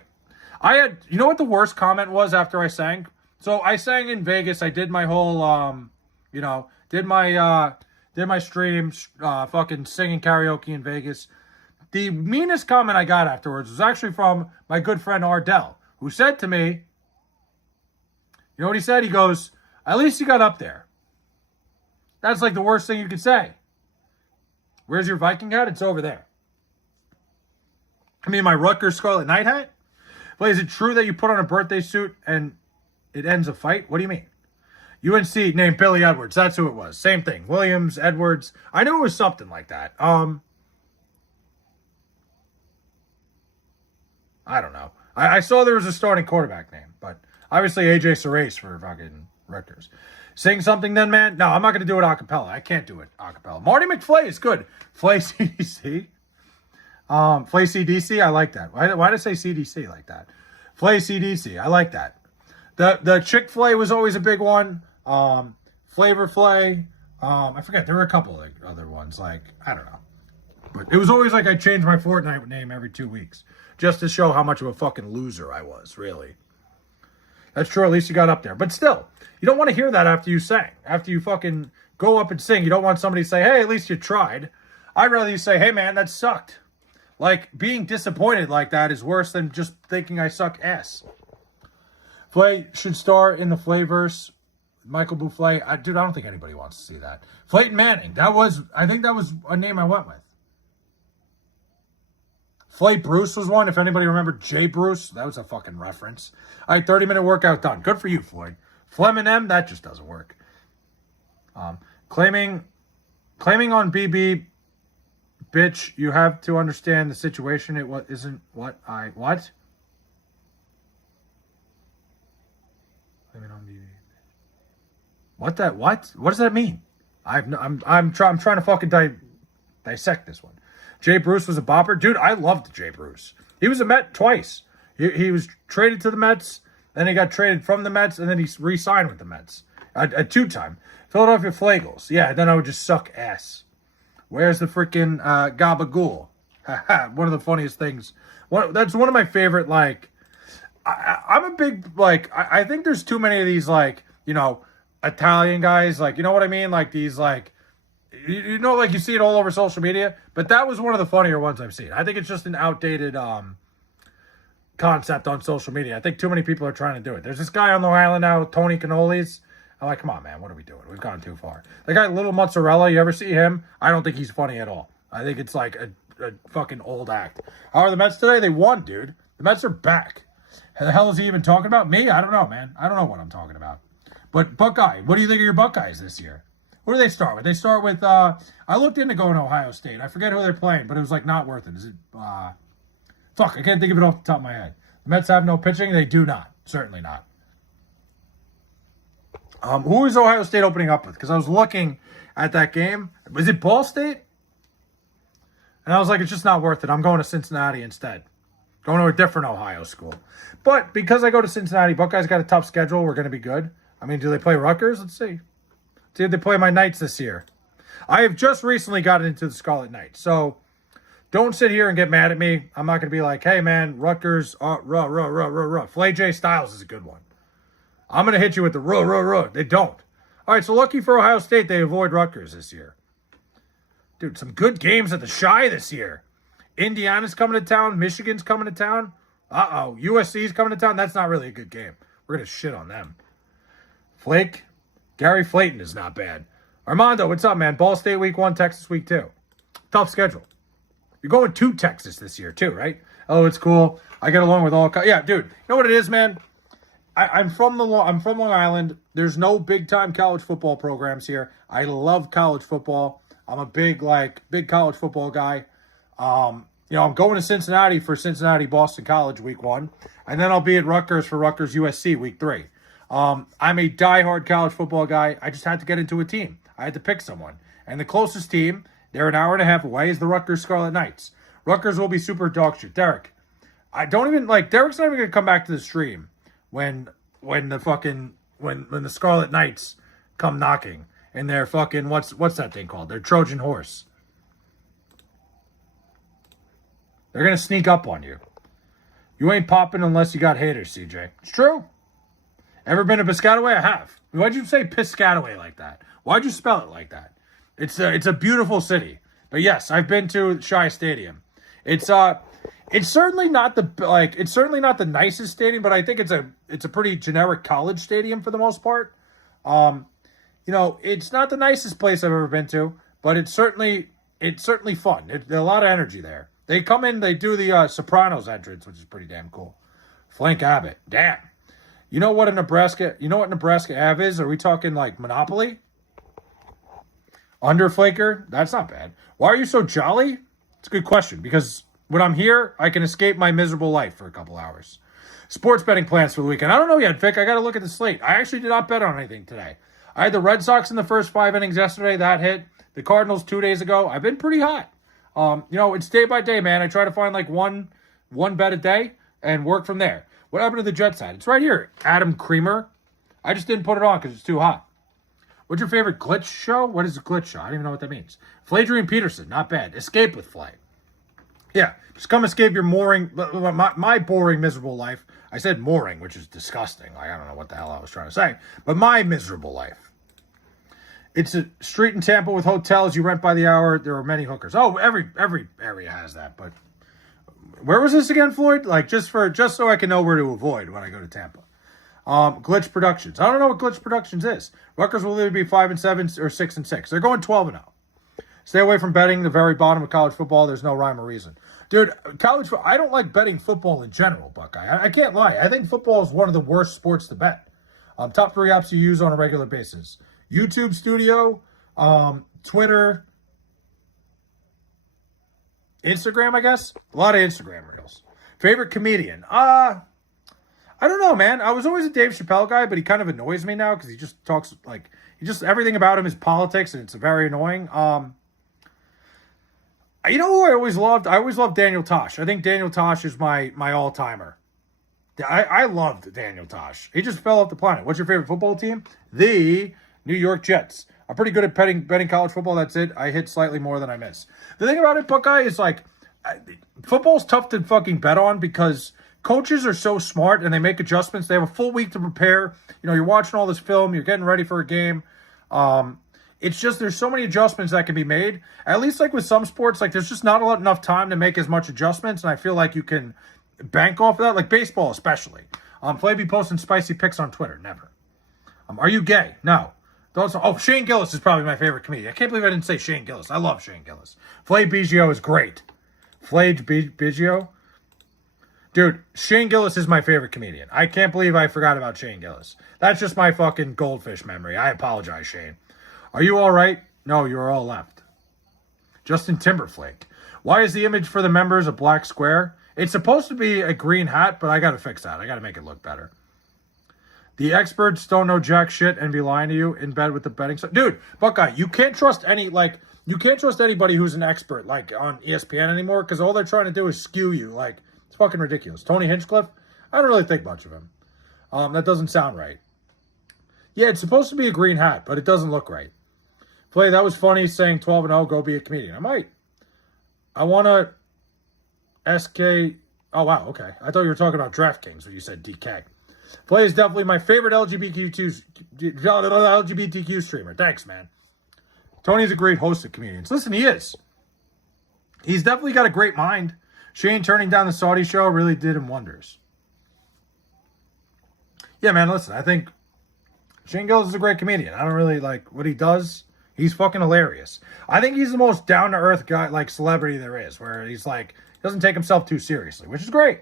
You know what the worst comment was after I sang? So I sang in Vegas. I did my whole, did my stream, fucking singing karaoke in Vegas. The meanest comment I got afterwards was actually from my good friend Ardell, who said to me, you know what he said? He goes, at least you got up there. That's like the worst thing you could say. Where's your Viking hat? It's over there. I mean, my Rutgers Scarlet Knight hat? But is it true that you put on a birthday suit and it ends a fight? What do you mean? UNC named Billy Edwards. That's who it was. Same thing. Williams, Edwards. I knew it was something like that. I don't know. I saw there was a starting quarterback name, but obviously AJ Serace for fucking Rutgers. Sing something then, man? No, I'm not going to do it a cappella. I can't do it a cappella. Marty McFlay is good. Flay CDC. Flay CDC, I like that. Why did I say CDC like that? Flay CDC, I like that. The Chick-fil-A was always a big one. Flavor Flay. I forget. There were a couple of other ones. Like, I don't know. But it was always like I changed my Fortnite name every 2 weeks. Just to show how much of a fucking loser I was, really. That's true. At least you got up there. But still, you don't want to hear that after you sang. After you fucking go up and sing, you don't want somebody to say, hey, at least you tried. I'd rather you say, hey, man, that sucked. Like, being disappointed like that is worse than just thinking I suck ass. Flay should star in the Flayverse. Michael Bufflet. Dude, I don't think anybody wants to see that. Flayton Manning. I think that was a name I went with. Flay Bruce was one. If anybody remembered Jay Bruce, that was a fucking reference. All right, 30-minute workout done. Good for you, Floyd. Fleming M, that just doesn't work. Claiming on BB, bitch, you have to understand the situation. Isn't what? Claiming on BB. What does that mean? I'm trying to fucking dissect this one. Jay Bruce was a bopper. Dude, I loved Jay Bruce. He was a Met twice. He was traded to the Mets, then he got traded from the Mets, and then he re-signed with the Mets. A two-time. Philadelphia Flagels. Yeah, then I would just suck ass. Where's the freaking Gabagool? One of the funniest things. That's one of my favorite, like... I'm a big, like... I think there's too many of these, like, Italian guys. Like, you know what I mean? Like, these, like... like you see it all over social media, but that was one of the funnier ones I've seen. I think it's just an outdated concept on social media. I think too many people are trying to do it. There's this guy on Long Island now, Tony Cannolis. I'm like, come on, man, what are we doing? We've gone too far. The guy, Little Mozzarella, you ever see him? I don't think he's funny at all. I think it's like a fucking old act. How are the Mets today? They won, dude. The Mets are back. How the hell is he even talking about? Me? I don't know, man. I don't know what I'm talking about. But Buckeye, what do you think of your Buckeyes this year? What do they start with? They start with, I looked into going to Ohio State. I forget who they're playing, but it was like not worth it. Is it, fuck, I can't think of it off the top of my head. The Mets have no pitching? They do not. Certainly not. Who is Ohio State opening up with? Because I was looking at that game. Was it Ball State? And I was like, it's just not worth it. I'm going to Cincinnati instead. Going to a different Ohio school. But because I go to Cincinnati, Buckeyes got a tough schedule. We're going to be good. I mean, do they play Rutgers? Let's see. See if they play my Knights this year. I have just recently gotten into the Scarlet Knights. So don't sit here and get mad at me. I'm not going to be like, hey, man, Rutgers, Flay J. Styles is a good one. I'm going to hit you with the They don't. All right, so lucky for Ohio State, they avoid Rutgers this year. Dude, some good games at the Shy this year. Indiana's coming to town. Michigan's coming to town. Uh-oh. USC's coming to town. That's not really a good game. We're going to shit on them. Flake. Gary Flayton is not bad. Armando, what's up, man? Ball State week 1, Texas week 2. Tough schedule. You're going to Texas this year, too, right? Oh, it's cool. I get along with all... Yeah, dude. You know what it is, man? I'm from Long Island. There's no big-time college football programs here. I love college football. I'm a big college football guy. I'm going to Cincinnati for Cincinnati Boston College week 1, and then I'll be at Rutgers for Rutgers USC week 3. I'm a diehard college football guy. I just had to get into a team. I had to pick someone, and the closest team, they're an hour and a half away, is the Rutgers Scarlet Knights. Rutgers will be super dog shit. Derek's not even going to come back to the stream when the Scarlet Knights come knocking and their fucking what's that thing called? Their Trojan horse. They're gonna sneak up on you. You ain't popping unless you got haters, CJ. It's true. Ever been to Piscataway? I have. Why'd you say Piscataway like that? Why'd you spell it like that? It's a beautiful city. But yes, I've been to Shai Stadium. It's certainly not the nicest stadium, but I think it's a pretty generic college stadium for the most part. It's not the nicest place I've ever been to, but it's certainly fun. There's a lot of energy there. They come in, they do the Sopranos entrance, which is pretty damn cool. Frank Abbott, damn. You know what Nebraska Ave is? Are we talking like Monopoly? Underflaker? That's not bad. Why are you so jolly? It's a good question, because when I'm here, I can escape my miserable life for a couple hours. Sports betting plans for the weekend. I don't know yet, Vic. I got to look at the slate. I actually did not bet on anything today. I had the Red Sox in the first 5 innings yesterday. That hit. The Cardinals 2 days ago. I've been pretty hot. It's day by day, man. I try to find like one bet a day and work from there. What happened to the Jets side? It's right here. Adam Creamer. I just didn't put it on because it's too hot. What's your favorite glitch show? What is a glitch show? I don't even know what that means. Fladrian Peterson. Not bad. Escape with Flay. Yeah. Just come escape your my boring, miserable life. I said mooring, which is disgusting. I don't know what the hell I was trying to say. But my miserable life. It's a street in Tampa with hotels. You rent by the hour. There are many hookers. Oh, every area has that. But where was this again, Floyd? Like just so I can know where to avoid when I go to Tampa. Glitch Productions. I don't know what Glitch Productions is. Rutgers will either be 5-7 or 6-6. They're going 12-0. Stay away from betting the very bottom of college football. There's no rhyme or reason. Dude, I don't like betting football in general, Buckeye. I can't lie. I think football is one of the worst sports to bet. Top 3 apps you use on a regular basis. YouTube Studio, Twitter, Instagram, I guess. A lot of Instagram reels. Favorite comedian? I don't know, man. I was always a Dave Chappelle guy, but he kind of annoys me now because he just talks everything about him is politics, and it's very annoying. You know who I always loved? I always loved Daniel Tosh. I think Daniel Tosh is my all-timer. I loved Daniel Tosh. He just fell off the planet. What's your favorite football team? The New York Jets. I'm pretty good at betting college football. That's it. I hit slightly more than I miss. The thing about it, Buckeye, is football's tough to fucking bet on because coaches are so smart and they make adjustments. They have a full week to prepare. You're watching all this film. You're getting ready for a game. It's just there's so many adjustments that can be made. At least with some sports, there's just not enough time to make as much adjustments, and I feel like you can bank off of that, like baseball especially. Flay be posting spicy pics on Twitter. Never. Are you gay? No. Shane Gillis is probably my favorite comedian. I can't believe I didn't say Shane Gillis. I love Shane Gillis. Flay Biggio is great. Flage Biggio. Dude, Shane Gillis is my favorite comedian. I can't believe I forgot about Shane Gillis. That's just my fucking goldfish memory. I apologize, Shane. Are you all right? No, you're all left. Justin Timberlake. Why is the image for the members a black square? It's supposed to be a green hat, but I got to fix that. I got to make it look better. The experts don't know jack shit and be lying to you in bed with the betting stuff. Dude, Buckeye, you can't trust anybody who's an expert, like, on ESPN anymore, because all they're trying to do is skew you. Like, it's fucking ridiculous. Tony Hinchcliffe, I don't really think much of him. That doesn't sound right. Yeah, it's supposed to be a green hat, but it doesn't look right. Play, that was funny saying 12-0, go be a comedian. I might. I want to SK. Oh, wow, okay. I thought you were talking about DraftKings when you said DK. Play is definitely my favorite LGBTQ streamer. Thanks, man. Tony's a great host of comedians. Listen, he is. He's definitely got a great mind. Shane turning down the Saudi show really did him wonders. Yeah, man, listen, I think Shane Gillis is a great comedian. I don't really like what he does. He's fucking hilarious. I think he's the most down-to-earth guy, like, celebrity there is, where he's like, doesn't take himself too seriously, which is great.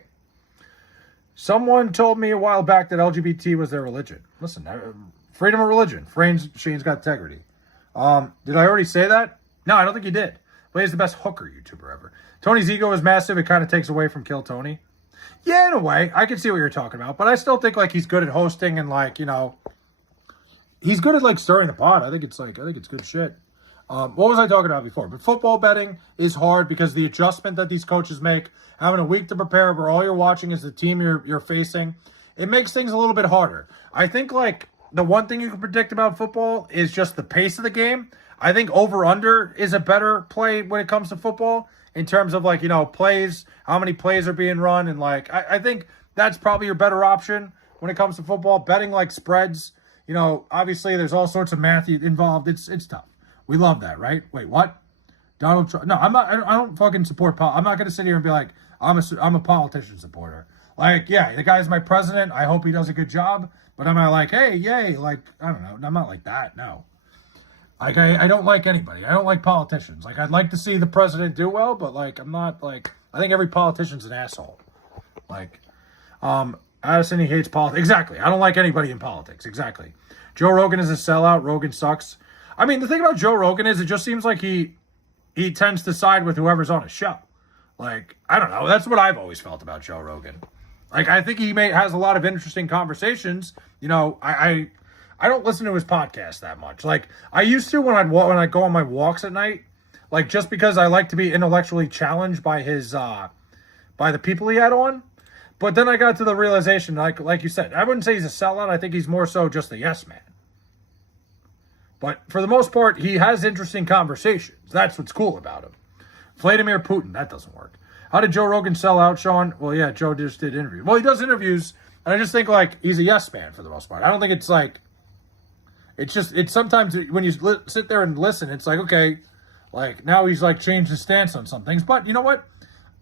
Someone told me a while back that LGBT was their religion. Listen, freedom of religion. Shane's got integrity. Did I already say that? No, I don't think you did. But he's the best hooker YouTuber ever. Tony's ego is massive. It kind of takes away from Kill Tony. Yeah, in a way. I can see what you're talking about. But I still think, like, he's good at hosting and, like, you know, he's good at, like, stirring the pot. I think it's good shit. What was I talking about before? But football betting is hard because the adjustment that these coaches make, having a week to prepare where all you're watching is the team you're facing, it makes things a little bit harder. I think, like, the one thing you can predict about football is just the pace of the game. I think over-under is a better play when it comes to football in terms of, like, you know, plays, how many plays are being run. And, like, I think that's probably your better option when it comes to football. Betting, like, spreads, you know, obviously there's all sorts of math involved. It's tough. We love that, right? Wait, what? Donald Trump? No, I'm not. I don't fucking support. I'm not going to sit here and be like, I'm a politician supporter. Like, yeah, the guy's my president. I hope he does a good job. But I'm not like, hey, yay. Like, I don't know. I'm not like that. No. Like, I don't like anybody. I don't like politicians. Like, I'd like to see the president do well, but, like, I'm not, like, I think every politician's an asshole. Like, Addison, he hates politics. Exactly. I don't like anybody in politics. Exactly. Joe Rogan is a sellout. Rogan sucks. I mean, the thing about Joe Rogan is it just seems like he tends to side with whoever's on his show. Like, I don't know. That's what I've always felt about Joe Rogan. Like, I think he has a lot of interesting conversations. You know, I don't listen to his podcast that much. Like, I used to when I go on my walks at night. Like, just because I like to be intellectually challenged by his by the people he had on. But then I got to the realization, like you said, I wouldn't say he's a sellout. I think he's more so just a yes man. But for the most part, he has interesting conversations. That's what's cool about him. Vladimir Putin, that doesn't work. How did Joe Rogan sell out, Sean? Well, yeah, Joe just did interviews. Well, he does interviews, and I just think, like, he's a yes man for the most part. I don't think it's like, it's sometimes when you sit there and listen, it's like, okay, like, now he's, like, changed his stance on some things. But you know what?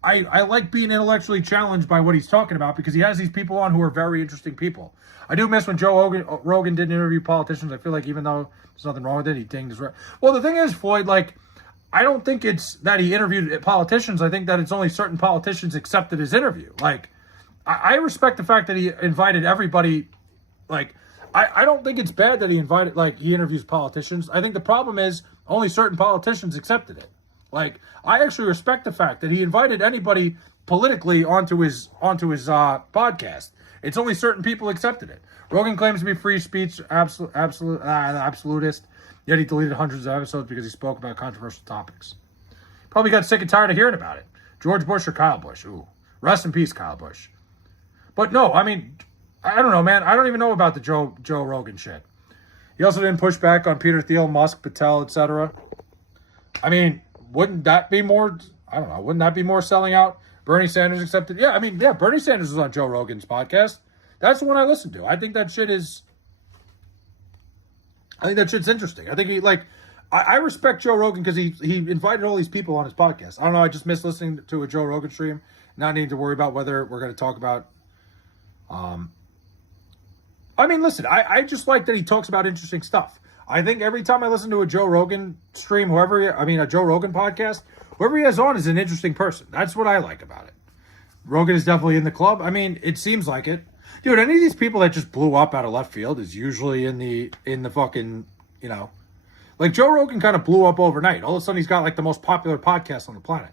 I like being intellectually challenged by what he's talking about because he has these people on who are very interesting people. I do miss when Joe Rogan didn't interview politicians. I feel like even though there's nothing wrong with it, he dinged his... Well, the thing is, Floyd, like, I don't think it's that he interviewed politicians. I think that it's only certain politicians accepted his interview. Like, I respect the fact that he invited everybody. Like, I don't think it's bad that he interviews politicians. I think the problem is only certain politicians accepted it. Like, I actually respect the fact that he invited anybody politically onto his podcast. It's only certain people accepted it. Rogan claims to be free speech absolutist, yet he deleted hundreds of episodes because he spoke about controversial topics. Probably got sick and tired of hearing about it. George Bush or Kyle Bush? Ooh, rest in peace, Kyle Bush. But no, I mean, I don't know, man. I don't even know about the Joe Rogan shit. He also didn't push back on Peter Thiel, Musk, Patel, etc. I mean, wouldn't that be more? I don't know. Wouldn't that be more selling out? Bernie Sanders accepted. Yeah, I mean, yeah, Bernie Sanders was on Joe Rogan's podcast. That's the one I listened to. I think that shit's interesting. I think I respect Joe Rogan because he invited all these people on his podcast. I don't know. I just miss listening to a Joe Rogan stream, not needing to worry about whether we're going to talk about. I mean, listen, I just like that he talks about interesting stuff. I think every time I listen to a Joe Rogan stream, a Joe Rogan podcast, whoever he has on is an interesting person. That's what I like about it. Rogan is definitely in the club. I mean, it seems like it. Dude, any of these people that just blew up out of left field is usually in the fucking, you know, like Joe Rogan kind of blew up overnight. All of a sudden he's got like the most popular podcast on the planet.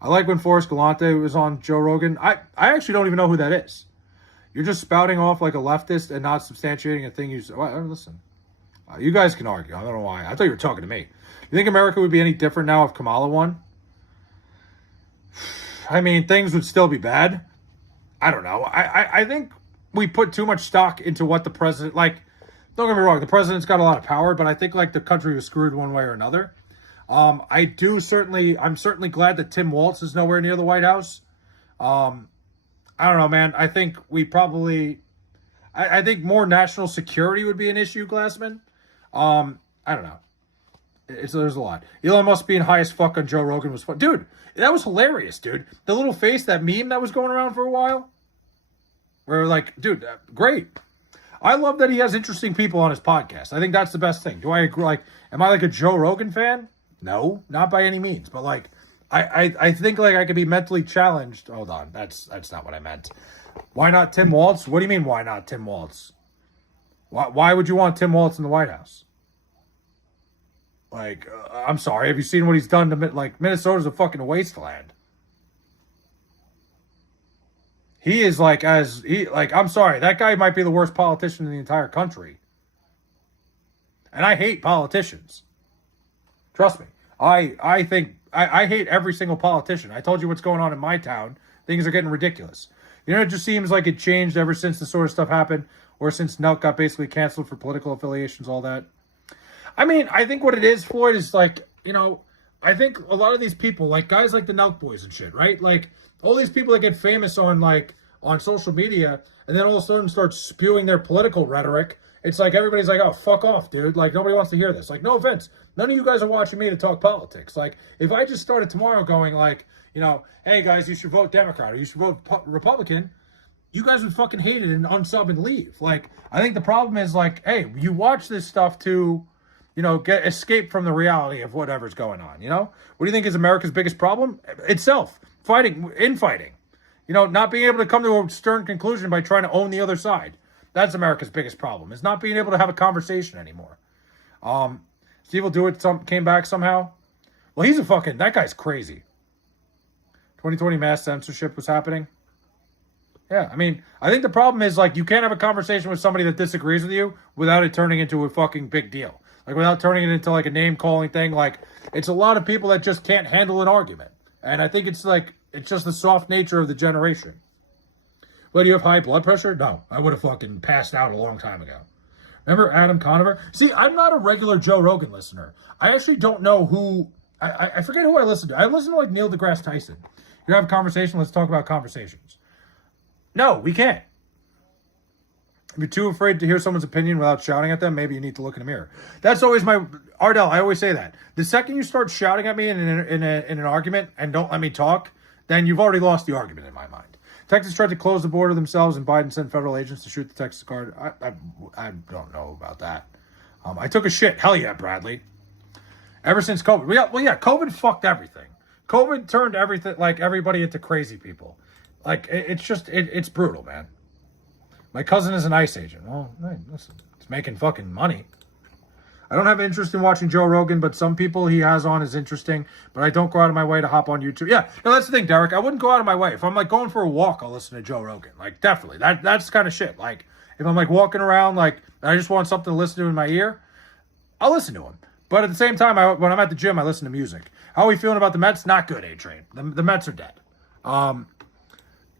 I like when Forrest Galante was on Joe Rogan. I actually don't even know who that is. You're just spouting off like a leftist and not substantiating a thing you said. Well, listen, you guys can argue. I don't know why. I thought you were talking to me. You think America would be any different now if Kamala won? I mean, things would still be bad. I don't know. I think we put too much stock into what the president, like, don't get me wrong, the president's got a lot of power, but I think like the country was screwed one way or another. I'm certainly glad that Tim Walz is nowhere near the White House. I don't know, man. I think I think more national security would be an issue, Glassman. I don't know. There's a lot. Elon Musk being high as fuck on Joe Rogan was fun. Dude, that was hilarious, dude. The little face, that meme that was going around for a while. Where like, dude, great. I love that he has interesting people on his podcast. I think that's the best thing. Do I agree? Like, am I like a Joe Rogan fan? No, not by any means. But like, I think like I could be mentally challenged. Hold on, that's not what I meant. Why not Tim Walz? What do you mean? Why not Tim Walz? Why would you want Tim Walz in the White House? Like, I'm sorry. Have you seen what he's done to like Minnesota's a fucking wasteland? He is like I'm sorry, that guy might be the worst politician in the entire country. And I hate politicians. Trust me. I think I hate every single politician. I told you what's going on in my town. Things are getting ridiculous. You know, it just seems like it changed ever since the sort of stuff happened, or since Nelk got basically canceled for political affiliations, all that. I mean, I think what it is, Floyd, is like, you know, I think a lot of these people, like guys like the Nelk boys and shit, right? Like all these people that get famous on social media and then all of a sudden start spewing their political rhetoric. It's like everybody's like, oh, fuck off, dude. Like nobody wants to hear this. Like, no offense. None of you guys are watching me to talk politics. Like if I just started tomorrow going like, you know, hey guys, you should vote Democrat or you should vote Republican, you guys would fucking hate it and unsub and leave. Like, I think the problem is like, hey, you watch this stuff to, you know, escape from the reality of whatever's going on, you know? What do you think is America's biggest problem? Itself. Infighting. You know, not being able to come to a stern conclusion by trying to own the other side. That's America's biggest problem, is not being able to have a conversation anymore. Steve will do it, came back somehow. Well, that guy's crazy. 2020 mass censorship was happening. Yeah, I mean, I think the problem is, like, you can't have a conversation with somebody that disagrees with you without it turning into a fucking big deal. Like, without turning it into, like, a name-calling thing. Like, it's a lot of people that just can't handle an argument. And I think it's, like, it's just the soft nature of the generation. Well, do you have high blood pressure? No, I would have fucking passed out a long time ago. Remember Adam Conover? See, I'm not a regular Joe Rogan listener. I actually don't know who... I forget who I listen to. I listen to, like, Neil deGrasse Tyson. You have a conversation, let's talk about conversations. No, we can't. If you're too afraid to hear someone's opinion without shouting at them, maybe you need to look in the mirror. That's always my... Ardell, I always say that. The second you start shouting at me in an argument and don't let me talk, then you've already lost the argument in my mind. Texas tried to close the border themselves and Biden sent federal agents to shoot the Texas guard. I don't know about that. I took a shit. Hell yeah, Bradley. Ever since COVID. COVID fucked everything. COVID turned everything, like everybody into crazy people. Like, it's brutal, man. My cousin is an ICE agent. Well, hey, listen, he's making fucking money. I don't have interest in watching Joe Rogan, but some people he has on is interesting. But I don't go out of my way to hop on YouTube. Yeah, no, that's the thing, Derek. I wouldn't go out of my way. If I'm like going for a walk, I'll listen to Joe Rogan. Like, definitely. That's kind of shit. Like, if I'm like walking around, like, and I just want something to listen to in my ear, I'll listen to him. But at the same time, when I'm at the gym, I listen to music. How are we feeling about the Mets? Not good, A-Train. The Mets are dead.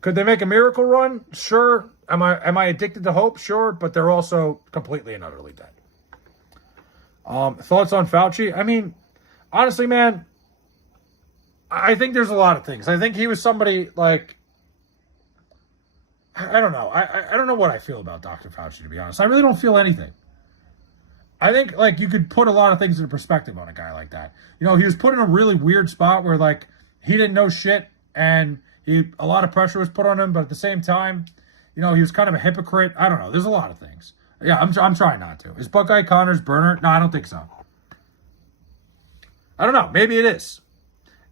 Could they make a miracle run? Sure. Am I addicted to hope? Sure. But they're also completely and utterly dead. Thoughts on Fauci? I mean, honestly, man, I think there's a lot of things. I think he was somebody like, I don't know. I don't know what I feel about Dr. Fauci, to be honest. I really don't feel anything. I think, like, you could put a lot of things into perspective on a guy like that. You know, he was put in a really weird spot where, like, he didn't know shit, and a lot of pressure was put on him, but at the same time, you know, he was kind of a hypocrite. I don't know. There's a lot of things. Yeah, I'm trying not to. Is Buckeye Connors burner? No, I don't think so. I don't know. Maybe it is.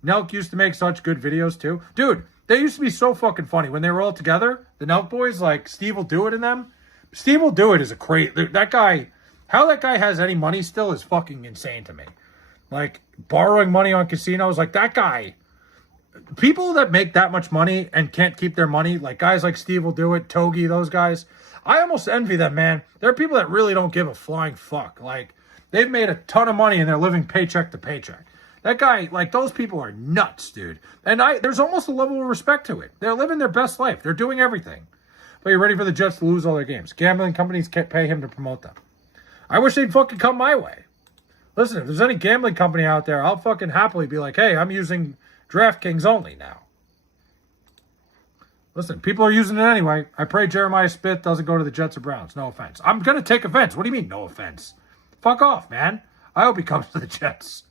Nelk used to make such good videos too. Dude, they used to be so fucking funny when they were all together. The Nelk boys, like Steve will do it in them. Steve will do it is a crazy. That guy, how that guy has any money still is fucking insane to me. Like borrowing money on casinos, like that guy. People that make that much money and can't keep their money, like guys like Steve will do it, Togi, those guys. I almost envy them, man. There are people that really don't give a flying fuck. Like they've made a ton of money and they're living paycheck to paycheck. That guy, like those people are nuts, dude. And there's almost a level of respect to it. They're living their best life. They're doing everything. But you're ready for the Jets to lose all their games. Gambling companies can't pay him to promote them. I wish they'd fucking come my way. Listen, if there's any gambling company out there, I'll fucking happily be like, hey, I'm using DraftKings only now. Listen, people are using it anyway. I pray Jeremiah Smith doesn't go to the Jets or Browns. No offense. I'm going to take offense. What do you mean, no offense? Fuck off, man. I hope he comes to the Jets.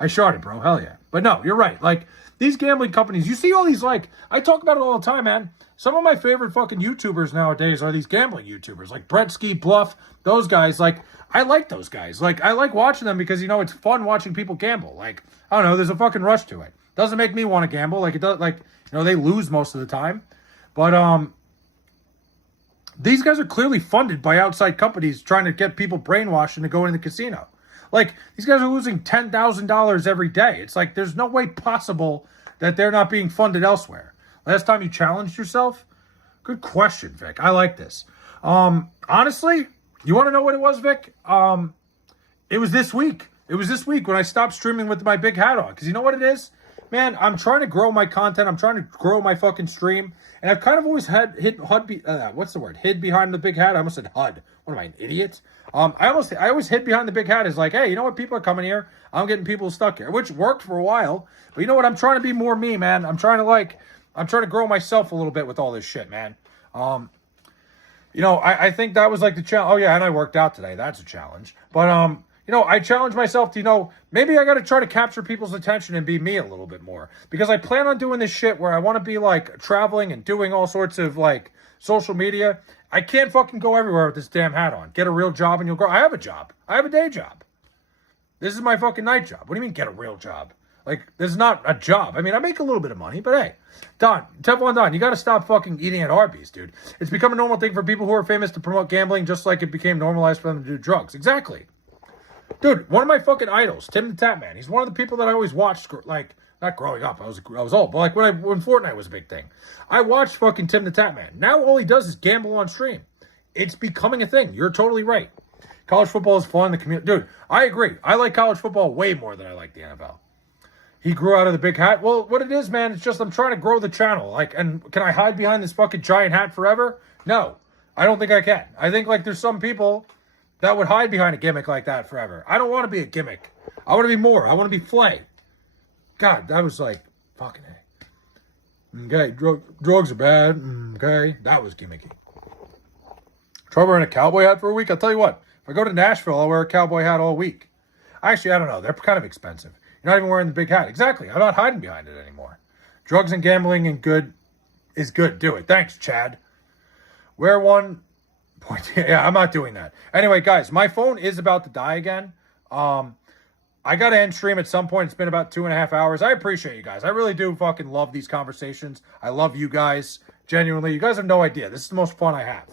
I shot it, bro. Hell yeah. But no, you're right. Like, these gambling companies, you see all these, like, I talk about it all the time, man. Some of my favorite fucking YouTubers nowadays are these gambling YouTubers, like Bretsky, Bluff, those guys. Like, I like those guys. Like, I like watching them because, you know, it's fun watching people gamble. Like, I don't know, there's a fucking rush to it. Doesn't make me want to gamble. Like, it does, like, you know, they lose most of the time. But, these guys are clearly funded by outside companies trying to get people brainwashed into going to the casino. Like, these guys are losing $10,000 every day. It's like, there's no way possible that they're not being funded elsewhere. Last time you challenged yourself? Good question, Vic. I like this. Honestly, you want to know what it was, Vic? It was this week. It was this week when I stopped streaming with my big hat on. Because you know what it is? Man, I'm trying to grow my content. I'm trying to grow my fucking stream. And I've kind of always hid behind the big hat. I almost said HUD. What am I, an idiot? I always hid behind the big hat as like, hey, you know what? People are coming here. I'm getting people stuck here, which worked for a while. But you know what? I'm trying to be more me, man. I'm trying to grow myself a little bit with all this shit, man. You know, I think that was like the challenge. Oh yeah, and I worked out today. That's a challenge. But you know, I challenge myself to, you know, maybe I got to try to capture people's attention and be me a little bit more. Because I plan on doing this shit where I want to be like traveling and doing all sorts of like social media. I can't fucking go everywhere with this damn hat on. Get a real job and you'll grow. I have a job. I have a day job. This is my fucking night job. What do you mean get a real job? Like, this is not a job. I mean, I make a little bit of money, but hey, Teflon Don, you got to stop fucking eating at Arby's, dude. It's become a normal thing for people who are famous to promote gambling, just like it became normalized for them to do drugs. Exactly. Dude, one of my fucking idols, Tim the Tap Man, he's one of the people that I always watched, like, not growing up, I was old, but like when Fortnite was a big thing. I watched fucking Tim the Tap Man. Now all he does is gamble on stream. It's becoming a thing. You're totally right. College football is fun. The community, dude, I agree. I like college football way more than I like the NFL. He grew out of the big hat. Well, what it is, man, it's just I'm trying to grow the channel. Like, and can I hide behind this fucking giant hat forever? No, I don't think I can. I think, like, there's some people that would hide behind a gimmick like that forever. I don't want to be a gimmick. I want to be more. I want to be Flay. God, that was like, fucking A. Okay, drugs are bad. Okay, that was gimmicky. Try wearing a cowboy hat for a week? I'll tell you what. If I go to Nashville, I'll wear a cowboy hat all week. Actually, I don't know. They're kind of expensive. You're not even wearing the big hat. Exactly. I'm not hiding behind it anymore. Drugs and gambling and good is good. Do it. Thanks, Chad. Wear one. Yeah, I'm not doing that. Anyway, guys, my phone is about to die again. I got to end stream at some point. It's been about 2.5 hours. I appreciate you guys. I really do fucking love these conversations. I love you guys. Genuinely. You guys have no idea. This is the most fun I have.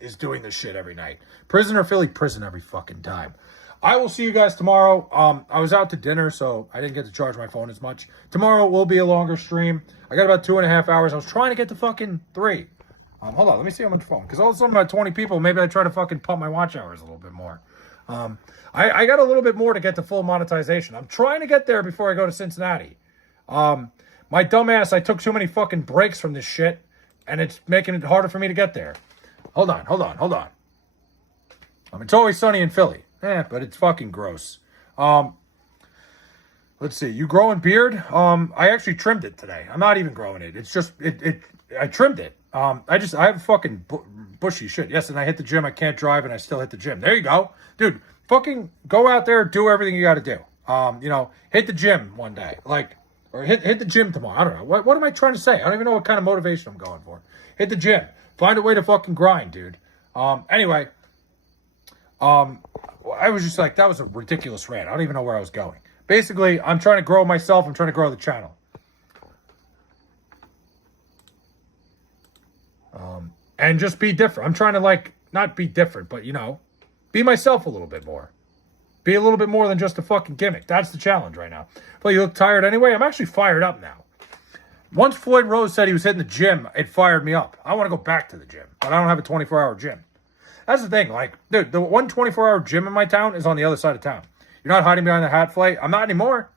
Is doing this shit every night. Prison or Philly? Prison every fucking time. I will see you guys tomorrow. I was out to dinner, so I didn't get to charge my phone as much. Tomorrow will be a longer stream. I got about 2.5 hours. I was trying to get to fucking 3. Hold on, let me see how much phone. Because all of a sudden, about 20 people, maybe I try to fucking pump my watch hours a little bit more. I got a little bit more to get to full monetization. I'm trying to get there before I go to Cincinnati. My dumbass, I took too many fucking breaks from this shit, and it's making it harder for me to get there. Hold on. It's always sunny in Philly. But it's fucking gross. Let's see. You growing beard? I actually trimmed it today. I'm not even growing it. It's just, I trimmed it. I have fucking bushy shit. Yes, and I hit the gym. I can't drive, and I still hit the gym. There you go. Dude, fucking go out there, do everything you got to do. You know, hit the gym one day. Like, or hit the gym tomorrow. I don't know. What am I trying to say? I don't even know what kind of motivation I'm going for. Hit the gym. Find a way to fucking grind, dude. Anyway, I was just like, that was a ridiculous rant. I don't even know where I was going. Basically, I'm trying to grow myself. I'm trying to grow the channel. And just be different. I'm trying to, like, not be different, but, you know, be myself a little bit more. Be a little bit more than just a fucking gimmick. That's the challenge right now. But you look tired anyway. I'm actually fired up now. Once Floyd Rose said he was hitting the gym, it fired me up. I want to go back to the gym, but I don't have a 24-hour gym. That's the thing. Like, dude, the one 24-hour gym in my town is on the other side of town. You're not hiding behind the hat fight. I'm not anymore.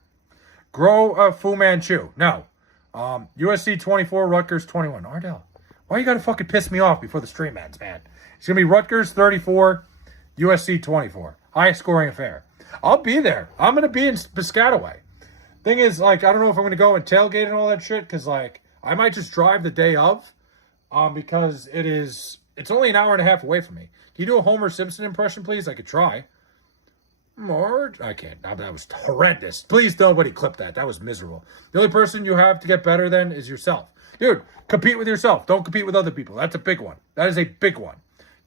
Grow Fu Manchu. No. USC 24, Rutgers 21. Ardell, why you got to fucking piss me off before the stream ends, man? It's going to be Rutgers 34, USC 24. Highest scoring affair. I'll be there. I'm going to be in Piscataway. Thing is, like, I don't know if I'm going to go and tailgate and all that shit, because, like, I might just drive the day of, because it's only an hour and a half away from me. Can you do a Homer Simpson impression, please? I could try. More? I can't. That was horrendous. Please, nobody clip that. That was miserable. The only person you have to get better than is yourself. Dude, compete with yourself. Don't compete with other people. That's a big one. That is a big one.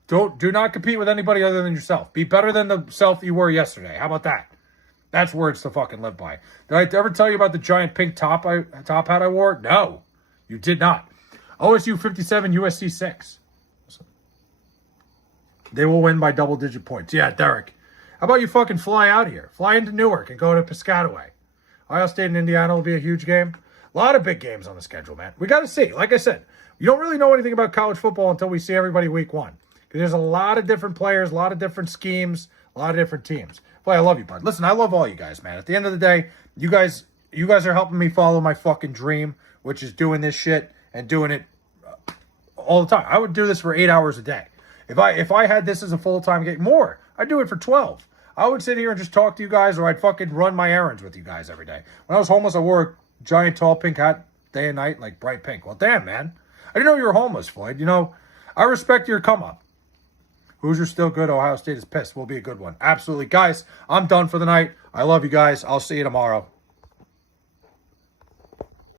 Do not compete with anybody other than yourself. Be better than the self you were yesterday. How about that? That's words to fucking live by. Did I ever tell you about the giant pink top hat I wore? No, you did not. OSU 57, USC 6. They will win by double-digit points. Yeah, Derek. How about you fucking fly out here? Fly into Newark and go to Piscataway. Ohio State and Indiana will be a huge game. A lot of big games on the schedule, man. We got to see. Like I said, you don't really know anything about college football until we see everybody week one. Because there's a lot of different players, a lot of different schemes, a lot of different teams. Boy, I love you, bud. Listen, I love all you guys, man. At the end of the day, you guys are helping me follow my fucking dream, which is doing this shit and doing it all the time. I would do this for 8 hours a day. If I had this as a full-time gig, more, I'd do it for 12. I would sit here and just talk to you guys, or I'd fucking run my errands with you guys every day. When I was homeless, I wore a giant tall pink hat day and night, like bright pink. Well, damn, man. I didn't know you were homeless, Floyd. You know, I respect your come-up. Hoosiers still good. Ohio State is pissed. Will be a good one. Absolutely. Guys, I'm done for the night. I love you guys. I'll see you tomorrow.